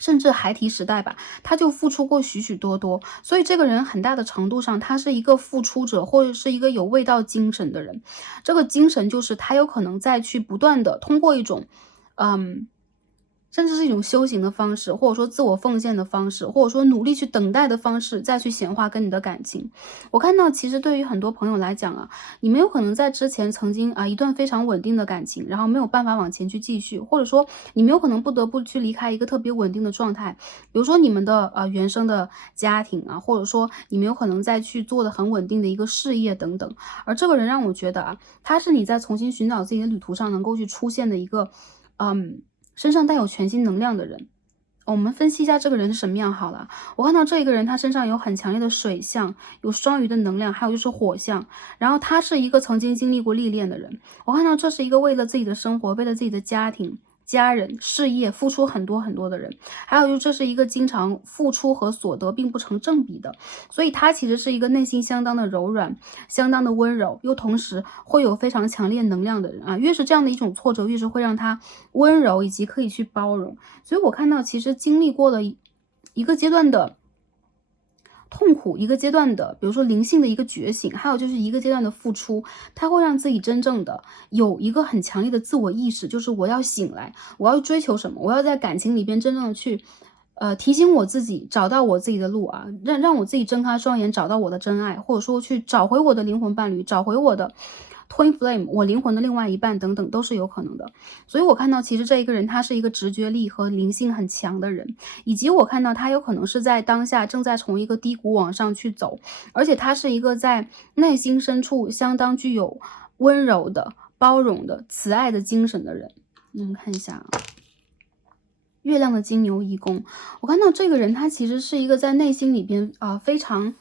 甚至孩提时代吧，他就付出过许许多多，所以这个人很大的程度上，他是一个付出者，或者是一个有味道精神的人。这个精神就是他有可能再去不断的通过一种，甚至是一种修行的方式，或者说自我奉献的方式，或者说努力去等待的方式，再去显化跟你的感情。我看到其实对于很多朋友来讲啊，你们有可能在之前曾经一段非常稳定的感情，然后没有办法往前去继续，或者说你们有可能不得不去离开一个特别稳定的状态，比如说你们的原生的家庭啊，或者说你们有可能再去做的很稳定的一个事业等等。而这个人让我觉得啊，他是你在重新寻找自己的旅途上能够去出现的一个身上带有全新能量的人。我们分析一下这个人是什么样好了。我看到这个人他身上有很强烈的水象，有双鱼的能量，还有就是火象，然后他是一个曾经经历过历练的人。我看到这是一个为了自己的生活，为了自己的家庭、家人、事业付出很多很多的人，还有就是这是一个经常付出和所得并不成正比的，所以他其实是一个内心相当的柔软、相当的温柔，又同时会有非常强烈能量的人啊。越是这样的一种挫折，越是会让他温柔以及可以去包容。所以我看到其实经历过了一个阶段的痛苦，一个阶段的，比如说灵性的一个觉醒，还有就是一个阶段的付出，它会让自己真正的有一个很强烈的自我意识，就是我要醒来，我要追求什么，我要在感情里边真正的去提醒我自己，找到我自己的路啊，让我自己睁开双眼，找到我的真爱，或者说去找回我的灵魂伴侣，找回我的 Twin Flame， 我灵魂的另外一半等等都是有可能的。所以我看到其实这一个人他是一个直觉力和灵性很强的人，以及我看到他有可能是在当下正在从一个低谷往上去走，而且他是一个在内心深处相当具有温柔的、包容的、慈爱的精神的人。我们看一下啊。月亮的金牛一宫，我看到这个人他其实是一个在内心里边非常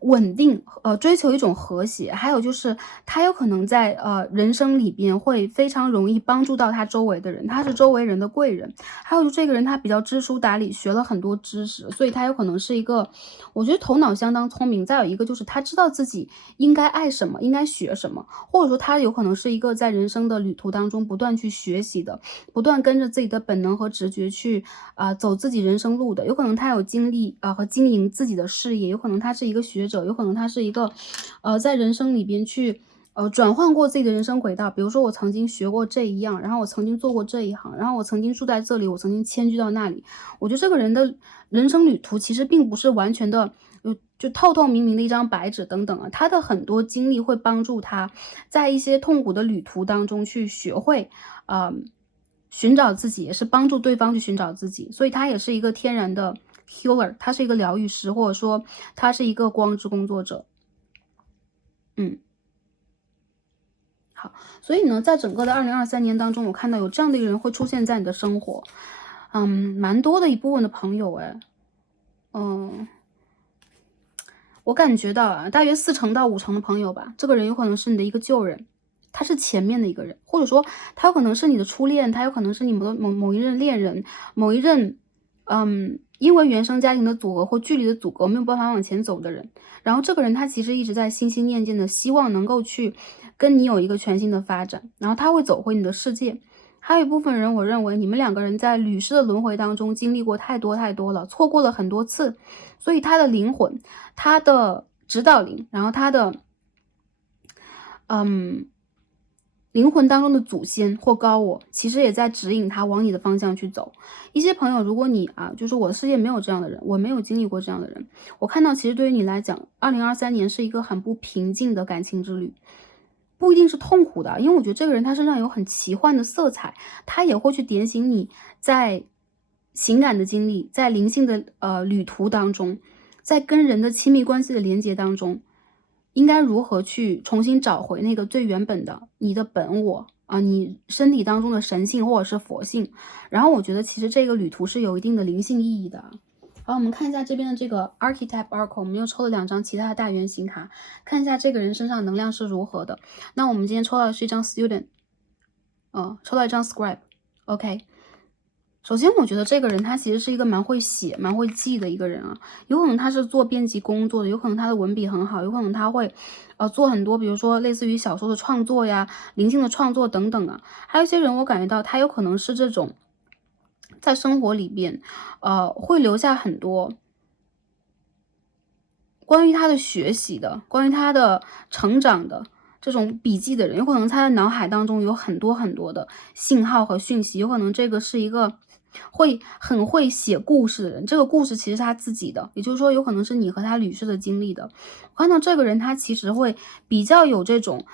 稳定，追求一种和谐，还有就是他有可能在人生里边会非常容易帮助到他周围的人，他是周围人的贵人。还有就这个人他比较知书达理，学了很多知识，所以他有可能是一个，我觉得头脑相当聪明。再有一个就是他知道自己应该爱什么，应该学什么，或者说他有可能是一个在人生的旅途当中不断去学习的，不断跟着自己的本能和直觉去走自己人生路的。有可能他有精力和经营自己的事业，有可能他是一个学者，有可能他是一个在人生里边去转换过自己的人生轨道。比如说我曾经学过这一样，然后我曾经做过这一行，然后我曾经住在这里，我曾经迁居到那里。我觉得这个人的人生旅途其实并不是完全的就透透明明的一张白纸等等啊，他的很多经历会帮助他在一些痛苦的旅途当中去学会寻找自己，也是帮助对方去寻找自己。所以他也是一个天然的 healer， 他是一个疗愈师，或者说他是一个光之工作者。好，所以呢，在整个的2023年当中，我看到有这样的一个人会出现在你的生活，蛮多的一部分的朋友我感觉到大约40%到50%的朋友吧，这个人有可能是你的一个旧人，他是前面的一个人，或者说他有可能是你的初恋，他有可能是你们的某一任恋人，某一任因为原生家庭的阻隔或距离的阻隔没有办法往前走的人。然后这个人他其实一直在心心念念的希望能够去跟你有一个全新的发展，然后他会走回你的世界。还有一部分人，我认为你们两个人在屡世的轮回当中经历过太多太多了，错过了很多次，所以他的灵魂，他的指导灵，然后他的灵魂当中的祖先或高我，其实也在指引他往你的方向去走。一些朋友，如果你就是我的世界没有这样的人，我没有经历过这样的人，我看到其实对于你来讲，2023年是一个很不平静的感情之旅。不一定是痛苦的，因为我觉得这个人他身上有很奇幻的色彩，他也会去点醒你在情感的经历，在灵性的旅途当中，在跟人的亲密关系的连接当中，应该如何去重新找回那个最原本的你的本我啊，你身体当中的神性或者是佛性。然后我觉得其实这个旅途是有一定的灵性意义的。好，我们看一下这边的这个 Archetype Oracle， 我们又抽了2张其他的大圆形卡，看一下这个人身上能量是如何的。那我们今天抽到的是一张 Student， 抽到一张 Scribe。OK， 首先我觉得这个人他其实是一个蛮会写、蛮会记的一个人啊，有可能他是做编辑工作的，有可能他的文笔很好，有可能他会做很多，比如说类似于小说的创作呀、灵性的创作等等啊。还有一些人我感觉到他有可能是这种在生活里边会留下很多关于他的学习的，关于他的成长的这种笔记的人，有可能他的脑海当中有很多很多的信号和讯息，有可能这个是一个很会写故事的人，这个故事其实是他自己的，也就是说有可能是你和他旅世的经历的。我看到这个人他其实会比较有这种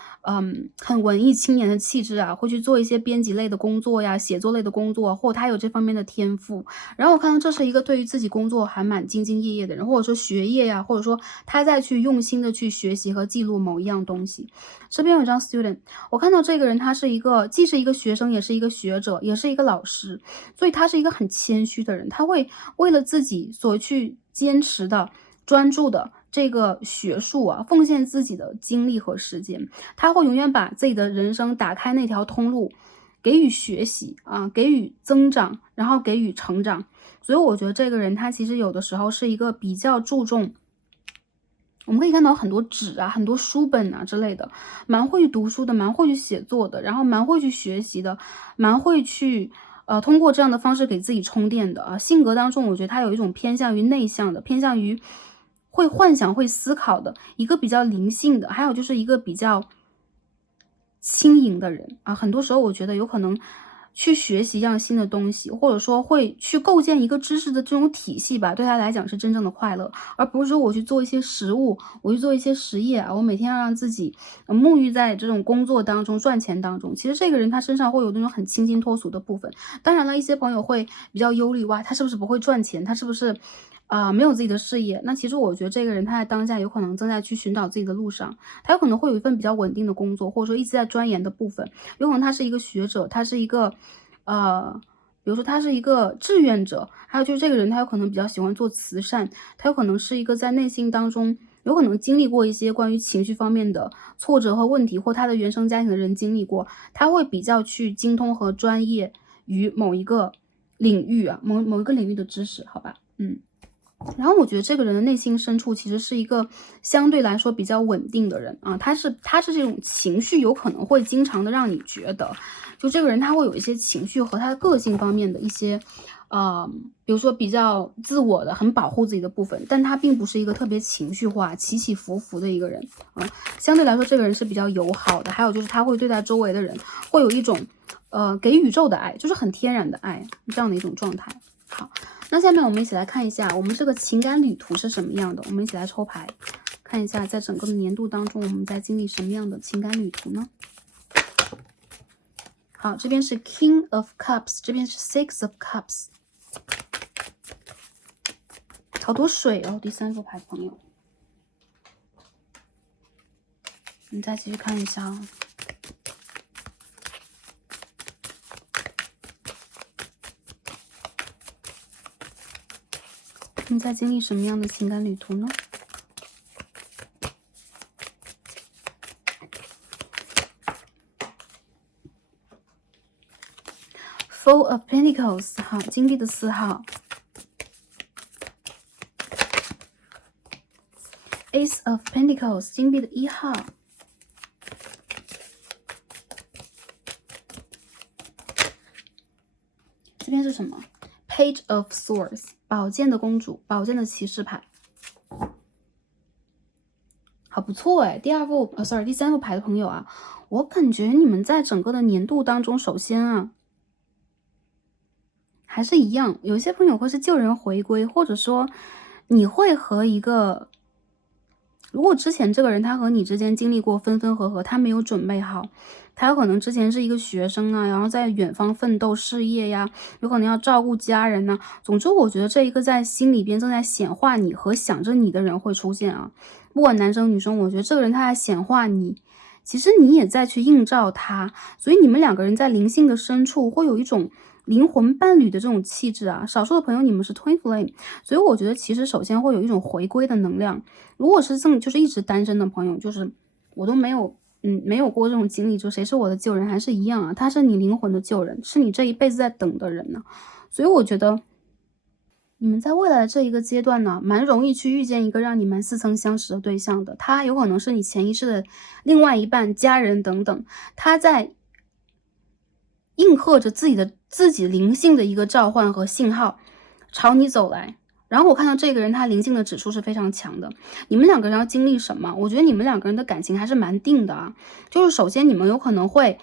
很文艺青年的气质啊，会去做一些编辑类的工作呀、写作类的工作，或者他有这方面的天赋。然后我看到这是一个对于自己工作还蛮兢兢业业的人，或者说学业呀，或者说他在去用心的去学习和记录某一样东西。这边有一张 Student， 我看到这个人他是一个既是一个学生，也是一个学者，也是一个老师，所以他是一个很谦虚的人，他会为了自己所去坚持的、专注的这个学术啊，奉献自己的精力和时间。他会永远把自己的人生打开那条通路，给予学习啊，给予增长，然后给予成长。所以我觉得这个人他其实有的时候是一个比较注重，我们可以看到很多纸啊，很多书本啊之类的，蛮会读书的，蛮会去写作的，然后蛮会去学习的，蛮会去通过这样的方式给自己充电的啊。性格当中，我觉得他有一种偏向于内向的，偏向于会幻想、会思考的一个比较灵性的，还有就是一个比较轻盈的人啊。很多时候我觉得有可能去学习一样新的东西，或者说会去构建一个知识的这种体系吧，对他来讲是真正的快乐，而不是说我去做一些实务，我去做一些实业啊，我每天要让自己沐浴在这种工作当中、赚钱当中。其实这个人他身上会有那种很清新脱俗的部分。当然了，一些朋友会比较忧虑，哇，他是不是不会赚钱？他是不是没有自己的事业？那其实我觉得这个人他在当下有可能正在去寻找自己的路上，他有可能会有一份比较稳定的工作，或者说一直在钻研的部分。有可能他是一个学者，他是一个比如说他是一个志愿者，还有就是这个人他有可能比较喜欢做慈善，他有可能是一个在内心当中有可能经历过一些关于情绪方面的挫折和问题，或他的原生家庭的人经历过，他会比较去精通和专业于某一个领域啊，某一个领域的知识，好吧，然后我觉得这个人的内心深处其实是一个相对来说比较稳定的人啊，他是这种情绪有可能会经常的让你觉得，就这个人他会有一些情绪和他的个性方面的一些，比如说比较自我的、很保护自己的部分，但他并不是一个特别情绪化、起起伏伏的一个人啊。相对来说，这个人是比较友好的，还有就是他会对待周围的人会有一种给宇宙的爱，就是很天然的爱这样的一种状态。好。那下面我们一起来看一下我们这个情感旅途是什么样的，我们一起来抽牌看一下在整个的年度当中我们在经历什么样的情感旅途呢。好，这边是 King of Cups， 这边是 Six of Cups， 好多水哦，第3副牌朋友，我们再继续看一下哦。你在经历什么样的情感旅途呢？Four of Pentacles， 好，金币的4号。Ace of Pentacles， 金币的1号。这边是什么 ？Page of Swords， 宝剑的公主，宝剑的骑士牌。好不错哎。第三副牌的朋友啊，我感觉你们在整个的年度当中，首先啊，还是一样，有一些朋友会是旧人回归，或者说你会和一个如果之前这个人他和你之间经历过分分合合，他没有准备好，他有可能之前是一个学生啊，然后在远方奋斗事业呀，有可能要照顾家人呢。总之，我觉得这一个在心里边正在显化你和想着你的人会出现啊，不管男生女生，我觉得这个人他在显化你。其实你也在去映照他，所以你们两个人在灵性的深处会有一种灵魂伴侣的这种气质啊。少数的朋友你们是 twin flame，所以我觉得其实首先会有一种回归的能量。如果是就是一直单身的朋友，就是我都没有过这种经历，就谁是我的旧人还是一样啊，他是你灵魂的旧人，是你这一辈子在等的人呢。所以我觉得你们在未来的这一个阶段呢，蛮容易去遇见一个让你们似曾相识的对象的。他有可能是你潜意识的另外一半、家人等等，他在应和着自己灵性的一个召唤和信号，朝你走来。然后我看到这个人，他灵性的指数是非常强的。你们两个人要经历什么？我觉得你们两个人的感情还是蛮定的啊。就是首先你们有可能会，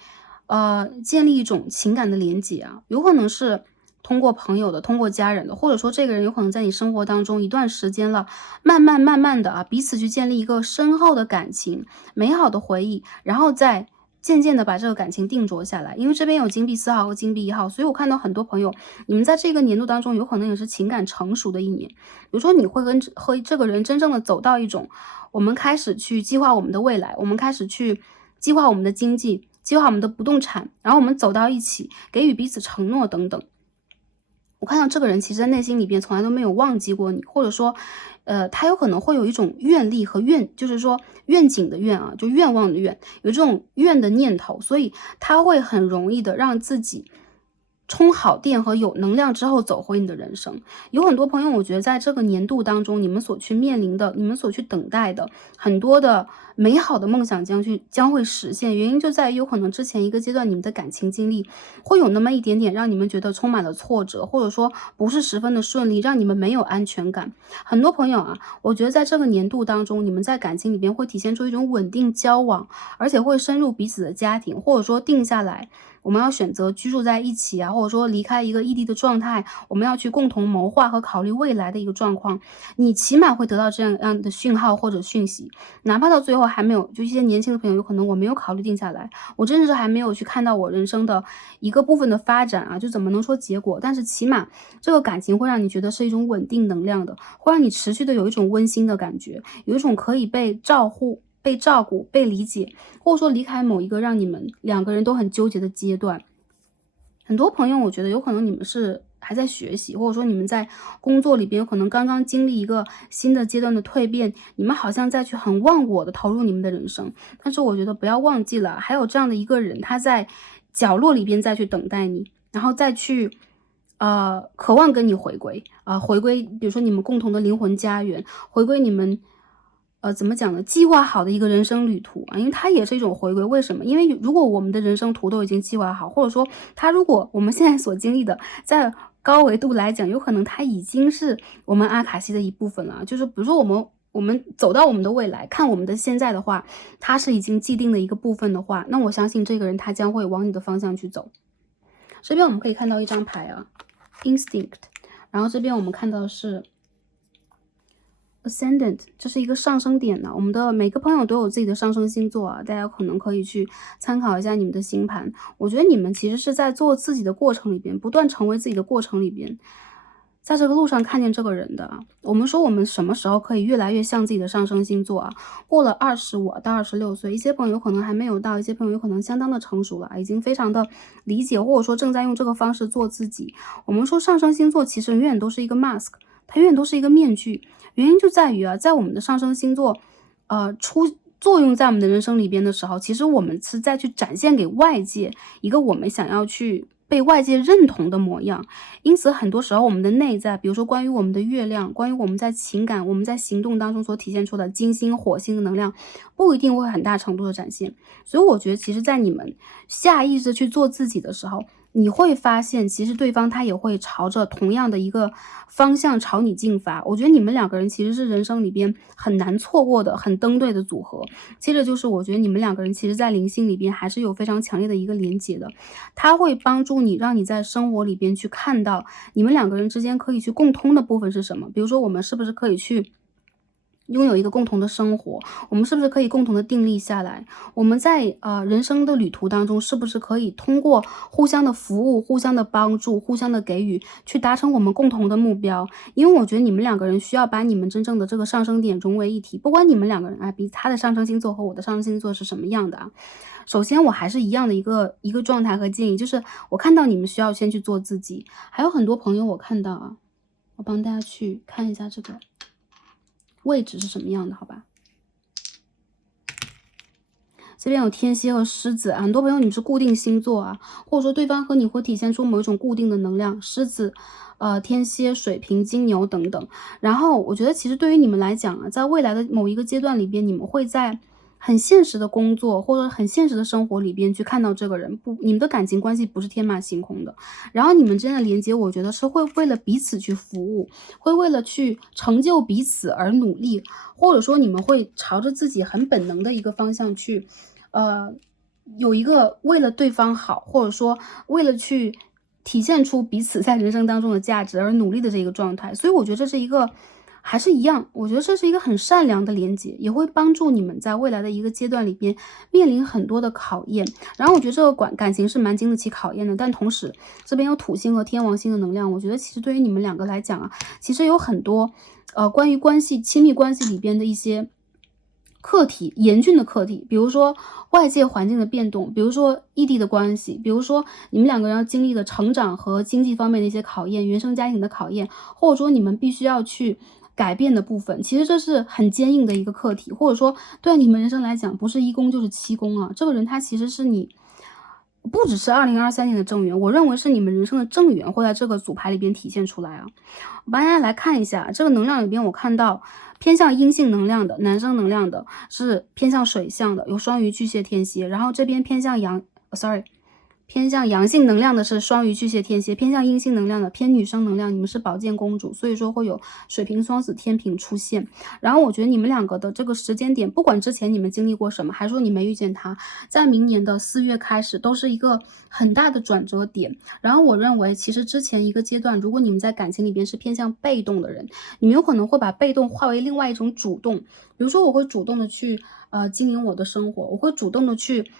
建立一种情感的连接啊，有可能是通过朋友的，通过家人的，或者说这个人有可能在你生活当中一段时间了，慢慢的啊，彼此去建立一个深厚的感情、美好的回忆，然后再渐渐的把这个感情定着下来。因为这边有金币4号和金币1号，所以我看到很多朋友，你们在这个年度当中有可能也是情感成熟的一年。比如说你会和这个人真正的走到一种，我们开始去计划我们的未来，我们开始去计划我们的经济，计划我们的不动产，然后我们走到一起，给予彼此承诺等等。我看到这个人其实在内心里边从来都没有忘记过你，或者说，他有可能会有一种愿力和就是说愿景的愿啊，就愿望的愿，有这种愿的念头，所以他会很容易的让自己充好电和有能量之后走回你的人生。有很多朋友，我觉得在这个年度当中，你们所去面临的，你们所去等待的很多的美好的梦想将会实现。原因就在于有可能之前一个阶段你们的感情经历会有那么一点点让你们觉得充满了挫折，或者说不是十分的顺利，让你们没有安全感。很多朋友啊，我觉得在这个年度当中，你们在感情里边会体现出一种稳定交往，而且会深入彼此的家庭，或者说定下来我们要选择居住在一起啊，或者说离开一个异地的状态，我们要去共同谋划和考虑未来的一个状况，你起码会得到这样的讯号或者讯息。哪怕到最后还没有，就一些年轻的朋友，有可能我没有考虑定下来，我真的是还没有去看到我人生的一个部分的发展啊，就怎么能说结果？但是起码这个感情会让你觉得是一种稳定能量的，会让你持续的有一种温馨的感觉，有一种可以被照顾、被照顾、被理解，或者说离开某一个让你们两个人都很纠结的阶段。很多朋友我觉得有可能你们是还在学习，或者说你们在工作里边有可能刚刚经历一个新的阶段的蜕变，你们好像再去很忘我的投入你们的人生。但是我觉得不要忘记了，还有这样的一个人，他在角落里边再去等待你，然后再去渴望跟你回归回归比如说你们共同的灵魂家园，回归你们怎么讲呢？计划好的一个人生旅途啊，因为它也是一种回归。为什么？因为如果我们的人生图都已经计划好，或者说如果我们现在所经历的，在高维度来讲，有可能它已经是我们阿卡西的一部分了。就是比如说我们走到我们的未来，看我们的现在的话，它是已经既定的一个部分的话，那我相信这个人他将会往你的方向去走。这边我们可以看到一张牌啊 ，Instinct， 然后这边我们看到的是Ascendant， 这是一个上升点呢。我们的每个朋友都有自己的上升星座啊，大家可能可以去参考一下你们的星盘。我觉得你们其实是在做自己的过程里边，不断成为自己的过程里边，在这个路上看见这个人的。我们说我们什么时候可以越来越像自己的上升星座啊？过了25到26岁，一些朋友可能还没有到，一些朋友有可能相当的成熟了，已经非常的理解，或者说正在用这个方式做自己。我们说上升星座其实永远都是一个 mask， 它永远都是一个面具。原因就在于在我们的上升星座出作用在我们的人生里边的时候，其实我们是在去展现给外界一个我们想要去被外界认同的模样。因此很多时候我们的内在，比如说关于我们的月亮，关于我们在情感，我们在行动当中所体现出的金星火星的能量，不一定会很大程度的展现。所以我觉得其实在你们下意识去做自己的时候，你会发现其实对方他也会朝着同样的一个方向朝你进发。我觉得你们两个人其实是人生里边很难错过的、很登对的组合。接着就是我觉得你们两个人其实在灵性里边还是有非常强烈的一个连结的，它会帮助你，让你在生活里边去看到你们两个人之间可以去共通的部分是什么。比如说我们是不是可以去拥有一个共同的生活，我们是不是可以共同的定立下来？我们在人生的旅途当中，是不是可以通过互相的服务、互相的帮助、互相的给予，去达成我们共同的目标？因为我觉得你们两个人需要把你们真正的这个上升点融为一体，不管你们两个人比他的上升星座和我的上升星座是什么样的啊。首先我还是一样的一个状态和建议，就是我看到你们需要先去做自己。还有很多朋友我看到啊，我帮大家去看一下这个位置是什么样的，好吧？这边有天蝎和狮子，很多朋友你们是固定星座啊，或者说对方和你会体现出某一种固定的能量，狮子、天蝎、水瓶、金牛等等。然后我觉得其实对于你们来讲啊，在未来的某一个阶段里边，你们会在很现实的工作或者很现实的生活里边去看到这个人，不，你们的感情关系不是天马行空的。然后你们之间的连接，我觉得是会为了彼此去服务，会为了去成就彼此而努力，或者说你们会朝着自己很本能的一个方向去，有一个为了对方好，或者说为了去体现出彼此在人生当中的价值而努力的这个状态。所以我觉得这是一个还是一样，我觉得这是一个很善良的连接，也会帮助你们在未来的一个阶段里边面临很多的考验。然后我觉得这个感情是蛮经得起考验的，但同时这边有土星和天王星的能量，我觉得其实对于你们两个来讲啊，其实有很多关于亲密关系里边的一些课题，严峻的课题，比如说外界环境的变动，比如说异地的关系，比如说你们两个人要经历的成长和经济方面的一些考验，原生家庭的考验，或者说你们必须要去改变的部分，其实这是很坚硬的一个课题，或者说对你们人生来讲，不是一宫就是七宫啊。这个人他其实是你不只是2023年的正缘，我认为是你们人生的正缘会在这个组牌里边体现出来啊。我帮大家来看一下这个能量里边，我看到偏向阴性能量的男生能量的是偏向水象的，有双鱼、巨蟹、天蝎，然后这边偏向偏向阳性能量的是双鱼、巨蟹、天蝎，偏向阴性能量的偏女生能量，你们是宝剑公主，所以说会有水瓶、双子、天平出现。然后我觉得你们两个的这个时间点，不管之前你们经历过什么，还说你没遇见他，在明年的4月开始都是一个很大的转折点。然后我认为其实之前一个阶段，如果你们在感情里边是偏向被动的人，你们有可能会把被动化为另外一种主动，比如说我会主动的去经营我的生活，我会主动的去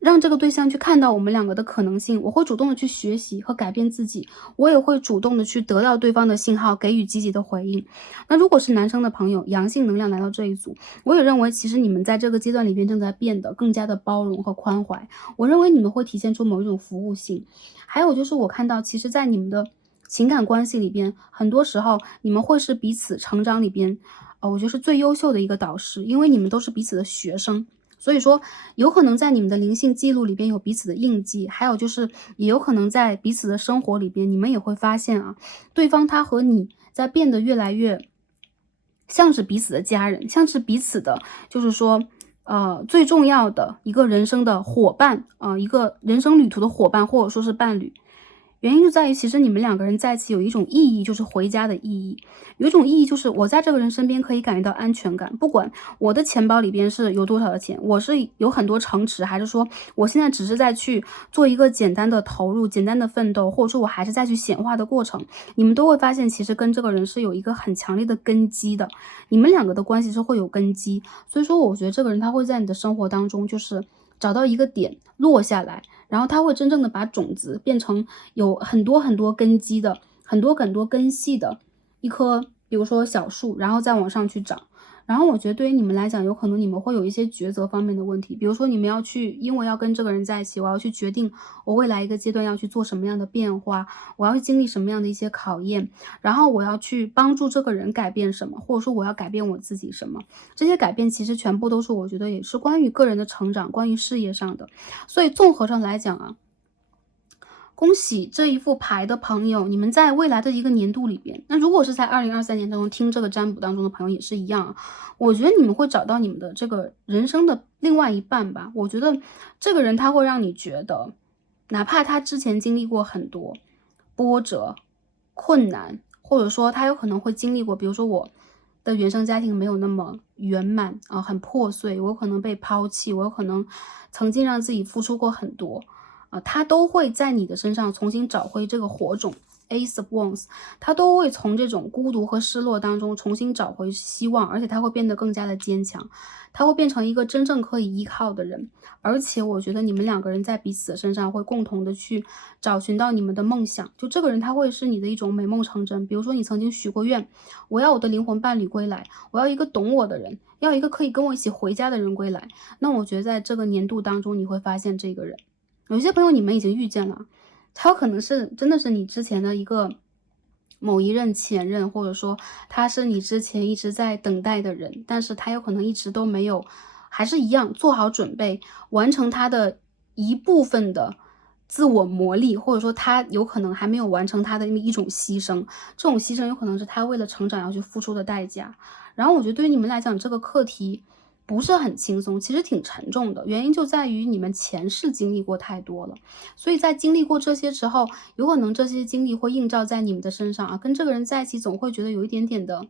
让这个对象去看到我们两个的可能性，我会主动的去学习和改变自己，我也会主动的去得到对方的信号，给予积极的回应。那如果是男生的朋友，阳性能量来到这一组，我也认为其实你们在这个阶段里边正在变得更加的包容和宽怀，我认为你们会体现出某一种服务性。还有就是我看到其实在你们的情感关系里边，很多时候你们会是彼此成长里边我觉得是最优秀的一个导师，因为你们都是彼此的学生。所以说有可能在你们的灵性记录里边有彼此的印记，还有就是也有可能在彼此的生活里边，你们也会发现啊，对方他和你在变得越来越像是彼此的家人，像是彼此的就是说最重要的一个人生的伙伴一个人生旅途的伙伴，或者说是伴侣。原因就在于，其实你们两个人在一起有一种意义，就是回家的意义。有一种意义就是我在这个人身边可以感觉到安全感，不管我的钱包里边是有多少的钱，我是有很多城池，还是说我现在只是在去做一个简单的投入、简单的奋斗，或者说我还是在去显化的过程，你们都会发现，其实跟这个人是有一个很强烈的根基的。你们两个的关系是会有根基，所以说我觉得这个人他会在你的生活当中，就是找到一个点落下来。然后他会真正的把种子变成有很多很多根基的、很多很多根系的一棵，比如说小树，然后再往上去长。然后我觉得对于你们来讲，有可能你们会有一些抉择方面的问题，比如说你们要去，因为要跟这个人在一起，我要去决定我未来一个阶段要去做什么样的变化，我要去经历什么样的一些考验，然后我要去帮助这个人改变什么，或者说我要改变我自己什么。这些改变其实全部都是我觉得也是关于个人的成长，关于事业上的。所以综合上来讲啊，恭喜这一副牌的朋友，你们在未来的一个年度里边，那如果是在2023年当中听这个占卜当中的朋友也是一样啊，我觉得你们会找到你们的这个人生的另外一半吧。我觉得这个人他会让你觉得哪怕他之前经历过很多波折、困难，或者说他有可能会经历过，比如说我的原生家庭没有那么圆满啊，很破碎，我有可能被抛弃，我有可能曾经让自己付出过很多啊，他都会在你的身上重新找回这个火种。Ace of Wands， 他都会从这种孤独和失落当中重新找回希望，而且他会变得更加的坚强，他会变成一个真正可以依靠的人。而且我觉得你们两个人在彼此的身上会共同的去找寻到你们的梦想，就这个人他会是你的一种美梦成真。比如说你曾经许过愿，我要我的灵魂伴侣归来，我要一个懂我的人，要一个可以跟我一起回家的人归来。那我觉得在这个年度当中你会发现这个人，有些朋友你们已经遇见了，他有可能是真的是你之前的一个某一任前任，或者说他是你之前一直在等待的人，但是他有可能一直都没有，还是一样做好准备，完成他的一部分的自我磨砺，或者说他有可能还没有完成他的一种牺牲，这种牺牲有可能是他为了成长要去付出的代价。然后我觉得对于你们来讲，这个课题不是很轻松，其实挺沉重的，原因就在于你们前世经历过太多了，所以在经历过这些之后，有可能这些经历会映照在你们的身上啊，跟这个人在一起总会觉得有一点点的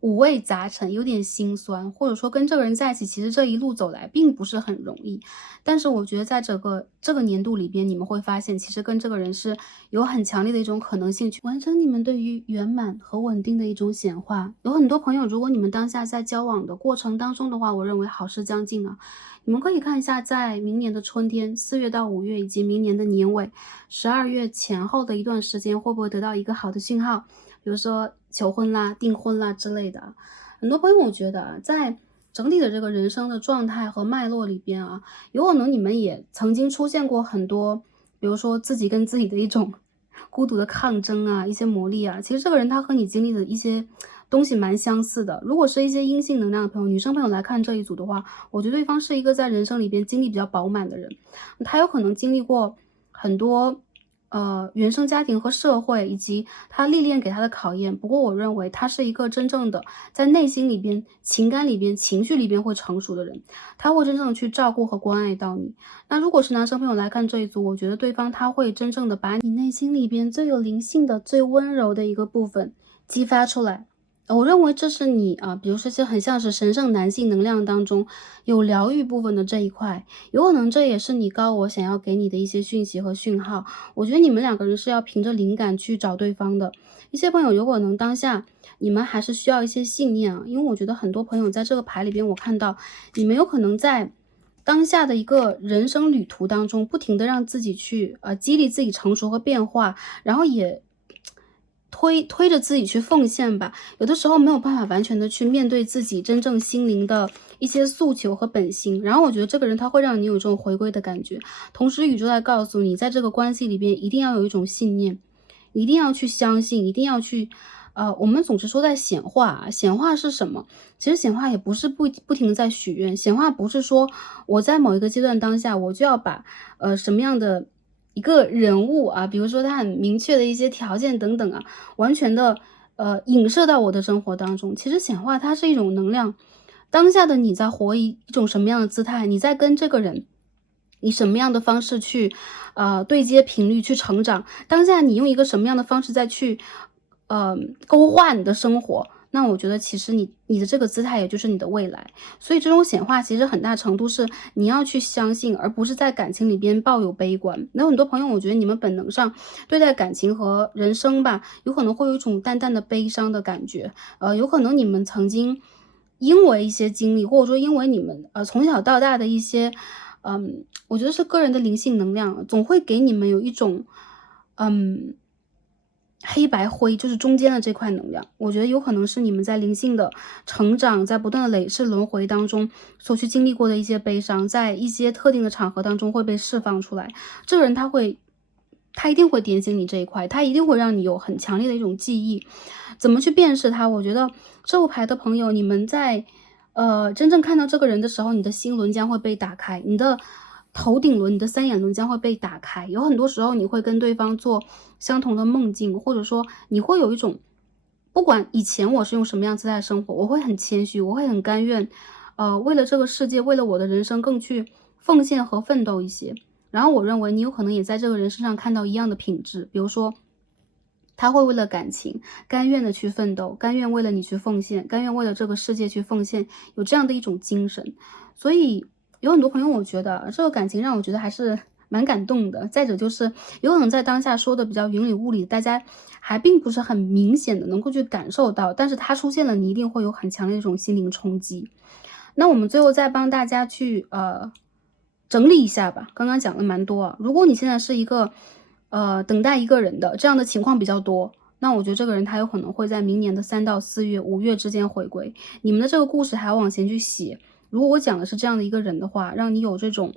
五味杂陈，有点心酸，或者说跟这个人在一起，其实这一路走来并不是很容易。但是我觉得在这个年度里边，你们会发现，其实跟这个人是有很强烈的一种可能性去完成你们对于圆满和稳定的一种显化。有很多朋友，如果你们当下在交往的过程当中的话，我认为好事将近啊。你们可以看一下，在明年的春天，4月到5月，以及明年的年尾，12月前后的一段时间，会不会得到一个好的信号？比如说求婚啦、订婚啦之类的。很多朋友我觉得啊，在整体的这个人生的状态和脉络里边啊，有可能你们也曾经出现过很多，比如说自己跟自己的一种孤独的抗争啊，一些磨砺啊。其实这个人他和你经历的一些东西蛮相似的。如果是一些阴性能量的朋友，女生朋友来看这一组的话，我觉得对方是一个在人生里边经历比较饱满的人，他有可能经历过很多原生家庭和社会以及他历练给他的考验。不过我认为他是一个真正的在内心里边、情感里边、情绪里边会成熟的人，他会真正的去照顾和关爱到你。那如果是男生朋友来看这一组，我觉得对方他会真正的把你内心里边最有灵性的、最温柔的一个部分激发出来。我认为这是你啊，比如说就很像是神圣男性能量当中有疗愈部分的这一块，有可能这也是你高我想要给你的一些讯息和讯号。我觉得你们两个人是要凭着灵感去找对方的。一些朋友有可能当下你们还是需要一些信念啊，因为我觉得很多朋友在这个牌里边，我看到你们有可能在当下的一个人生旅途当中，不停的让自己去激励自己成熟和变化，然后也推着自己去奉献吧。有的时候没有办法完全的去面对自己真正心灵的一些诉求和本心，然后我觉得这个人他会让你有这种回归的感觉。同时宇宙在告诉你，在这个关系里边一定要有一种信念，一定要去相信，一定要去我们总是说在显化啊，显化是什么？其实显化也不是不停的在许愿，显化不是说我在某一个阶段当下我就要把什么样的一个人物啊，比如说他很明确的一些条件等等啊，完全的影射到我的生活当中。其实显化它是一种能量，当下的你在活一种什么样的姿态，你在跟这个人以什么样的方式去对接频率去成长，当下你用一个什么样的方式再去勾画你的生活，那我觉得其实你的这个姿态也就是你的未来。所以这种显化其实很大程度是你要去相信，而不是在感情里边抱有悲观。那很多朋友我觉得你们本能上对待感情和人生吧，有可能会有一种淡淡的悲伤的感觉。有可能你们曾经因为一些经历，或者说因为你们从小到大的一些我觉得是个人的灵性能量，总会给你们有一种黑白灰，就是中间的这块能量，我觉得有可能是你们在灵性的成长，在不断的累世轮回当中所去经历过的一些悲伤，在一些特定的场合当中会被释放出来。这个人他一定会点醒你这一块，他一定会让你有很强烈的一种记忆。怎么去辨识他？我觉得这副牌的朋友，你们在真正看到这个人的时候，你的心轮将会被打开，你的头顶轮、你的三眼轮将会被打开。有很多时候你会跟对方做相同的梦境，或者说你会有一种，不管以前我是用什么样姿态生活，我会很谦虚，我会很甘愿为了这个世界，为了我的人生更去奉献和奋斗一些。然后我认为你有可能也在这个人身上看到一样的品质，比如说他会为了感情甘愿的去奋斗，甘愿为了你去奉献，甘愿为了这个世界去奉献，有这样的一种精神。所以有很多朋友我觉得这个感情让我觉得还是蛮感动的。再者就是有可能在当下说的比较云里雾里，大家还并不是很明显的能够去感受到，但是它出现了，你一定会有很强烈的一种心灵冲击。那我们最后再帮大家去整理一下吧，刚刚讲了蛮多啊。如果你现在是一个等待一个人的这样的情况比较多，那我觉得这个人他有可能会在明年的3到4月、5月之间回归。你们的这个故事还要往前去写。如果我讲的是这样的一个人的话，让你有这种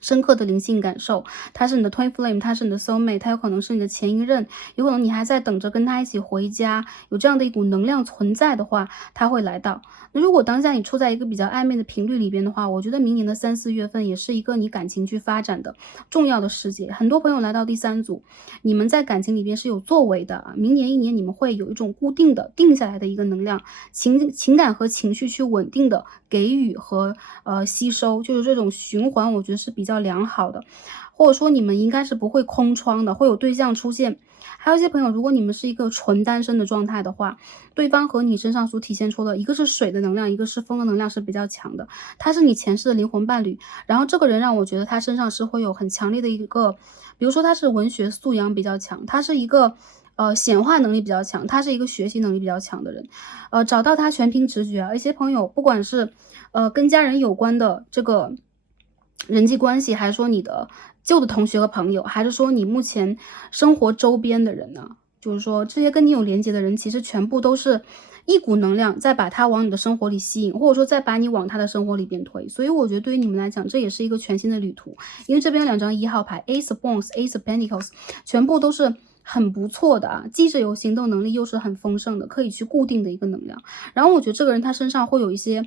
深刻的灵性感受，他是你的 twin flame， 他是你的 soul mate， 他有可能是你的前一任，有可能你还在等着跟他一起回家，有这样的一股能量存在的话，他会来到。那如果当下你处在一个比较暧昧的频率里边的话，我觉得明年的3、4月份也是一个你感情去发展的重要的时节。很多朋友来到第3组，你们在感情里边是有作为的啊，明年一年你们会有一种固定的定下来的一个能量，情感和情绪去稳定的给予和吸收，就是这种循环我觉得是比较良好的，或者说你们应该是不会空窗的，会有对象出现。还有一些朋友，如果你们是一个纯单身的状态的话，对方和你身上所体现出的一个是水的能量，一个是风的能量是比较强的，他是你前世的灵魂伴侣。然后这个人让我觉得他身上是会有很强烈的一个，比如说他是文学素养比较强，他是一个显化能力比较强，他是一个学习能力比较强的人。找到他全凭直觉啊。一些朋友不管是跟家人有关的这个人际关系，还是说你的旧的同学和朋友，还是说你目前生活周边的人呢，就是说这些跟你有连接的人，其实全部都是一股能量在把他往你的生活里吸引，或者说再把你往他的生活里边推。所以我觉得对于你们来讲，这也是一个全新的旅途。因为这边有2张1号牌 Ace of Wands、Ace of Pentacles， 全部都是很不错的啊，既是有行动能力，又是很丰盛的，可以去固定的一个能量。然后我觉得这个人他身上会有一些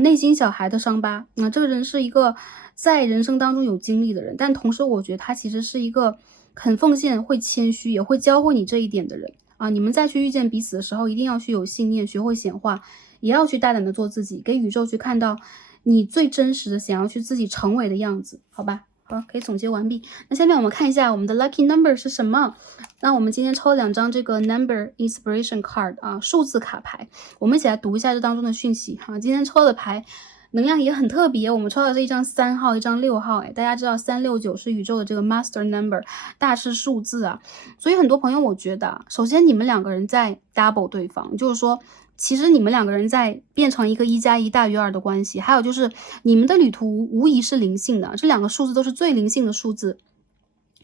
内心小孩的伤疤。这个人是一个在人生当中有经历的人，但同时我觉得他其实是一个很奉献、会谦虚，也会教会你这一点的人啊。你们再去遇见彼此的时候，一定要去有信念，学会显化，也要去大胆的做自己，给宇宙去看到你最真实的想要去自己成为的样子，好吧？好，可以总结完毕。那下面我们看一下我们的 lucky number 是什么。那我们今天抽了2张这个 number inspiration card 啊，数字卡牌，我们一起来读一下这当中的讯息哈。今天抽的牌能量也很特别，我们抽到这一张3号，一张6号。大家知道369是宇宙的这个 master number， 大师数字啊。所以很多朋友我觉得，首先你们2个人在 double 对方，就是说其实你们2个人在变成一个1+1大于2的关系。还有就是你们的旅途无疑是灵性的，这2个数字都是最灵性的数字。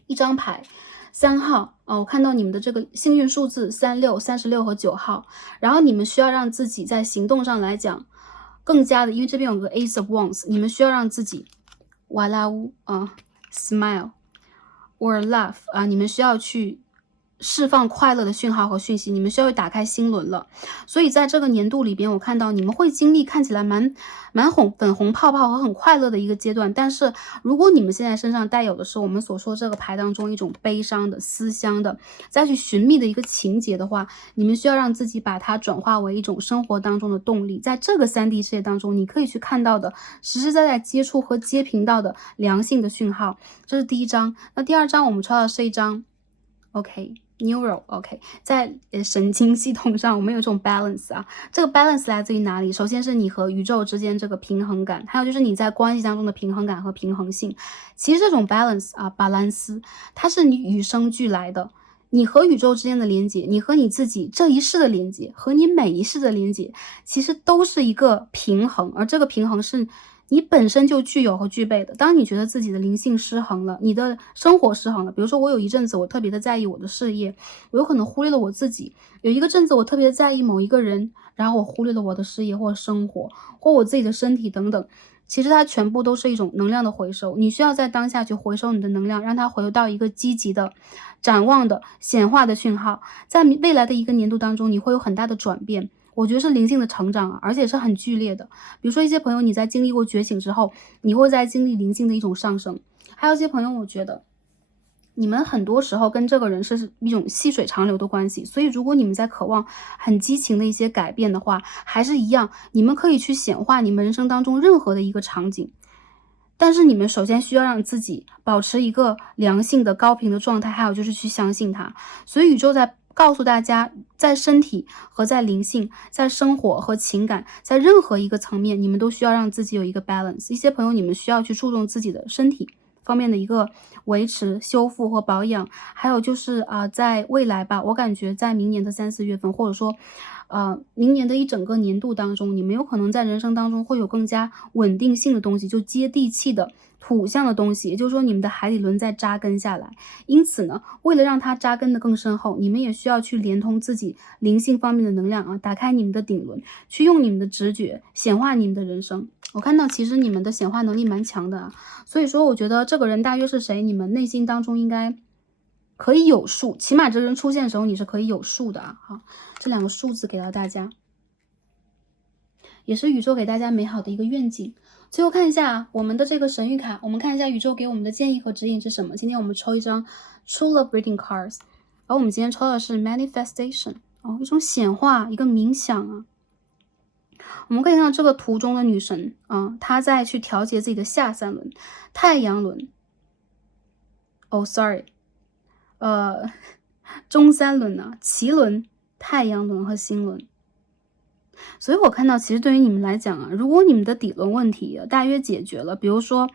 一张牌3号我看到你们的这个幸运数字36、36和9号。然后你们需要让自己在行动上来讲更加的，因为这边有个 Ace of Wands， 你们需要让自己哇啦呜smile or laugh 你们需要去释放快乐的讯号和讯息，你们需要打开心轮了。所以在这个年度里边，我看到你们会经历看起来蛮粉红泡泡和很快乐的一个阶段。但是如果你们现在身上带有的是我们所说这个牌当中一种悲伤的、思乡的、再去寻觅的一个情节的话，你们需要让自己把它转化为一种生活当中的动力。在这个3D 世界当中，你可以去看到的实实在在接触和接频到的良性的讯号。这是第1张。那第2张我们抽到是一张 OK。Neural OK， 在神经系统上我们有这种 balance 啊，这个 balance 来自于哪里？首先是你和宇宙之间这个平衡感，还有就是你在关系当中的平衡感和平衡性。其实这种 balance 巴兰斯，它是你与生俱来的，你和宇宙之间的连接，你和你自己这一世的连接，和你每一世的连接，其实都是一个平衡，而这个平衡是你本身就具有和具备的。当你觉得自己的灵性失衡了，你的生活失衡了，比如说我有一阵子我特别的在意我的事业，我有可能忽略了我自己。有一个阵子我特别在意某一个人，然后我忽略了我的事业或生活或我自己的身体等等。其实它全部都是一种能量的回收，你需要在当下去回收你的能量，让它回到一个积极的、展望的、显化的讯号。在未来的一个年度当中，你会有很大的转变。我觉得是灵性的成长而且是很剧烈的。比如说一些朋友你在经历过觉醒之后，你会在经历灵性的一种上升。还有一些朋友我觉得你们很多时候跟这个人是一种细水长流的关系，所以如果你们在渴望很激情的一些改变的话，还是一样，你们可以去显化你们人生当中任何的一个场景。但是你们首先需要让自己保持一个良性的高频的状态，还有就是去相信它。所以宇宙在告诉大家，在身体和在灵性，在生活和情感，在任何一个层面，你们都需要让自己有一个 balance。一些朋友你们需要去注重自己的身体方面的一个维持、修复和保养，还有就是在未来吧，我感觉在明年的3、4月份，或者说明年的一整个年度当中，你们有可能在人生当中会有更加稳定性的东西，就接地气的土象的东西，也就是说你们的海底轮在扎根下来。因此呢，为了让它扎根的更深厚，你们也需要去连通自己灵性方面的能量打开你们的顶轮，去用你们的直觉显化你们的人生。我看到其实你们的显化能力蛮强的所以说我觉得这个人大约是谁，你们内心当中应该可以有数，起码这个人出现的时候你是可以有数的好，这2个数字给到大家，也是宇宙给大家美好的一个愿景。最后看一下我们的这个神谕卡，我们看一下宇宙给我们的建议和指引是什么。今天我们抽一张 True Love Reading Cards， 而我们今天抽的是 Manifestation， 一种显化，一个冥想我们可以看到这个图中的女神她在去调节自己的下3轮、太阳轮中3轮脐轮、太阳轮和心轮。所以我看到其实对于你们来讲如果你们的底轮问题大约解决了，比如说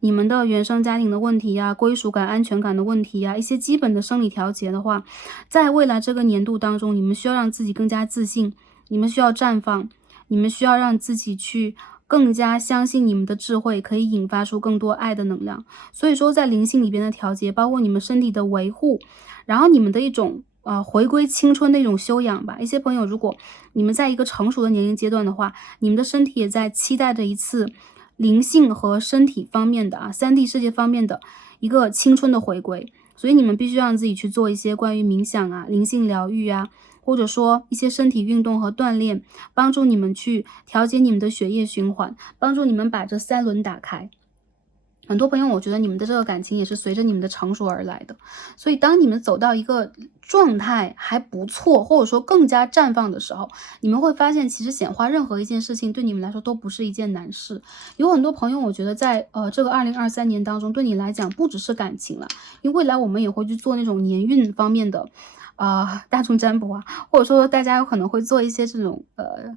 你们的原生家庭的问题归属感、安全感的问题一些基本的生理调节的话，在未来这个年度当中，你们需要让自己更加自信，你们需要绽放，你们需要让自己去更加相信你们的智慧可以引发出更多爱的能量。所以说在灵性里边的调节，包括你们身体的维护，然后你们的一种回归青春的一种修养吧。一些朋友如果你们在一个成熟的年龄阶段的话，你们的身体也在期待着一次灵性和身体方面的3D 世界方面的一个青春的回归。所以你们必须让自己去做一些关于冥想灵性疗愈或者说一些身体运动和锻炼，帮助你们去调节你们的血液循环，帮助你们把这3轮打开。很多朋友我觉得你们的这个感情也是随着你们的成熟而来的，所以当你们走到一个状态还不错，或者说更加绽放的时候，你们会发现其实显化任何一件事情对你们来说都不是一件难事。有很多朋友我觉得在这个2023年当中，对你来讲不只是感情了，因为未来我们也会去做那种年运方面的大众占卜或者说大家有可能会做一些这种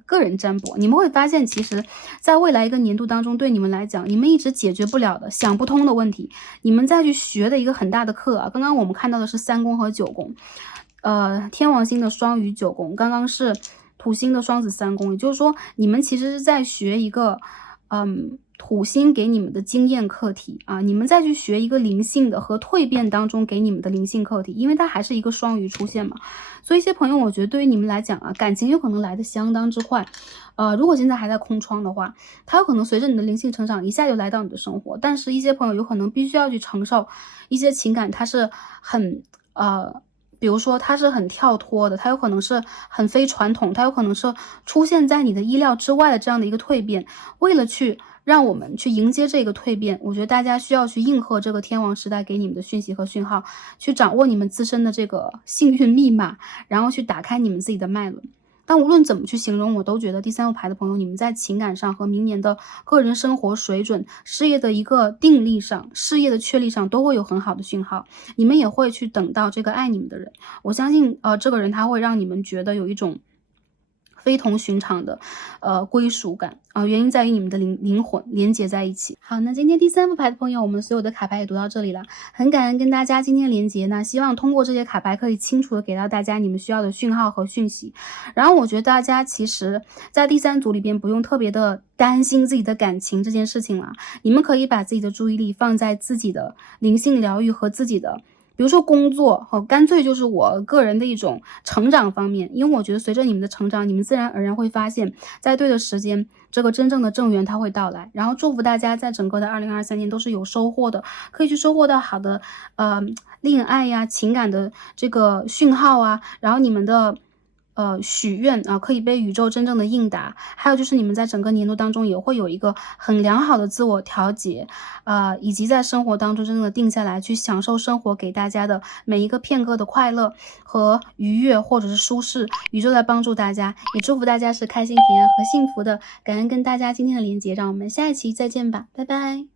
个人占卜。你们会发现其实在未来一个年度当中，对你们来讲你们一直解决不了的想不通的问题，你们再去学的一个很大的课刚刚我们看到的是3宫和9宫天王星的双鱼9宫，刚刚是土星的双子3宫，也就是说你们其实是在学一个土星给你们的经验课题你们再去学一个灵性的和蜕变当中给你们的灵性课题，因为它还是一个双鱼出现嘛。所以一些朋友我觉得对于你们来讲感情有可能来得相当之快如果现在还在空窗的话，它有可能随着你的灵性成长一下就来到你的生活，但是一些朋友有可能必须要去承受一些情感，它是很比如说它是很跳脱的，它有可能是很非传统，它有可能是出现在你的意料之外的这样的一个蜕变。为了去让我们去迎接这个蜕变，我觉得大家需要去应和这个天王时代给你们的讯息和讯号，去掌握你们自身的这个幸运密码，然后去打开你们自己的脉轮。但无论怎么去形容，我都觉得第3副牌的朋友，你们在情感上和明年的个人生活水准、事业的一个定力上、事业的确立上都会有很好的讯号，你们也会去等到这个爱你们的人。我相信这个人他会让你们觉得有一种非同寻常的归属感原因在于你们的灵魂连接在一起。好，那今天第3副牌的朋友，我们所有的卡牌也读到这里了，很感恩跟大家今天连接，那希望通过这些卡牌可以清楚的给到大家你们需要的讯号和讯息。然后我觉得大家其实在第3组里边不用特别的担心自己的感情这件事情了，你们可以把自己的注意力放在自己的灵性疗愈和自己的比如说工作干脆就是我个人的一种成长方面。因为我觉得随着你们的成长，你们自然而然会发现在对的时间这个真正的正缘它会到来。然后祝福大家在整个的2023年都是有收获的，可以去收获到好的恋爱情感的这个讯号然后你们的许愿可以被宇宙真正的应答。还有就是你们在整个年度当中也会有一个很良好的自我调节以及在生活当中真正的定下来，去享受生活给大家的每一个片刻的快乐和愉悦或者是舒适。宇宙在帮助大家，也祝福大家是开心平安和幸福的。感恩跟大家今天的连接，让我们下一期再见吧，拜拜。